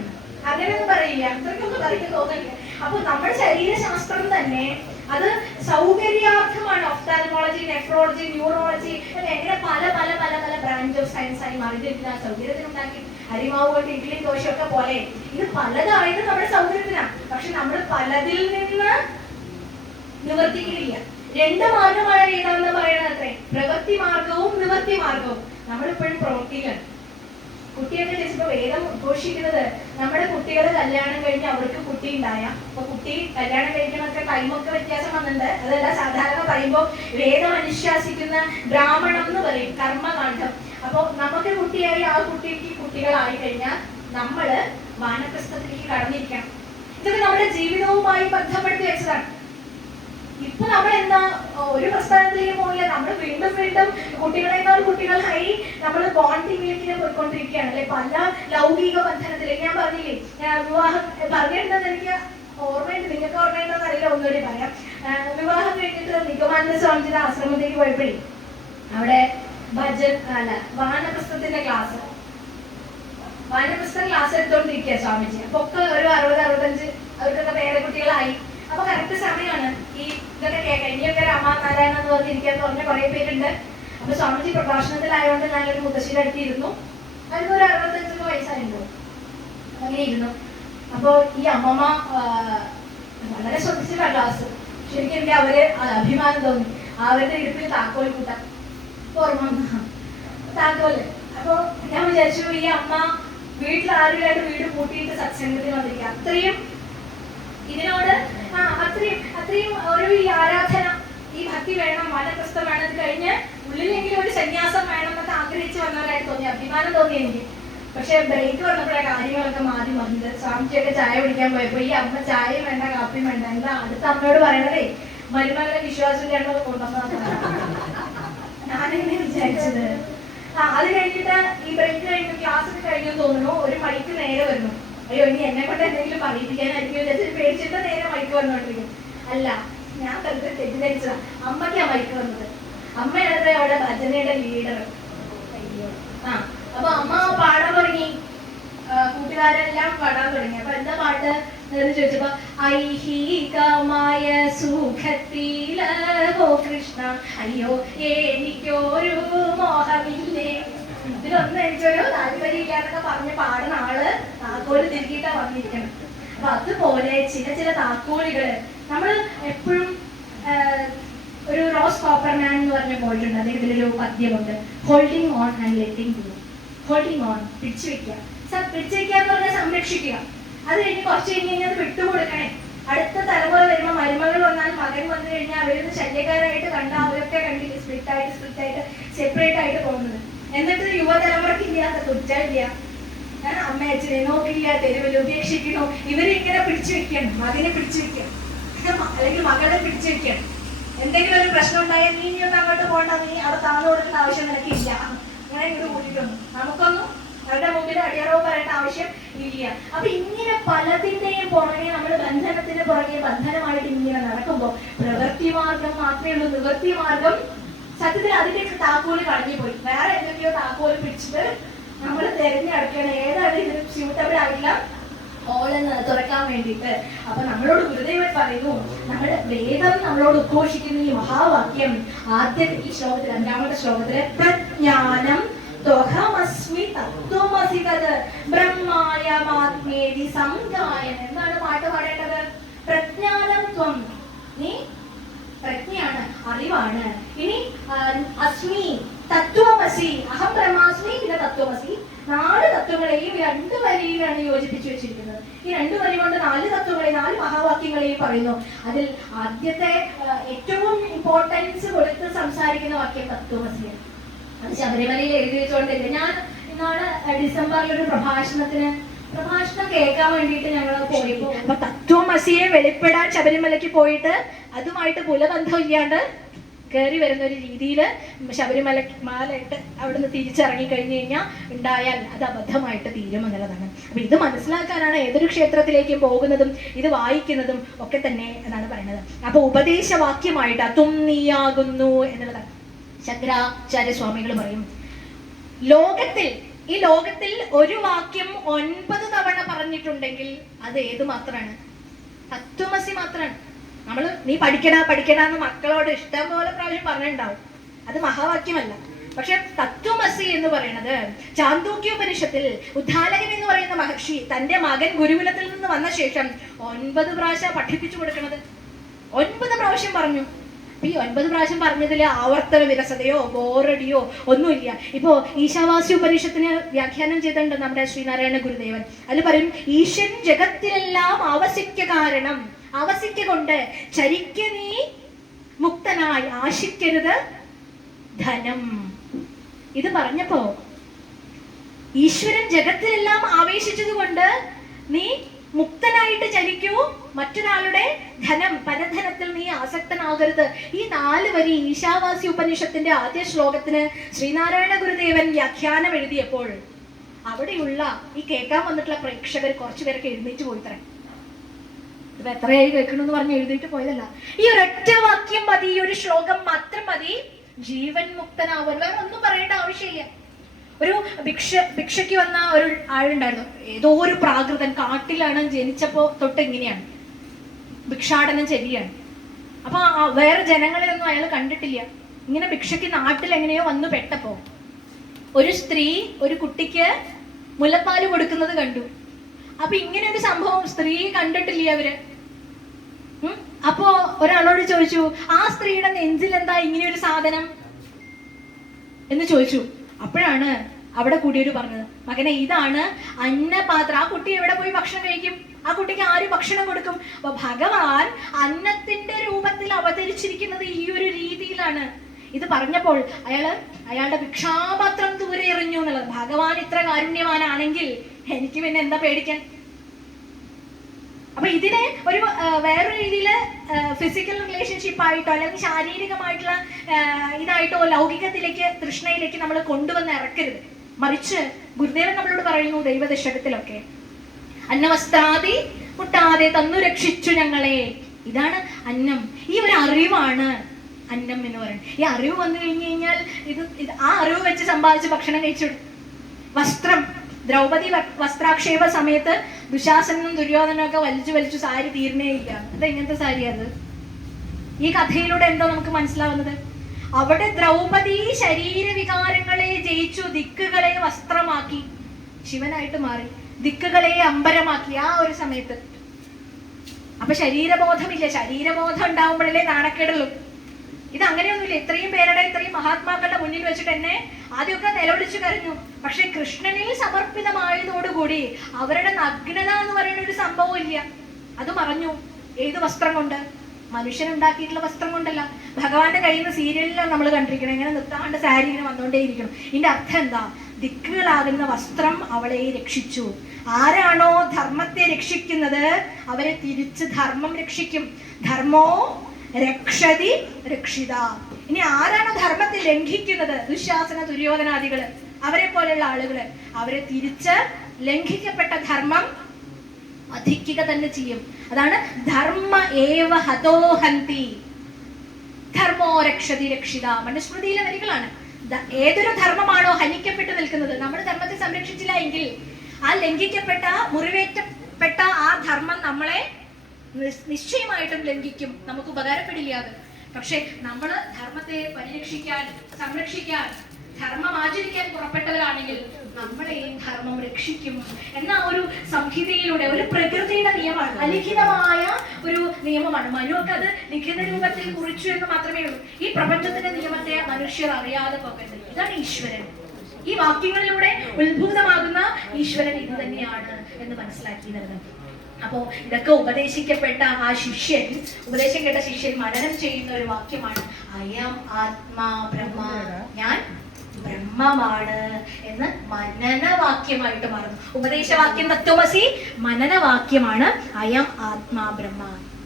അങ്ങനെയൊന്നും പറയില്ല, അത്രയ്ക്കൊന്നും പറയില്ല തോന്നില്ല. അപ്പൊ നമ്മുടെ ശരീരശാസ്ത്രം തന്നെ അത് സൗകര്യാർത്ഥമാണ്. ഒഫ്താൽമോളജി, നെഫ്രോളജി, ന്യൂറോളജി, എങ്ങനെ പല പല പല പല ബ്രാഞ്ച് ഓഫ് സയൻസ് ആയി മാറിയിട്ടില്ല. സൗകര്യത്തിനുണ്ടാക്കി അരിമാവ് കൊണ്ട് ഇഡ്ഡലിയും ദോശയൊക്കെ പോലെ ഇത് പലതായത് നമ്മുടെ സൗകര്യത്തിനാണ്. പക്ഷെ നമ്മൾ പലതിൽ നിന്ന് നിവർത്തിക്കുന്നില്ല. രണ്ട് മാർഗമാണ് വേദമെന്ന് പറയുന്നത്. അത്രേ പ്രവൃത്തി മാർഗവും നിവൃത്തി മാർഗവും. നമ്മളിപ്പോഴും പ്രവൃത്തിയിലാണ്. കുട്ടിയൊക്കെ ചോദിച്ചപ്പോ വേദം ഉദ്ഘോഷിക്കുന്നത് നമ്മുടെ കുട്ടികൾ കല്യാണം കഴിഞ്ഞ് അവർക്ക് കുട്ടി ഉണ്ടായ, അപ്പൊ കുട്ടി കല്യാണം കഴിക്കണമൊക്കെ ടൈമൊക്കെ വ്യത്യാസം വന്നിട്ടുണ്ട്. അതല്ല, സാധാരണ പറയുമ്പോൾ വേദം അനുശാസിക്കുന്ന ബ്രാഹ്മണം എന്ന് പറയും, കർമ്മകാണ്ഡം. അപ്പൊ നമുക്ക് കുട്ടിയായി ആ കുട്ടിക്ക് കുട്ടികളായി കഴിഞ്ഞാൽ നമ്മള് വാനപ്രസ്ഥത്തിലേക്ക് കടന്നിരിക്കണം. ഇതൊക്കെ നമ്മുടെ ജീവിതവുമായി ബന്ധപ്പെടുത്തി വെച്ചതാണ്. ഇപ്പൊ നമ്മൾ എന്താ ഒരു പ്രസ്ഥാനത്തിലേക്ക് പോകില്ല, നമ്മൾ വീണ്ടും വീണ്ടും കുട്ടികളെക്കാൾ കുട്ടികളായി നമ്മൾ ബോണ്ടിങ്ങിലേക്ക് പോയിക്കൊണ്ടിരിക്കുകയാണ് അല്ലെ, പല ലൗകിക ബന്ധനത്തിലേക്ക്. ഞാൻ പറഞ്ഞില്ലേ, വിവാഹം പറഞ്ഞിട്ടുണ്ടെന്ന് എനിക്ക് ഓർമ്മയുണ്ട്, നിങ്ങൾക്ക് ഓർമ്മയുണ്ടോന്ന് അറിയില്ല, ഒന്നുകൂടി പറയാം. വിവാഹം കഴിഞ്ഞിട്ട് നിഗമാനന്ദ സ്വാമിജിയുടെ ആശ്രമത്തിലേക്ക് പോയപ്പോഴേ അവിടെ ഭജൻ അല്ല വാനപ്രസ്ഥത്തിന്റെ ക്ലാസ് എടുത്തോണ്ടിരിക്കുക സ്വാമിജി. അപ്പൊ ഒക്കെ ഒരു 60-65 അവർക്കൊക്കെ പേരക്കുട്ടികളായി. അപ്പൊ കറക്റ്റ് സമയമാണ് ഈ ഇതൊക്കെ കേൾക്കാൻ. ഇനിയൊക്കെ രാമനാരായണ എന്ന് പറഞ്ഞിരിക്കാന്ന് പറഞ്ഞ കുറെ പേരുണ്ട്. അപ്പൊ സ്വാമിജി പ്രഭാഷണത്തിലായതുകൊണ്ട് ഞാനൊരു മുത്തശ്ശിയുടെ അടുത്ത് ഇരുന്നു. അതിനൊരു 65 വയസ്സായിട്ടുണ്ടോ, അങ്ങനെ ഇരുന്നു. അപ്പൊ ഈ അമ്മമ്മ വളരെ ശ്രദ്ധിച്ചില്ല ക്ലാസ്. ശരിക്കും എനിക്ക് അവര് അഭിമാനം തോന്നി. അവരുടെ ഇടുപ്പിൽ താക്കോൽ കൂട്ടാം, ഓർമ്മ താക്കോല്. അപ്പൊ ഞാൻ വിചാരിച്ചു ഈ അമ്മ വീട്ടിൽ ആരുമായിട്ട് വീട് പൂട്ടിയിട്ട് സത്സംഗത്തിൽ വന്നിരിക്കുക. അത്രയും ഇതിനോട് അത്രയും ഒരു ഈ ആരാധന, ഈ ഭക്തി വേണം, വാനപ്രസ്ഥം വേണം, അത് കഴിഞ്ഞ് ഉള്ളിലെങ്കിലും ഒരു സന്യാസം വേണം എന്നൊക്കെ ആഗ്രഹിച്ചു വന്നവരായിട്ട് തോന്നി, അഭിമാനം തോന്നി എനിക്ക്. പക്ഷെ ബ്രേക്ക് വന്നപ്പോഴേ കാര്യങ്ങളൊക്കെ മാറി വന്നത്. സ്വാമിജിയൊക്കെ ചായ കുടിക്കാൻ പോയപ്പോ ഈ അമ്മ ചായ വേണ്ട കാപ്പിയും വേണ്ട, എന്താ അടുത്ത അമ്മയോട് പറയണതേ മരുമകളെ വിശ്വാസം ഇല്ലാണ്ടത് കൊണ്ടുവന്നതാണ്. ഞാനെങ്ങനെ വിചാരിച്ചത്. അത് കഴിഞ്ഞിട്ട് ഈ ബ്രേക്ക് കഴിഞ്ഞു, ക്ലാസ് ഒക്കെ കഴിഞ്ഞു തോന്നുന്നു, ഒരു മൈക്ക് നേരെ വരുന്നു. അയ്യോ ഇനി എന്നെ കൊണ്ട് എന്തെങ്കിലും പറയിപ്പിക്കാനായിരിക്കും പേടിച്ചിട്ട് നേരെ മൈക്ക് വന്നോണ്ടിരിക്കും. അല്ല, ഞാൻ തരത്തിൽ തെറ്റിദ്ധരിച്ചതാ, അമ്മയ്ക്കാ മൈക്ക് വന്നത്. അമ്മയാണ് അവിടെ ഭജനയുടെ ലീഡർ. അപ്പൊ അമ്മ പാടാൻ തുടങ്ങി, കൂട്ടുകാരെല്ലാം പാടാൻ തുടങ്ങി. അപ്പൊ എന്താ പാട്ട് എന്ന് ചോദിച്ചപ്പോ ഐഹികമായ സുഖത്തിലോ കൃഷ്ണ അയ്യോ എനിക്കൊരു മോഹമില്ലേ, ഇതിലൊന്നും എനിക്കൊരു താല്പര്യമില്ലാന്നൊക്കെ പറഞ്ഞ് പാടുന്ന ആള് താക്കോല് തിരികിട്ടാ വന്നിരിക്കണം. അപ്പൊ അതുപോലെ ചില താക്കോലുകള് നമ്മൾ എപ്പോഴും ഒരു റോസ് കോപ്പർമാൻ എന്ന് പറഞ്ഞ പോയിട്ടുണ്ട്. അദ്ദേഹത്തിലൊരു പദ്യമുണ്ട്, holding on and letting go. Holding on, പിടിച്ചു വെക്കുക. പിടിച്ചു വെക്കുക എന്ന് പറഞ്ഞാൽ സംരക്ഷിക്കുക. അത് കഴിഞ്ഞ് കുറച്ച് കഴിഞ്ഞ് അത് വിട്ടുകൊടുക്കണേ. അടുത്ത തലമുറ വരുമ്പോൾ മരുമകൾ വന്നാൽ, മകൻ വന്നു കഴിഞ്ഞാൽ അവരൊന്ന് ശല്യക്കാരായിട്ട് കണ്ട അവരൊക്കെ കണ്ടില്ല സ്പ്ലിറ്റായിട്ട് സെപ്പറേറ്റ് ആയിട്ട് പോകുന്നത്. എന്നിട്ട് യുവതലമുറയ്ക്ക് ഇല്ലാത്ത തുച്ഛമില്ല, അമ്മ അച്ഛനെ നോക്കില്ല, തെരുവിൽ ഉപേക്ഷിക്കണോ, ഇവരിങ്ങനെ പിടിച്ചു വെക്കണം, മകനെ പിടിച്ചു വെക്കണം, അല്ലെങ്കിൽ മകളെ പിടിച്ചു വെക്കണം. എന്തെങ്കിലും ഒരു പ്രശ്നം ഉണ്ടായാൽ നീ ഒന്ന് അങ്ങോട്ട് പോകണ്ട, നീ അവിടെ താന്നു കൊടുക്കേണ്ട ആവശ്യം നിനക്കില്ല, അങ്ങനെ ഇങ്ങോട്ട് കൂട്ടിയിട്ടൊന്നും നമുക്കൊന്നും അവരുടെ മുമ്പിൽ അടിയറവ് പറയേണ്ട ആവശ്യം ഇല്ല. അപ്പൊ ഇങ്ങനെ പലതിന്റെയും പുറകെ നമ്മൾ ബന്ധനത്തിന് പുറകെ ബന്ധനമായിട്ട് ഇങ്ങനെ നടക്കുമ്പോൾ പ്രവൃത്തി മാർഗം മാത്രമേ ഉള്ളൂ. നിവൃത്തി മാർഗം സത്യത്തിൽ അതിന്റെ താക്കോല് കളഞ്ഞു പോയി, വേറെ എന്തൊക്കെയോ താക്കോല് പിടിച്ചിട്ട് നമ്മൾ തെരഞ്ഞെടുക്കണം ഏതാണ് ഇതിന് സ്യൂട്ടബിൾ ആയില്ല ഓളെന്ന് തുറക്കാൻ വേണ്ടിയിട്ട്. അപ്പൊ നമ്മളോട് ഗുരുദേവൻ പറയുന്നു, നമ്മുടെ വേദം നമ്മളോട് ഉദ്ഘോഷിക്കുന്ന ഈ മഹാവാക്യം ആദ്യത്തെ ഈ ശ്ലോകത്തിൽ 5ാമത്തെ ശ്ലോകത്തില് പ്രജ്ഞാനം ത്വഹമസ്മി തത്വമസി തത് ബ്രഹ്മായമാത്മേതി സംഗായൻ. എന്താണ് പാട്ട് പാടേണ്ടത്? പ്രജ്ഞാനം ത്വം, നീ പ്രജ്ഞയാണ്, അറിവാണ്. ഇനി അസ്മി തത്വമസി, അഹം ബ്രഹ്മാസ്മി, പിന്നെ തത്വമസി. 4 തത്വങ്ങളെയും 2 വരിയിലാണ് യോജിപ്പിച്ചു വെച്ചിരിക്കുന്നത്. ഈ 2 വരി കൊണ്ട് 4 തത്വങ്ങളെയും 4 മഹാവാക്യങ്ങളെയും പറയുന്നു. അതിൽ ആദ്യത്തെ ഏറ്റവും ഇമ്പോർട്ടൻസ് കൊടുത്ത് സംസാരിക്കുന്ന വാക്യം തത്വമസിയാണ്. അത് ശബരിമലയിൽ എഴുതി വെച്ചുകൊണ്ടില്ല. ഞാൻ ഇന്നാണ് ഡിസംബറിൽ ഒരു പ്രഭാഷണത്തിന് പ്രഭാഷണം കേൾക്കാൻ വേണ്ടിയിട്ട് ഞങ്ങൾ പോയപ്പോ അപ്പൊ തത്വമസിയെ വെളിപ്പെടാൻ ശബരിമലയ്ക്ക് പോയിട്ട് അതുമായിട്ട് കുലബന്ധം ഇല്ലാണ്ട് കയറി വരുന്ന ഒരു രീതിയിൽ മാലയിട്ട് അവിടുന്ന് തിരിച്ചിറങ്ങി കഴിഞ്ഞു കഴിഞ്ഞാൽ ഉണ്ടായാൽ അത് അബദ്ധമായിട്ട് തീരും എന്നുള്ളതാണ്. അപ്പൊ ഇത് മനസ്സിലാക്കാനാണ് ഏതൊരു ക്ഷേത്രത്തിലേക്കും പോകുന്നതും ഇത് വായിക്കുന്നതും ഒക്കെ തന്നെ എന്നാണ് പറയുന്നത്. അപ്പൊ ഉപദേശവാക്യമായിട്ട് അതും നീയാകുന്നു എന്നുള്ളതാണ്. ശങ്കരാചാര്യ സ്വാമികൾ പറയും, ഈ ലോകത്തിൽ ഒരു വാക്യം 9 തവണ പറഞ്ഞിട്ടുണ്ടെങ്കിൽ അത് ഏത് മാത്രമാണ്? തത്വമസി മാത്രമാണ്. നീ പഠിക്കണ എന്ന് മക്കളോട് ഇഷ്ടം പോലെ പ്രാവശ്യം പറഞ്ഞിട്ടുണ്ടാവും, അത് മഹാവാക്യമല്ല. പക്ഷെ തത്വമസി എന്ന് പറയുന്നത് ചാന്തോക്യോപനിഷത്തിൽ ഉദ്ദാലകൻ എന്ന് പറയുന്ന മഹർഷി തന്റെ മകൻ ഗുരുകുലത്തിൽ നിന്ന് വന്ന ശേഷം 9 പ്രാവശ്യം പഠിപ്പിച്ചു കൊടുക്കുന്നത്. 9 പ്രാവശ്യം പറഞ്ഞു. ഈ 9 പ്രാവശ്യം പറഞ്ഞതിൽ ആവർത്തന വിരസതയോ ബോറടിയോ ഒന്നുമില്ല. ഇപ്പോ ഈശാവാസ്യ ഉപനിഷത്തിന് വ്യാഖ്യാനം ചെയ്തിട്ടുണ്ട് നമ്മുടെ ശ്രീനാരായണ ഗുരുദേവൻ. അതിൽ പറയും, ഈശൻ ജഗത്തിലെല്ലാം ആവസിക്ക കൊണ്ട് ചരിക്ക നീ മുക്തനായി ആശിക്കരുത് ധനം. ഇത് പറഞ്ഞപ്പോ ഈശ്വരൻ ജഗത്തിലെല്ലാം ആവേശിച്ചത് കൊണ്ട് നീ മുക്തനായിട്ട് ചലിക്കൂ, മറ്റൊരാളുടെ ധനം പരധനത്തിൽ നീ ആസക്തനാകരുത്. ഈ 4 വരി ഈശാവാസ്യ ഉപനിഷത്തിന്റെ ആദ്യ ശ്ലോകത്തിന് ശ്രീനാരായണ ഗുരുദേവൻ വ്യാഖ്യാനം എഴുതിയപ്പോൾ അവിടെയുള്ള ഈ കേൾക്കാൻ വന്നിട്ടുള്ള പ്രേക്ഷകർ കുറച്ചുപേരൊക്കെ എഴുന്നേറ്റ് പോയിത്രേ. ഇപ്പൊ എത്രയായി കേൾക്കണമെന്ന് പറഞ്ഞ് എഴുതിയിട്ട് പോയതല്ല. ഈ ഒരൊറ്റ വാക്യം മതി, ഈ ഒരു ശ്ലോകം മാത്രം മതി ജീവൻ മുക്തനാവാൻ. വേറെ ഒന്നും പറയേണ്ട ആവശ്യമില്ല. ഒരു ഭിക്ഷയ്ക്ക് വന്ന ഒരു ആളുണ്ടായിരുന്നു, ഏതോ ഒരു പ്രാകൃതൻ, കാട്ടിലാണ്, ജനിച്ചപ്പോ തൊട്ട് ഇങ്ങനെയാണ്, ഭിക്ഷാടനം ശരിയാണ്. അപ്പൊ വേറെ ജനങ്ങളെ ഒന്നും അയാൾ കണ്ടിട്ടില്ല. ഇങ്ങനെ ഭിക്ഷയ്ക്ക് നാട്ടിൽ എങ്ങനെയോ വന്നു പെട്ടപ്പോ ഒരു സ്ത്രീ ഒരു കുട്ടിക്ക് മുലപ്പാല് കൊടുക്കുന്നത് കണ്ടു. അപ്പൊ ഇങ്ങനെ ഒരു സംഭവം സ്ത്രീ കണ്ടിട്ടില്ല അവര്. അപ്പോ ഒരാളോട് ചോദിച്ചു, ആ സ്ത്രീയുടെ നെഞ്ചിൽ എന്താ ഇങ്ങനെ ഒരു സാധനം എന്ന് ചോദിച്ചു. അപ്പോഴാണ് അവിടെ കൂടിയൊരു പറഞ്ഞത്, മകനെ ഇതാണ് അന്നപാത്രം. ആ കുട്ടി എവിടെ പോയി ഭക്ഷണം കഴിക്കും? ആ കുട്ടിക്ക് ആര് ഭക്ഷണം കൊടുക്കും? അപ്പൊ ഭഗവാൻ അന്നത്തിന്റെ രൂപത്തിൽ അവതരിച്ചിരിക്കുന്നത് ഈ ഒരു രീതിയിലാണ്. ഇത് പറഞ്ഞപ്പോൾ അയാളുടെ ഭിക്ഷാപാത്രം ദൂരെ എറിഞ്ഞു എന്നുള്ളത്. ഭഗവാൻ ഇത്ര കാരുണ്യവാനാണെങ്കിൽ എനിക്ക് പിന്നെ എന്താ പേടിക്കാൻ? അപ്പൊ ഇതിനെ ഒരു വേറൊരു രീതിയില് ഫിസിക്കൽ റിലേഷൻഷിപ്പ് ആയിട്ടോ അല്ലെങ്കിൽ ശാരീരികമായിട്ടുള്ള ഇതായിട്ടോ ലൗകികത്തിലേക്ക് തൃഷ്ണയിലേക്ക് നമ്മൾ കൊണ്ടുവന്ന് ഇറക്കരുത്. മറിച്ച് ഗുരുദേവൻ നമ്മളോട് പറയുന്നു ദൈവദശകത്തിലൊക്കെ, അന്നവസ്ത്രാദി മുട്ടാതെ തന്നു രക്ഷിച്ചു ഞങ്ങളെ. ഇതാണ് അന്നം. ഈ ഒരു അറിവാണ് അന്നം എന്ന് പറയുന്നത്. ഈ അറിവ് വന്നു കഴിഞ്ഞു കഴിഞ്ഞാൽ ആ അറിവ് വെച്ച് സമ്പാദിച്ച് ഭക്ഷണം കഴിച്ചു. വസ്ത്രം, ദ്രൗപദി വസ്ത്രാക്ഷേപ സമയത്ത് ദുശാസനും ദുര്യോധനും ഒക്കെ വലിച്ചു സാരി തീർന്നേ ഇല്ല. അത് എങ്ങനത്തെ സാരി? അത് ഈ കഥയിലൂടെ എന്തോ നമുക്ക് മനസ്സിലാവുന്നത്, അവിടെ ദ്രൗപദി ശരീരവികാരങ്ങളെ ജയിച്ചു, ദിക്കുകളെ വസ്ത്രമാക്കി, ശിവനായിട്ട് മാറി, ദിക്കുകളെ അമ്പരമാക്കി ആ ഒരു സമയത്ത്. അപ്പൊ ശരീരബോധമില്ല. ശരീരബോധം ഉണ്ടാവുമ്പോഴല്ലേ നാണക്കേടുള്ളൂ. ഇത് അങ്ങനെയൊന്നുമില്ല. ഇത്രയും മഹാത്മാക്കളുടെ മുന്നിൽ വെച്ചിട്ട് എന്നെ ആദ്യമൊക്കെ നിലവിളിച്ചു കരഞ്ഞു. പക്ഷെ കൃഷ്ണനിൽ സമർപ്പിതമായതോടുകൂടി അവരുടെ നഗ്നത എന്ന് പറയുന്ന ഒരു സംഭവം ഇല്ല. അത് മറഞ്ഞു. ഏത് വസ്ത്രം കൊണ്ട്? മനുഷ്യനുണ്ടാക്കിയിട്ടുള്ള വസ്ത്രം കൊണ്ടല്ല. ഭഗവാന്റെ കയ്യിൽ നിന്ന് സീരിയലിലാണ് നമ്മൾ കണ്ടിരിക്കണം, ഇങ്ങനെ നിർത്താണ്ട് സാരി ഇങ്ങനെ വന്നുകൊണ്ടേയിരിക്കണം. ഇതിന്റെ അർത്ഥം എന്താ? ദിക്കുകളാകുന്ന വസ്ത്രം അവളെ രക്ഷിച്ചു. ആരാണോ ധർമ്മത്തെ രക്ഷിക്കുന്നത് അവരെ തിരിച്ച് ധർമ്മം രക്ഷിക്കും. ധർമ്മോ രക്ഷതി രക്ഷിത. ഇനി ആരാണ് ധർമ്മത്തെ ലംഘിക്കുന്നത്? ദുശാസന ദുര്യോധനാദികള്, അവരെ പോലെയുള്ള ആളുകള്, അവരെ തിരിച്ച് ലംഘിക്കപ്പെട്ട ധർമ്മം അധിക്കുക തന്നെ ചെയ്യും. അതാണ് ധർമ്മ ഏവ ഹതോഹന്തി ധർമ്മോ രക്ഷതി രക്ഷിത. മനുസ്മൃതിയിലെ വരികളാണ്. ഏതൊരു ധർമ്മമാണോ ഹനിക്കപ്പെട്ട് നിൽക്കുന്നത്, നമ്മൾ ധർമ്മത്തെ സംരക്ഷിച്ചില്ല എങ്കിൽ ആ ലംഘിക്കപ്പെട്ട മുറിവേറ്റപ്പെട്ട ആ ധർമ്മം നമ്മളെ നിശ്ചയമായിട്ടും ലംഘിക്കും, നമുക്ക് ഉപകാരപ്പെടില്ല അത്. പക്ഷെ നമ്മൾ ധർമ്മത്തെ പരിരക്ഷിക്കാൻ, സംരക്ഷിക്കാൻ, ധർമ്മം ആചരിക്കാൻ പുറപ്പെട്ടവരാണെങ്കിൽ നമ്മളെയും ധർമ്മം രക്ഷിക്കും എന്ന ഒരു സംഹിതയിലൂടെ, ഒരു പ്രകൃതിയുടെ നിയമമാണ്, അലിഖിതമായ ഒരു നിയമമാണ്. മനുവൊക്കെ അത് ലിഖിത രൂപത്തിൽ കുറിച്ചു എന്ന് മാത്രമേ ഉള്ളൂ. ഈ പ്രപഞ്ചത്തിന്റെ നിയമത്തെ മനുഷ്യർ അറിയാതെ പോകരുത്. ഇതാണ് ഈശ്വരൻ. ഈ വാക്യങ്ങളിലൂടെ ഉത്ഭൂതമാകുന്ന ഈശ്വരൻ ഇത് തന്നെയാണ് എന്ന് മനസ്സിലാക്കിയത്. അപ്പോ ഇതൊക്കെ ഉപദേശിക്കപ്പെട്ട ആ ശിഷ്യൻ, ഉപദേശം കേട്ട ശിഷ്യൻ മനനം ചെയ്യുന്ന ഒരു വാക്യമാണ്, അയം ആത്മാ ബ്രഹ്മ, ഞാൻ ബ്രഹ്മ. ബ്രഹ്മമാണ് എന്ന് മനനവാക്യമായിട്ട് മാറുന്നു. ഉപദേശവാക്യം തത്വമസി, മനനവാക്യമാണ് അയം ആത്മാ ബ്രഹ്മ.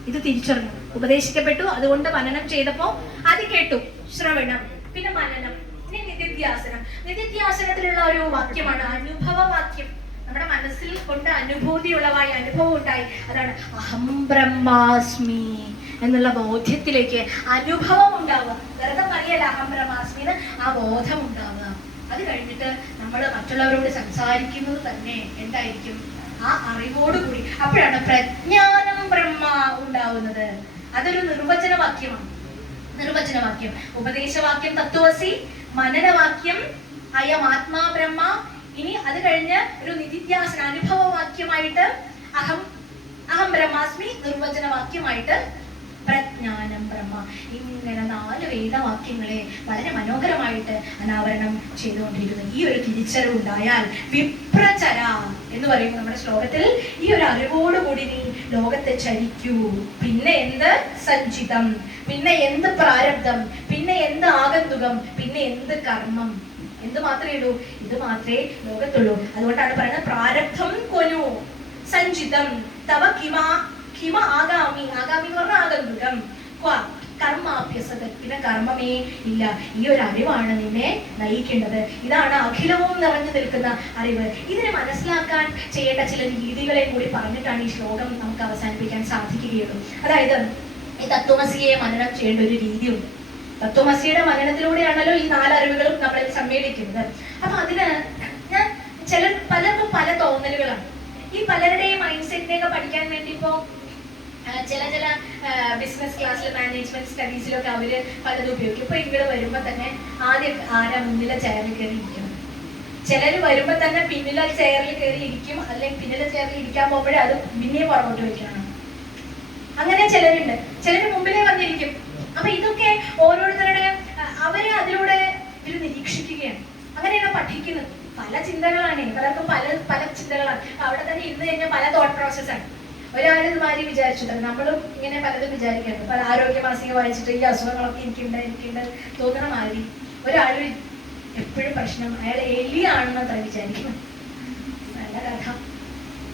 ഇത് തിരിച്ചറിഞ്ഞു, ഉപദേശിക്കപ്പെട്ടു, അതുകൊണ്ട് മനനം ചെയ്തപ്പോ അത് കേട്ടു, ശ്രവണം, പിന്നെ മനനം, പിന്നെ നിധിധ്യാസനം. നിധിധ്യാസനത്തിലുള്ള ഒരു വാക്യമാണ് അനുഭവവാക്യം. നമ്മുടെ മനസ്സിൽ കൊണ്ട് അനുഭൂതിയുള്ളതായി, അനുഭവം ഉണ്ടായി, അതാണ് അഹം ബ്രഹ്മാസ്മി എന്നുള്ള ബോധ്യത്തിലേക്ക് അനുഭവം ഉണ്ടാവുക. വെറുതെ പറയല്ല അഹം ബ്രഹ്മാസ്മി എന്ന്, ആ ബോധം ഉണ്ടാവുക. അത് കഴിഞ്ഞിട്ട് നമ്മൾ മറ്റുള്ളവരോട് സംസാരിക്കുന്നത് തന്നെ എന്തായിരിക്കും? ആ അറിവോടുകൂടി. അപ്പോഴാണ് പ്രജ്ഞാനം ബ്രഹ്മ ഉണ്ടാവുന്നത്. അതൊരു നിർവചനവാക്യമാണ്. നിർവചനവാക്യം, ഉപദേശവാക്യം തത്വസി, മനനവാക്യം അയം ആത്മാ ബ്രഹ്മ. ഇനി അത് കഴിഞ്ഞ് ഒരു നിധിധ്യാസന അനുഭവവാക്യമായിട്ട് അഹം ബ്രഹ്മാസ്മി, നിർവചനവാക്യമായിട്ട് പ്രജ്ഞാനം ബ്രഹ്മ. ഇങ്ങനെ 4 വേദവാക്യങ്ങളെ വളരെ മനോഹരമായിട്ട് അനാവരണം ചെയ്തുകൊണ്ടിരിക്കുന്നു. ഈ ഒരു തിരിച്ചറിവുണ്ടായാൽ വിപ്രചര എന്ന് പറയുമ്പോൾ നമ്മുടെ ശ്ലോകത്തിൽ ഈ ഒരു അറിവോടുകൂടി നീ ലോകത്തെ ചരിക്കൂ. പിന്നെ എന്ത് സഞ്ചിതം, പിന്നെ എന്ത് പ്രാരബ്ധം, പിന്നെ എന്ത് ആഗന്തുകം, പിന്നെ എന്ത് കർമ്മം, എന്ത് മാത്രമേ ഉള്ളൂ? ഇത് മാത്രമേ ലോകത്തുള്ളൂ. അതുകൊണ്ടാണ് പറയുന്നത് പ്രാരബ്ധം കൊനു സഞ്ചിതം തവ കിമ ആഗാമി. ആഗാമി എന്ന് പറഞ്ഞാൽ ആഗന്തുകം. കർമാഭ്യസത, പിന്നെ കർമ്മമേ ഇല്ല. ഈ ഒരു അറിവാണ് നിന്നെ നയിക്കേണ്ടത്. ഇതാണ് അഖിലവും നിറഞ്ഞു നിൽക്കുന്ന അറിവ്. ഇതിനെ മനസ്സിലാക്കാൻ ചെയ്യേണ്ട ചില രീതികളെ കൂടി പറഞ്ഞിട്ടാണ് ഈ ശ്ലോകം നമുക്ക് അവസാനിപ്പിക്കാൻ സാധിക്കുകയുള്ളൂ. അതായത് ഈ തത്വമസിയെ മനനം ചെയ്യേണ്ട ഒരു രീതിയുണ്ട്. തത്വമസിയുടെ മനനത്തിലൂടെയാണല്ലോ ഈ 4 അറിവുകളും നമ്മളിൽ സമ്മേളിക്കുന്നത്. അപ്പൊ അതിന് പലർക്കും പല തോന്നലുകളാണ്. ഈ പലരുടെയും മൈൻഡ് സെറ്റിനെയൊക്കെ പഠിക്കാൻ വേണ്ടി ഇപ്പോ ചില ബിസിനസ് ക്ലാസ്സിൽ, മാനേജ്മെന്റ് സ്റ്റഡീസിലൊക്കെ അവര് പലതും ഉപയോഗിക്കും. ഇപ്പൊ ഇങ്ങോട്ട് വരുമ്പോ തന്നെ ആദ്യം ആരാ മുന്നിലെ ചെയറിൽ കയറി ഇരിക്കണം. ചിലര് വരുമ്പോ തന്നെ പിന്നിലെ ചെയറിൽ കയറി ഇരിക്കും, അല്ലെങ്കിൽ പിന്നിലെ ചെയറിൽ ഇരിക്കാൻ പോകുമ്പോഴേ അത് പിന്നെയും പുറകോട്ട് വെക്കണം. അങ്ങനെ ചിലരുണ്ട്. ചിലര് മുമ്പിലേ വന്നിരിക്കും. അപ്പൊ ഇതൊക്കെ ഓരോരുത്തരുടെ അവരെ അതിലൂടെ ഇവര് നിരീക്ഷിക്കുകയാണ്. അങ്ങനെയാണ് പഠിക്കുന്നത്. പല ചിന്തകളാണ്, പലർക്കും പല ചിന്തകളാണ്. അവിടെ തന്നെ ഇരുന്ന് കഴിഞ്ഞാൽ പല തോട്ട് പ്രോസസ്സാണ്. ഒരാൾ ഇതുമാതിരി വിചാരിച്ചു, നമ്മളും ഇങ്ങനെ പലതും വിചാരിക്കാറുണ്ട്. പല ആരോഗ്യ മാസിക വായിച്ചിട്ട് ഈ അസുഖങ്ങളൊക്കെ എനിക്കുണ്ട് തോന്നണ മാതിരി ഒരാൾ എപ്പോഴും പ്രശ്നം, അയാൾ എലിയാണെന്ന് അത്ര വിചാരിക്കണം. നല്ല കഥ.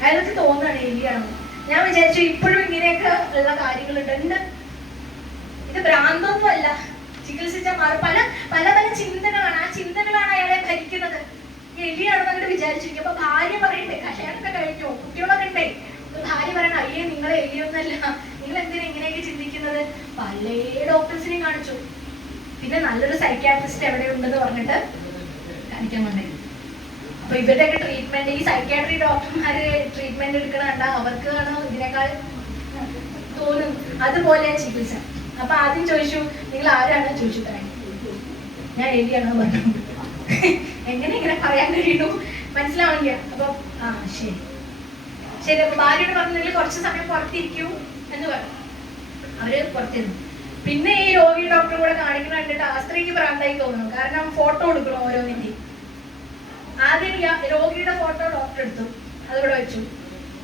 അയാൾക്ക് തോന്നുകയാണ് എലിയാണെന്ന്. ഞാൻ വിചാരിച്ചു ഇപ്പോഴും ഇങ്ങനെയൊക്കെ ഉള്ള കാര്യങ്ങളുണ്ട്. ഇത് ഭ്രാന്തൊന്നും അല്ല, ചികിത്സിച്ച മാറും. പല പല പല ചിന്തകളാണ്. ആ ചിന്തകളാണ് അയാളെ ഭരിക്കുന്നത്. എലിയാണെന്ന് അങ്ങോട്ട് വിചാരിച്ചിരിക്കും. അപ്പൊ ഭാര്യ പറയണ്ടേ, കല്യാണമൊക്കെ കഴിഞ്ഞോ, കുട്ടികളൊക്കെ ഉണ്ടേ, ഭാര്യ പറയണം അയ്യേ നിങ്ങളെ എലിയൊന്നല്ല, നിങ്ങൾ എന്തിനാ ഇങ്ങനെയൊക്കെ ചിന്തിക്കുന്നത്? പല ഡോക്ടേഴ്സിനെയും കാണിച്ചു. പിന്നെ നല്ലൊരു സൈക്യാട്രിസ്റ്റ് എവിടെ ഉണ്ടെന്ന് പറഞ്ഞിട്ട് കാണിക്കാൻ കൊണ്ടേ. അപ്പൊ ഇവരുടെയൊക്കെ ട്രീറ്റ്മെന്റ്, ഈ സൈക്യാട്രി ഡോക്ടർമാര് ട്രീറ്റ്മെന്റ് എടുക്കണ കണ്ടാ അവർക്ക് ഇതിനേക്കാൾ തോന്നും. അതുപോലെ ചികിത്സ. അപ്പൊ ആദ്യം ചോദിച്ചു നിങ്ങൾ ആരാണ് ചോദിച്ചു. ഞാൻ എലിയാണെന്ന് പറഞ്ഞു. എങ്ങനെ ഇങ്ങനെ പറയാൻ കഴിയുന്നു മനസ്സിലാവില്ല. അപ്പൊ ശരി ശരി. അപ്പൊ ഭാര്യയോട് പറഞ്ഞു നിങ്ങൾ കുറച്ച് സമയം പുറത്തിരിക്കൂ എന്ന് പറഞ്ഞു. അവര് പുറത്തിരുന്നു. പിന്നെ ഈ രോഗി ഡോക്ടർ കൂടെ കാണിക്കുന്ന കണ്ടിട്ട് ആ സ്ത്രീക്ക് ഭ്രാന്തായി തോന്നുന്നു. കാരണം ഫോട്ടോ എടുക്കണം ഓരോന്നിന്റെ. ആദ്യം രോഗിയുടെ ഫോട്ടോ ഡോക്ടർ എടുത്തു, അതിവിടെ വെച്ചു.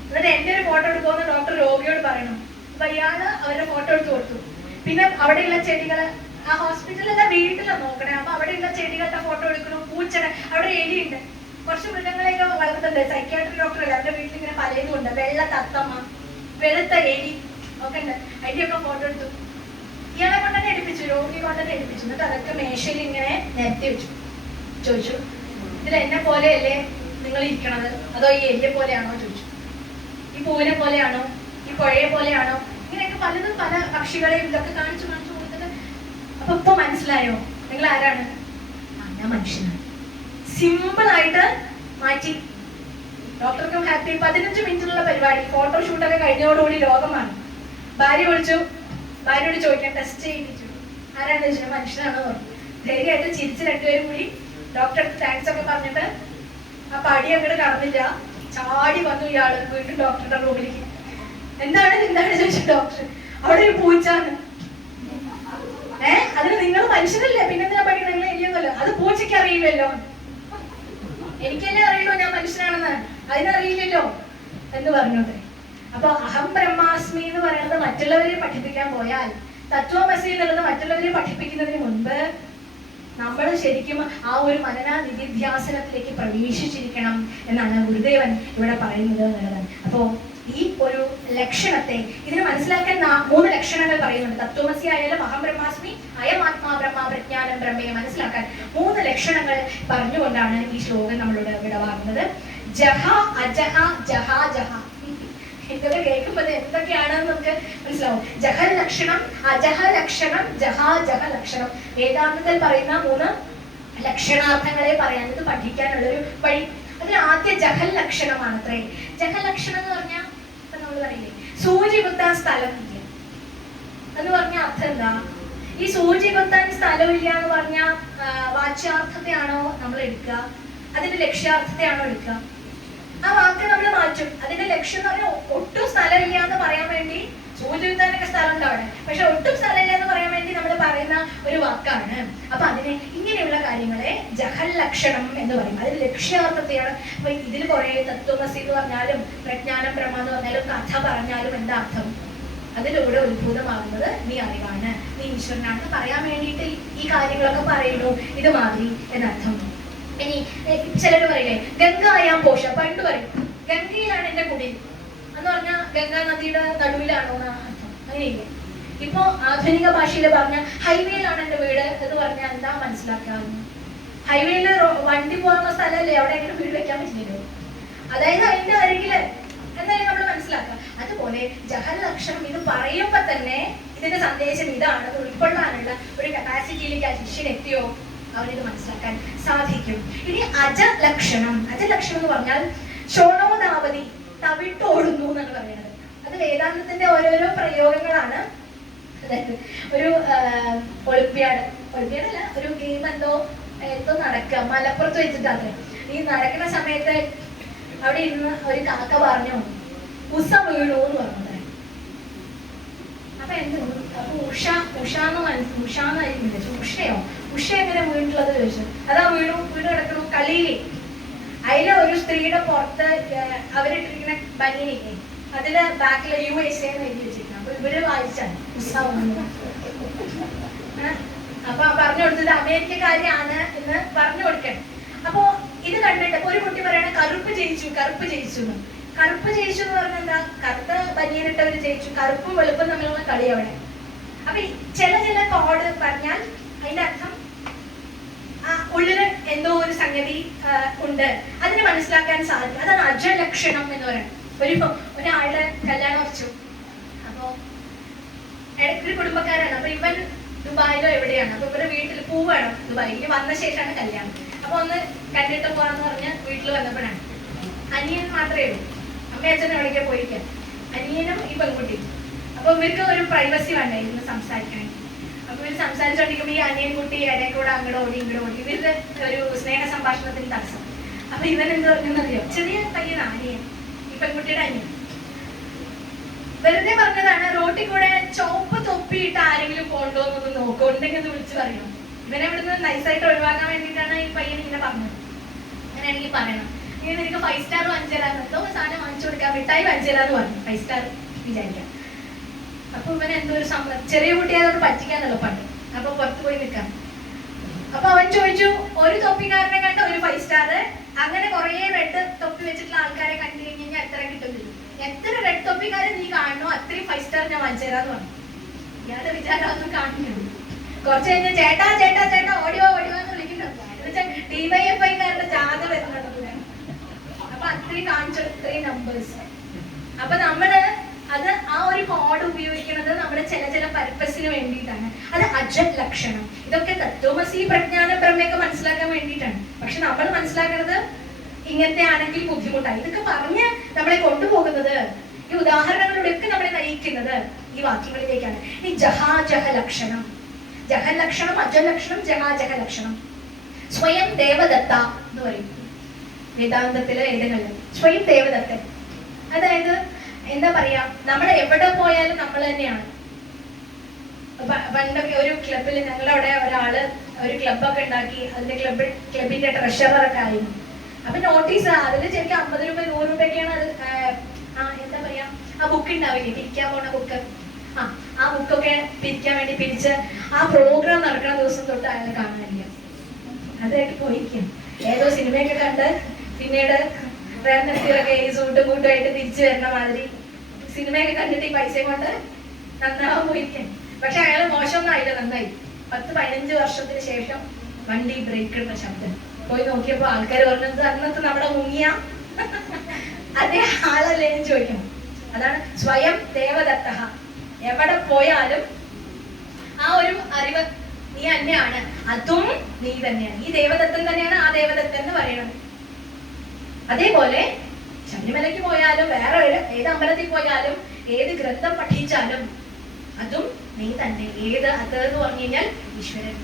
എന്നിട്ട് എന്റെ ഒരു ഫോട്ടോ എടുക്കുമെന്ന് ഡോക്ടർ രോഗിയോട് പറയണം. അപ്പൊ ഇയാള് അവരുടെ ഫോട്ടോ എടുത്തു കൊടുത്തു. പിന്നെ അവിടെയുള്ള ചെടികള്, ആ ഹോസ്പിറ്റലിലെ വീട്ടിലാണ് നോക്കണേ. അപ്പൊ അവിടെയുള്ള ചെടികളുടെ ഫോട്ടോ എടുക്കണു. പൂച്ചയുടെ അവിടെ എലിയുണ്ട്, കുറച്ച് മൃഗങ്ങളെയൊക്കെ വളർത്തുന്നുണ്ട്. സൈക്യാട്രി ഡോക്ടർ അല്ല, അവരുടെ വീട്ടിൽ ഇങ്ങനെ പലതും ഉണ്ട്. വെള്ള തത്തമ്മ, വെളുത്ത എലി ഒക്കെ ഉണ്ട്. അതിന്റെയൊക്കെ ഫോട്ടോ എടുത്തു. ഇയാളെ കൊണ്ടുതന്നെ എടുപ്പിച്ചു, രോഗി കൊണ്ടുതന്നെ എടുപ്പിച്ചു. എന്നിട്ട് അതൊക്കെ മേശയിൽ ഇങ്ങനെ നിരത്തി വെച്ചു. ചോദിച്ചു ഇതിൽ എന്നെ പോലെയല്ലേ നിങ്ങൾ ഇരിക്കണത്, അതോ ഈ എലിയെ പോലെയാണോ ചോദിച്ചു. ഈ പൂവിനെ പോലെയാണോ, ഈ പുഴയെ പോലെയാണോ, ഇങ്ങനെയൊക്കെ പലതും പല പക്ഷികളെയും ഇതൊക്കെ കാണിച്ചു കൊടുത്തിട്ട്. അപ്പൊ ഇപ്പൊ മനസ്സിലായോ നിങ്ങൾ ആരാണ്? ഞാൻ മനുഷ്യനാണ്. സിമ്പിൾ ആയിട്ട് മാറ്റി. ഡോക്ടർക്കും ഹാപ്പി. 15 മിനിറ്റിലുള്ള പരിപാടി, ഫോട്ടോഷൂട്ടൊക്കെ കഴിഞ്ഞതോടുകൂടി ലോകമാണ്. ഭാര്യ വിളിച്ചു, ഭാര്യയോട് ചോദിക്കാൻ ടെസ്റ്റ് ചെയ്യിപ്പിച്ചു. ആരാണെന്ന് ചോദിച്ചാൽ മനുഷ്യനാണെന്ന് പറഞ്ഞു. ധൈര്യമായിട്ട് ചിരിച്ച് രണ്ടുപേരും കൂടി ഡോക്ടർക്ക് താങ്ക്സ് ഒക്കെ പറഞ്ഞിട്ട് ആ പടി അങ്ങോട്ട് കടന്നില്ല. ചാടി വന്നു ഇയാള് വീണ്ടും ഡോക്ടറുടെ റൂമിലേക്ക്. എന്താണ് ചോദിച്ചു ഡോക്ടർ. അവിടെ ഒരു പൂച്ചാണ്. അതിന് നിങ്ങൾ മനുഷ്യരല്ലേ, പിന്നെന്തിനാ പഠിക്കണം, നിങ്ങൾ എലിയൊന്നുമല്ലോ. അത് പൂച്ചയ്ക്ക് അറിയില്ലല്ലോ. എനിക്കല്ലേ അറിയുള്ളൂ ഞാൻ മനുഷ്യനാണെന്ന്, അതിനറിയില്ലല്ലോ എന്ന് പറഞ്ഞോട്ടെ. അപ്പൊ അഹം ബ്രഹ്മാസ്മി എന്ന് പറയുന്നത് മറ്റുള്ളവരെ പഠിപ്പിക്കാൻ പോയാൽ, തത്വമസി എന്നുള്ളത് മറ്റുള്ളവരെ പഠിപ്പിക്കുന്നതിന് മുൻപ് നമ്മൾ ശരിക്കും ആ ഒരു മനന നിധിധ്യാസനത്തിലേക്ക് പ്രവേശിച്ചിരിക്കണം എന്നാണ് ഗുരുദേവൻ ഇവിടെ പറയുന്നത് എന്നുള്ളതാണ്. അപ്പോ ഈ ഒരു ലക്ഷണത്തെ ഇതിന് മനസ്സിലാക്കാൻ 3 ലക്ഷണങ്ങൾ പറയുന്നുണ്ട്. തത്വമസി ആയാലും അഹം ബ്രഹ്മാസ്മി, അയം ആത്മാ ബ്രഹ്മ, പ്രജ്ഞാനം ബ്രഹ്മയെ മനസ്സിലാക്കാൻ 3 ലക്ഷണങ്ങൾ പറഞ്ഞുകൊണ്ടാണ് ഈ ശ്ലോകം നമ്മളോട് വിടവാങ്ങുന്നത്. ജഹ അജഹ ജഹ ജഹ. ഇതൊക്കെ കേൾക്കുമ്പോൾ എന്തൊക്കെയാണെന്ന് നമുക്ക് മനസ്സിലാവും. ജഹൽ ലക്ഷണം, അജഹ ലക്ഷണം, ജഹ ജഹ ലക്ഷണം. വേദാന്തത്തിൽ പറയുന്ന 3 ലക്ഷണാർത്ഥങ്ങളെ പറയാൻ ഇത് പഠിക്കാനുള്ളൊരു വഴി. അതിൽ ആദ്യ ജഹൽ ലക്ഷണമാണ് അത്രേ. ജഹൽ ലക്ഷണം എന്ന് പറഞ്ഞാൽ ഇപ്പൊ നമ്മൾ പറയില്ലേ സൂചി കുത്താൻ സ്ഥലമില്ല എന്ന് പറഞ്ഞ അർത്ഥം എന്താ? ഈ സൂചി കുത്താൻ സ്ഥലമില്ല എന്ന് പറഞ്ഞ വാച്യാർത്ഥത്തെയാണോ നമ്മൾ എടുക്കുക, അതിന്റെ ലക്ഷ്യാർത്ഥത്തെയാണോ എടുക്കുക? ആ വാക്ക് നമ്മൾ മാറ്റും. അതിന്റെ ലക്ഷ്യം എന്ന് പറഞ്ഞാൽ ഒട്ടും സ്ഥലമില്ല എന്ന് പറയാൻ വേണ്ടി, സൂചി കുത്താനൊക്കെ സ്ഥലമുണ്ട് അവിടെ, പക്ഷെ ഒട്ടും സ്ഥലമില്ല എന്ന് പറയാൻ വേണ്ടി നമ്മൾ പറയുന്ന ഒരു വാക്കാണ്. അപ്പൊ അതിനെ ഇങ്ങനെയുള്ള കാര്യങ്ങളെ ജഹൽ ലക്ഷണം എന്ന് പറയും. അതിൽ ലക്ഷ്യാർത്ഥത്തെയാണ്. അപ്പൊ ഇതിൽ കുറെ തത്വമസി എന്ന് പറഞ്ഞാലും പ്രജ്ഞാനം ബ്രഹ്മ എന്ന് പറഞ്ഞാലും കഥ പറഞ്ഞാലും എന്താ അർത്ഥം? അതിലൂടെ ഉത്ഭൂതമാകുന്നത് നീ അറിവാണ്, നീ ഈശ്വരനാണെന്ന് പറയാൻ വേണ്ടിയിട്ട് ഈ കാര്യങ്ങളൊക്കെ പറയുന്നു, ഇത് മാതിരി എന്നർത്ഥം. ഇനി ചിലര് പറയില്ലേ ഗംഗായാം പോഷ, പണ്ട് പറയും ഗംഗയിലാണ് എന്റെ കുടിൽ എന്ന് പറഞ്ഞാൽ ഗംഗാ നദിയുടെ നടുവിലാണോ എന്ന് അർത്ഥം. അങ്ങനെയില്ലേ? ഇപ്പൊ ആധുനിക ഭാഷയിൽ പറഞ്ഞ ഹൈവേയിലാണ് എന്റെ വീട് എന്ന് പറഞ്ഞാൽ എന്താ മനസ്സിലാക്കാവുന്നത്? ഹൈവേയില് വണ്ടി പോകാനുള്ള സ്ഥലമല്ലേ, അവിടെ എങ്ങനെ വീട് വെക്കാൻ പറ്റില്ലല്ലോ. അതായത് അതിന്റെ അരികില് എന്നല്ലേ നമ്മൾ മനസ്സിലാക്കുക. അതുപോലെ ജഹൽ ലക്ഷണം ഇത് പറയുമ്പോ തന്നെ ഇതിന്റെ സന്ദേശം ഇതാണ് ഉൾക്കൊള്ളാനുള്ള ഒരു കപ്പാസിറ്റിയിലേക്ക് ആ ശിഷ്യൻ എത്തിയോ അവരിത് മനസ്സിലാക്കാൻ സാധിക്കും. ഇനി അജലക്ഷണം. അജലക്ഷണം എന്ന് പറഞ്ഞാൽ ശോണോദാവതി, തവിട്ടോടുന്നു എന്നാണ് പറയുന്നത്. അത് വേദാന്തത്തിന്റെ ഓരോരോ പ്രയോഗങ്ങളാണ്. അതായത് ഒരു ഒളിമ്പ്യാഡ് അല്ല, ഒരു ഗെയിം എന്തോ നടക്കുക മലപ്പുറത്ത് വെച്ചിട്ടാണ്. ഈ നടക്കുന്ന സമയത്ത് അവിടെ ഇരുന്ന് ഒരു കാക്ക പറഞ്ഞു ഉഷ വീണു എന്ന് പറഞ്ഞത്. അപ്പൊ എന്ത് ഉഷയോ ഉഷ എങ്ങനെ വീണിട്ടുള്ളത് ചോദിച്ചു. അതാ വീണു കിടക്കണു കളിയിലേ. അതില് ഒരു സ്ത്രീയുടെ പുറത്ത് അവരിട്ടിരിക്കുന്ന ബനിയനില്ലേ, അതില് ബാക്കില് USA എന്ന് എഴുതി വെച്ചിരിക്കണം. അപ്പൊ ഇവര് വായിച്ചാണ് ഉഷ. അപ്പൊ പറഞ്ഞു കൊടുത്തത് അമേരിക്കക്കാരിയാണ് എന്ന് പറഞ്ഞു കൊടുക്കണം. അപ്പൊ ഇത് കണ്ടിട്ട് ഒരു കുട്ടി പറയണ കറുപ്പ് ജയിച്ചു എന്ന്. കറുപ്പ് ജയിച്ചു എന്ന് പറഞ്ഞാൽ എന്താ? കറുത്ത ബനിയനിട്ടവര് ജയിച്ചു, കറുപ്പും വെളുപ്പും തമ്മിലുള്ള കളി അവിടെ. അപ്പൊ ചില കോഡ് പറഞ്ഞാൽ അതിന്റെ അർത്ഥം ഉള്ളില് എന്തോ ഒരു സംഗതി ഉണ്ട്, അതിന് മനസ്സിലാക്കാൻ സാധിക്കും. അതാണ് അജലക്ഷണം എന്ന് പറയുന്നത്. ഒരാളുടെ കല്യാണം ഉറച്ചു. അപ്പൊ ഒരു കുടുംബക്കാരാണ്. അപ്പൊ ഇവൻ ദുബായിലോ എവിടെയാണ്. അപ്പൊ ഇവരുടെ വീട്ടിൽ പോവുകയാണ്. ദുബായിൽ വന്ന ശേഷമാണ് കല്യാണം. അപ്പൊ ഒന്ന് കണ്ടിട്ട് പോവാന്ന് പറഞ്ഞ് വീട്ടിൽ വന്നപ്പോഴാണ് അനിയൻ മാത്രമേ ഉള്ളൂ. അമ്മയും അച്ഛനും എവിടേക്കാ പോയിരിക്കാം, അനിയനും ഈ പെൺകുട്ടിയും. അപ്പൊ ഇവർക്ക് ഒരു പ്രൈവസി വേണ്ടേ ഇരുന്ന് സംസാരിക്കണമെങ്കിൽ. അപ്പൊ ഇവർ സംസാരിച്ചോണ്ടിരിക്കുമ്പോ ഈ അനിയൻ കുട്ടി ഇടയിൽ കൂടെ അങ്ങോട്ട് ഓടി ഇങ്ങോട്ട് ഓടി. ഇവരുടെ ഒരു സ്നേഹ സംഭാഷണത്തിന് തടസ്സം. അപ്പൊ ഇവൻ എന്ത് പറഞ്ഞെന്നറിയോ? ചെറിയ പയ്യനാ അനിയൻ, ഈ പെൺകുട്ടിയുടെ അനിയൻ. വെറുതെ പറഞ്ഞതാണ്, റോട്ടിൽ കൂടെ ചോപ്പ് തൊപ്പിയിട്ട് ആരെങ്കിലും പോണ്ടോന്നൊന്ന് നോക്കോ, ഉണ്ടെങ്കിൽ വിളിച്ചു പറയണം. ഇവനെ ഇവിടുന്ന് നൈസായിട്ട് ഒഴിവാക്കാൻ വേണ്ടിയിട്ടാണ് ഈ പയ്യൻ ഇങ്ങനെ പറഞ്ഞത്. അങ്ങനെയാണെങ്കിൽ പറയണം, ഇങ്ങനെ നിനക്ക് 5 സ്റ്റാർ വാങ്ങിച്ചു തരാന്ന്, എന്തോ സാധനം വാങ്ങിച്ചു കൊടുക്കാൻ, മിഠായി വാങ്ങിച്ചു തരാന്ന് പറഞ്ഞു. 5 സ്റ്റാർ വിചാരിക്കാം. അപ്പൊ ഇവൻ എന്തോ ഒരു ചെറിയ കുട്ടിയായതുകൊണ്ട് പറ്റിക്കാൻ എളുപ്പമുണ്ട്. അപ്പൊ പുറത്ത് പോയി നിൽക്കാം. അപ്പൊ അവൻ ചോദിച്ചു, ഒരു തൊപ്പിക്കാരനെ കണ്ട ഒരു 5 സ്റ്റാർ. അങ്ങനെ കുറെ റെഡ് തൊപ്പി വെച്ചിട്ടുള്ള ആൾക്കാരെ കണ്ടു കഴിഞ്ഞാൽ എത്ര കിട്ടുന്നില്ല. എത്ര റെഡ് തൊപ്പിക്കാരെ നീ കാണണോ അത്രയും 5 സ്റ്റാർ ഞാൻ വാങ്ങിച്ചു തരാന്ന് പറഞ്ഞു. ഇയാളുടെ വിചാരം ഒന്നും കാണുന്നുണ്ട്. കുറച്ച് കഴിഞ്ഞാൽ ചേട്ടാ ചേട്ടാ ചേട്ടാ ഓടിയോ എന്ന് വിളിക്കുന്നുണ്ട്. എന്നുവെച്ചാൽ DYFIക്കാരുടെ ജാഥ വരുന്നുണ്ട്. അപ്പൊ അത്രയും കാണിച്ചു, ഇത്രയും നമ്പേഴ്സ്. അപ്പൊ നമ്മള് അത് ആ ഒരു കോഡ് ഉപയോഗിക്കുന്നത് നമ്മുടെ ചില പർപ്പസിന് വേണ്ടിയിട്ടാണ്. അത് അജൽ ലക്ഷണം. ഇതൊക്കെ തത്വമസി പ്രജ്ഞാനം ബ്രഹ്മയൊക്കെ മനസ്സിലാക്കാൻ വേണ്ടിയിട്ടാണ്. പക്ഷെ നമ്മൾ മനസ്സിലാക്കുന്നത് ഇങ്ങനത്തെ ആണെങ്കിൽ ബുദ്ധിമുട്ടാണ്. ഇതൊക്കെ പറഞ്ഞ് നമ്മളെ കൊണ്ടുപോകുന്നത്, ഈ ഉദാഹരണങ്ങളിലൂടെയൊക്കെ നമ്മളെ നയിക്കുന്നത് ഈ വാക്യങ്ങളിലേക്കാണ്. ഈ ജഹാജഹ ലക്ഷണം, ജഹൽ ലക്ഷണം, അജൽ ലക്ഷണം, ജഹാജഹ ലക്ഷണം. സ്വയം ദേവദത്ത എന്ന് പറയും വേദാന്തത്തിലെ വേദങ്ങളിൽ. സ്വയം ദേവദത്തൻ, അതായത് എന്താ പറയാ, നമ്മൾ എവിടെ പോയാലും നമ്മൾ തന്നെയാണ്. പണ്ടൊക്കെ ഒരു ക്ലബിൽ ഞങ്ങളവിടെ ഒരാള് ഒരു ക്ലബൊക്കെ ഉണ്ടാക്കി, അതിന്റെ ക്ലബിന്റെ ട്രഷററൊക്കെ ആയിരുന്നു. അപ്പൊ നോട്ടീസ് അതിൽ ശരിക്കും 50 രൂപ 100 രൂപയൊക്കെയാണ് അത്. എന്താ പറയാ, ആ ബുക്ക് ഉണ്ടാവില്ലേ, പിരിക്കാൻ പോണ ബുക്ക്, ആ ബുക്കൊക്കെ പിരിക്കാൻ വേണ്ടി പിരിച്ച് ആ പ്രോഗ്രാം നടക്കുന്ന ദിവസം തൊട്ട് അയാളെ കാണാനില്ല. അതായിട്ട് പോയിരിക്കും. ഏതോ സിനിമയൊക്കെ കണ്ട് പിന്നീട് പ്രേംനസീറൊക്കെ ഈ സൂട്ടും കൂട്ടുമായിട്ട് തിരിച്ചു വരുന്ന മാതിരി സിനിമയൊക്കെ കണ്ടിട്ട് ഈ പൈസ കൊണ്ട് നന്നാവാൻ പോയിരിക്കും. പക്ഷെ അയാൾ മോശമൊന്നും ആയില്ല, നന്നായി. 10-15 വർഷത്തിന് ശേഷം വണ്ടി ബ്രേക്ക് ഇടുന്ന ശബ്ദം പോയി നോക്കിയപ്പോ ആൾക്കാർ പറഞ്ഞത് അന്നത്തെ നമ്മുടെ മുങ്ങിയ അതേ ആളല്ലേ എന്ന് ചോദിക്കണം. അതാണ് സ്വയം ദേവദത്ത. എവിടെ പോയാലും ആ ഒരു അറിവ് നീ തന്നെയാണ്, അതും നീ തന്നെയാണ്. ഈ ദേവദത്തൻ തന്നെയാണ് ആ ദേവദത്തൻ എന്ന് പറയണം. അതേപോലെ ശബരിമലയ്ക്ക് പോയാലും വേറെ ഏത് അമ്പലത്തിൽ പോയാലും ഏത് ഗ്രന്ഥം പഠിച്ചാലും അതും നീ തന്നെ. ഏത് അത് എന്ന് പറഞ്ഞു കഴിഞ്ഞാൽ ഈശ്വരൻ.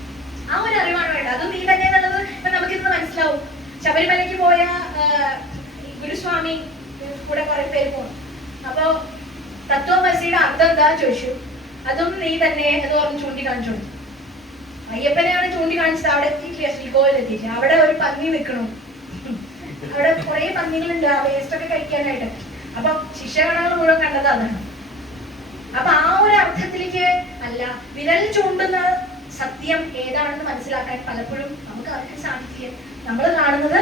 ആ ഒരു അറിവാണ് വേണ്ടത്. അതും നീ തന്നെ എന്നുള്ളത് നമുക്കിന്ന് മനസ്സിലാവും. ശബരിമലയ്ക്ക് പോയ ഗുരുസ്വാമി കൂടെ കുറെ പേര് പോകും. അപ്പൊ തത്വമസിയുടെ അർത്ഥം എന്താ ചോദിച്ചു. അതും നീ തന്നെ എന്ന് പറഞ്ഞ് ചൂണ്ടിക്കാണിച്ചു കൊടുത്തു. അയ്യപ്പനെയാണ് ചൂണ്ടിക്കാണിച്ചത്. അവിടെ എത്തിയിട്ടില്ല, ശ്രീകോവിൽ എത്തിയിട്ടില്ല. അവിടെ ഒരു പന്നി നിൽക്കണു. അവിടെ കുറെ പന്നികളുണ്ട് ആ വേസ്റ്റ് ഒക്കെ കഴിക്കാനായിട്ട്. അപ്പൊ ശിഷ്യഗണങ്ങൾ മുഴുവൻ കണ്ടത് അതാണ്. അപ്പൊ ആ ഒരു അർത്ഥത്തിലേക്ക് അല്ല, വിരൽ ചൂണ്ടുന്ന സത്യം ഏതാണെന്ന് മനസ്സിലാക്കാൻ പലപ്പോഴും നമുക്ക് ആർക്കും സാധിക്കില്ല. നമ്മൾ കാണുന്നത്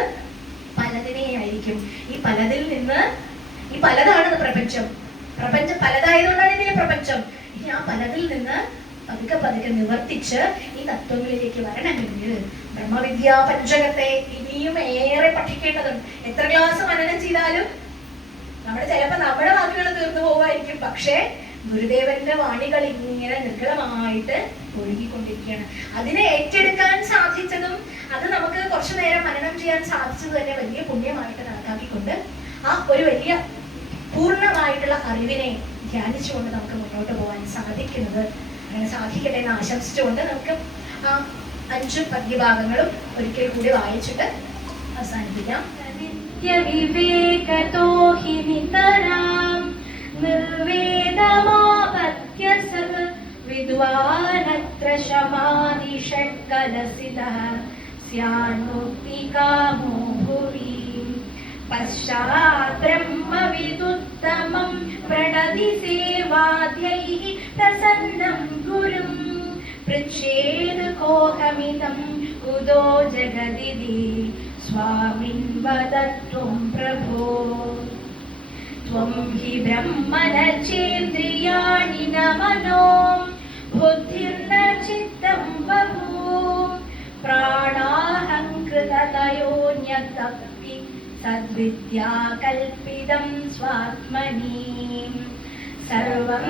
പലതിനെയായിരിക്കും. ഈ പലതിൽ നിന്ന് ഈ പലതാണ് പ്രപഞ്ചം. പ്രപഞ്ചം പലതായതുകൊണ്ടാണ് ഇതിലെ പ്രപഞ്ചം. ഇനി ആ പലതിൽ നിന്ന് പതുക്കെ പതുക്കെ നിവർത്തിച്ച് ഈ തത്വങ്ങളിലേക്ക് വരണമെങ്കിൽ ബ്രഹ്മവിദ്യാ പഞ്ചകത്തെ ഇനിയും ഏറെ പഠിക്കേണ്ടതുണ്ട്. എത്ര ക്ലാസ് മനനം ചെയ്താലും ചിലപ്പോ നമ്മുടെ വാക്കുകൾ തീർന്നു പോവായിരിക്കും. പക്ഷേ ഗുരുദേവന്റെ വാണികൾ ഇങ്ങനെ നിർഗളമായിട്ട് ഒഴുകിക്കൊണ്ടിരിക്കുകയാണ്. അതിനെ ഏറ്റെടുക്കാൻ സാധിച്ചതും അത് നമുക്ക് കുറച്ചു നേരം മനനം ചെയ്യാൻ സാധിച്ചത് തന്നെ വലിയ പുണ്യമായിട്ട് കണക്കാക്കിക്കൊണ്ട് ആ ഒരു വലിയ പൂർണ്ണമായിട്ടുള്ള അറിവിനെ ധ്യാനിച്ചുകൊണ്ട് നമുക്ക് മുന്നോട്ട് പോകാൻ സാധിക്കുന്നത് അങ്ങനെ സാധിക്കട്ടെ എന്ന് ആശംസിച്ചുകൊണ്ട് നമുക്ക് ആ 5 പദ്യഭാഗങ്ങളും ഒരിക്കൽ കൂടി വായിച്ചിട്ട് അവസാനിപ്പിക്കാം. നിത്യവിവേകതോ ഹി നിതരാം നിർവേദമാപത്യ സത് വിദ്വാനത്ര ശമാധി ഷഡ്കലസിതഃ സ്യാന്മുക്തികാമോ ഭുവി പശ്ചാത് ബ്രഹ്മവിദുത്തമം പ്രണതി സേവാദ്യൈഃ പ്രസന്നം ഗുരും പൃച്ഛേത് കോഹമിദം കുതോ ജഗദിതി സ്വാമിൻ വദത്വം പ്രഭോ ത്വം ഹി ബ്രഹ്മണ ചേന്ദ്രിയാണി ന മനോ ബുദ്ധിർന ചിത്തം ബഭൂ പ്രാണാഹംകൃതതയോന്യതപി സദ്വിദ്യാ കൽപിതം സ്വാത്മനി സർവം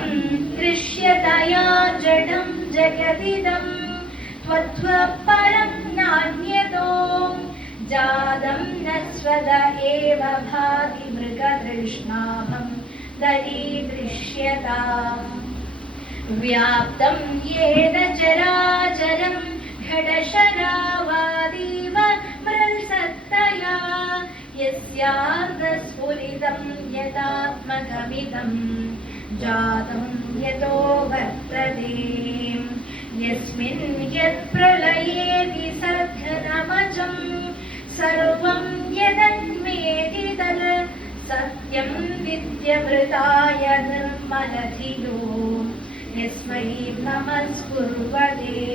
ദൃശ്യതയാ ജഡം ജഗദിദം ത്വത്വപരം നാന്യതോ ജാതം ന സ്വത ഏവ ഭാതി മൃഗതൃഷ്ണാഭം ദരീദൃശ്യതാം വ്യാപ്തം യേന ചരാചരം ഘടശരാവാദീവ മൃത്സത്തയാ യസ്യാന്തസ്ഫുരിതം യഥാത്മകമിദം ജാതം യതോ വർത്തതേ യസ്മിൻ യത് പ്രളയേ വിസർഗനമജം സർവം യദന്വേതി തത് സത്യം വിദ്യമൃതായ നിർമ്മലധിയോ യസ്മൈ നമസ്കുർവതേ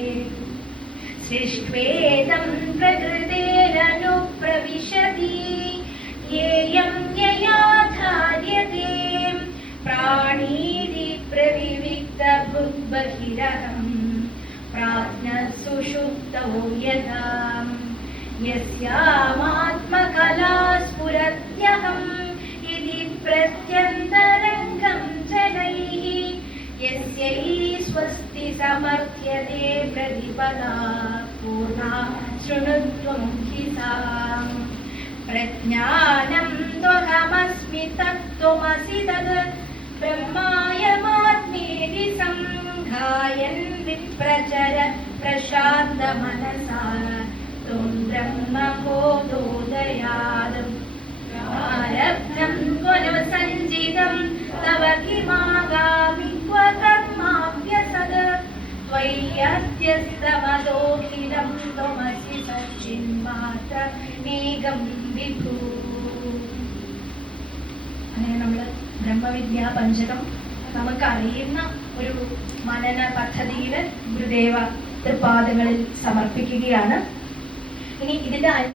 സൃഷ്ട്വേദം പ്രകൃതേരനുപ്രവിശതി യേയം യയാധാര്യതേ പ്രാണീതി പ്രവിവിക്തഭുഗ്ബഹിരഹം പ്രാജ്ഞസുഷുപ്തോ യഥാ യസ്യാമാത്മകലാ സ്ഫുരത്യഹം ഇതി പ്രത്യന്തരംഗം ജനൈഃ യസ്യൈ സ്വസ്തി സമർത്ഥ്യതേ പ്രതിപദാ പൂർണ്ണാ ശൃണുത്വം ഹി താം പ്രജ്ഞാനം ത്വഹമസ്മി തത്ത്വമസി തത് ബ്രഹ്മായമാത്മേതി സംഘായൻ വിപ്രചര പ്രശാന്ത മനസാ ത്വം ബ്രഹ്മബോധോദയാദം ആരബ്ധം ക്വനു സഞ്ചിതം തവ കിമാഗാമി ക്വ കർമാഭ്യസത് ത്വയ്യത്യസ്തമദോഖിലം ത്വമസി സച്ചിന്മാത്രമേകം വിഭൂ. അങ്ങനെ നമ്മൾ ബ്രഹ്മവിദ്യാ പഞ്ചകം നമുക്കറിയുന്ന ഒരു മനന പദ്ധതിയിൽ ഗുരുദേവ തൃപാദങ്ങളിൽ സമർപ്പിക്കുകയാണ്. ഇനി ഇതിന്റെ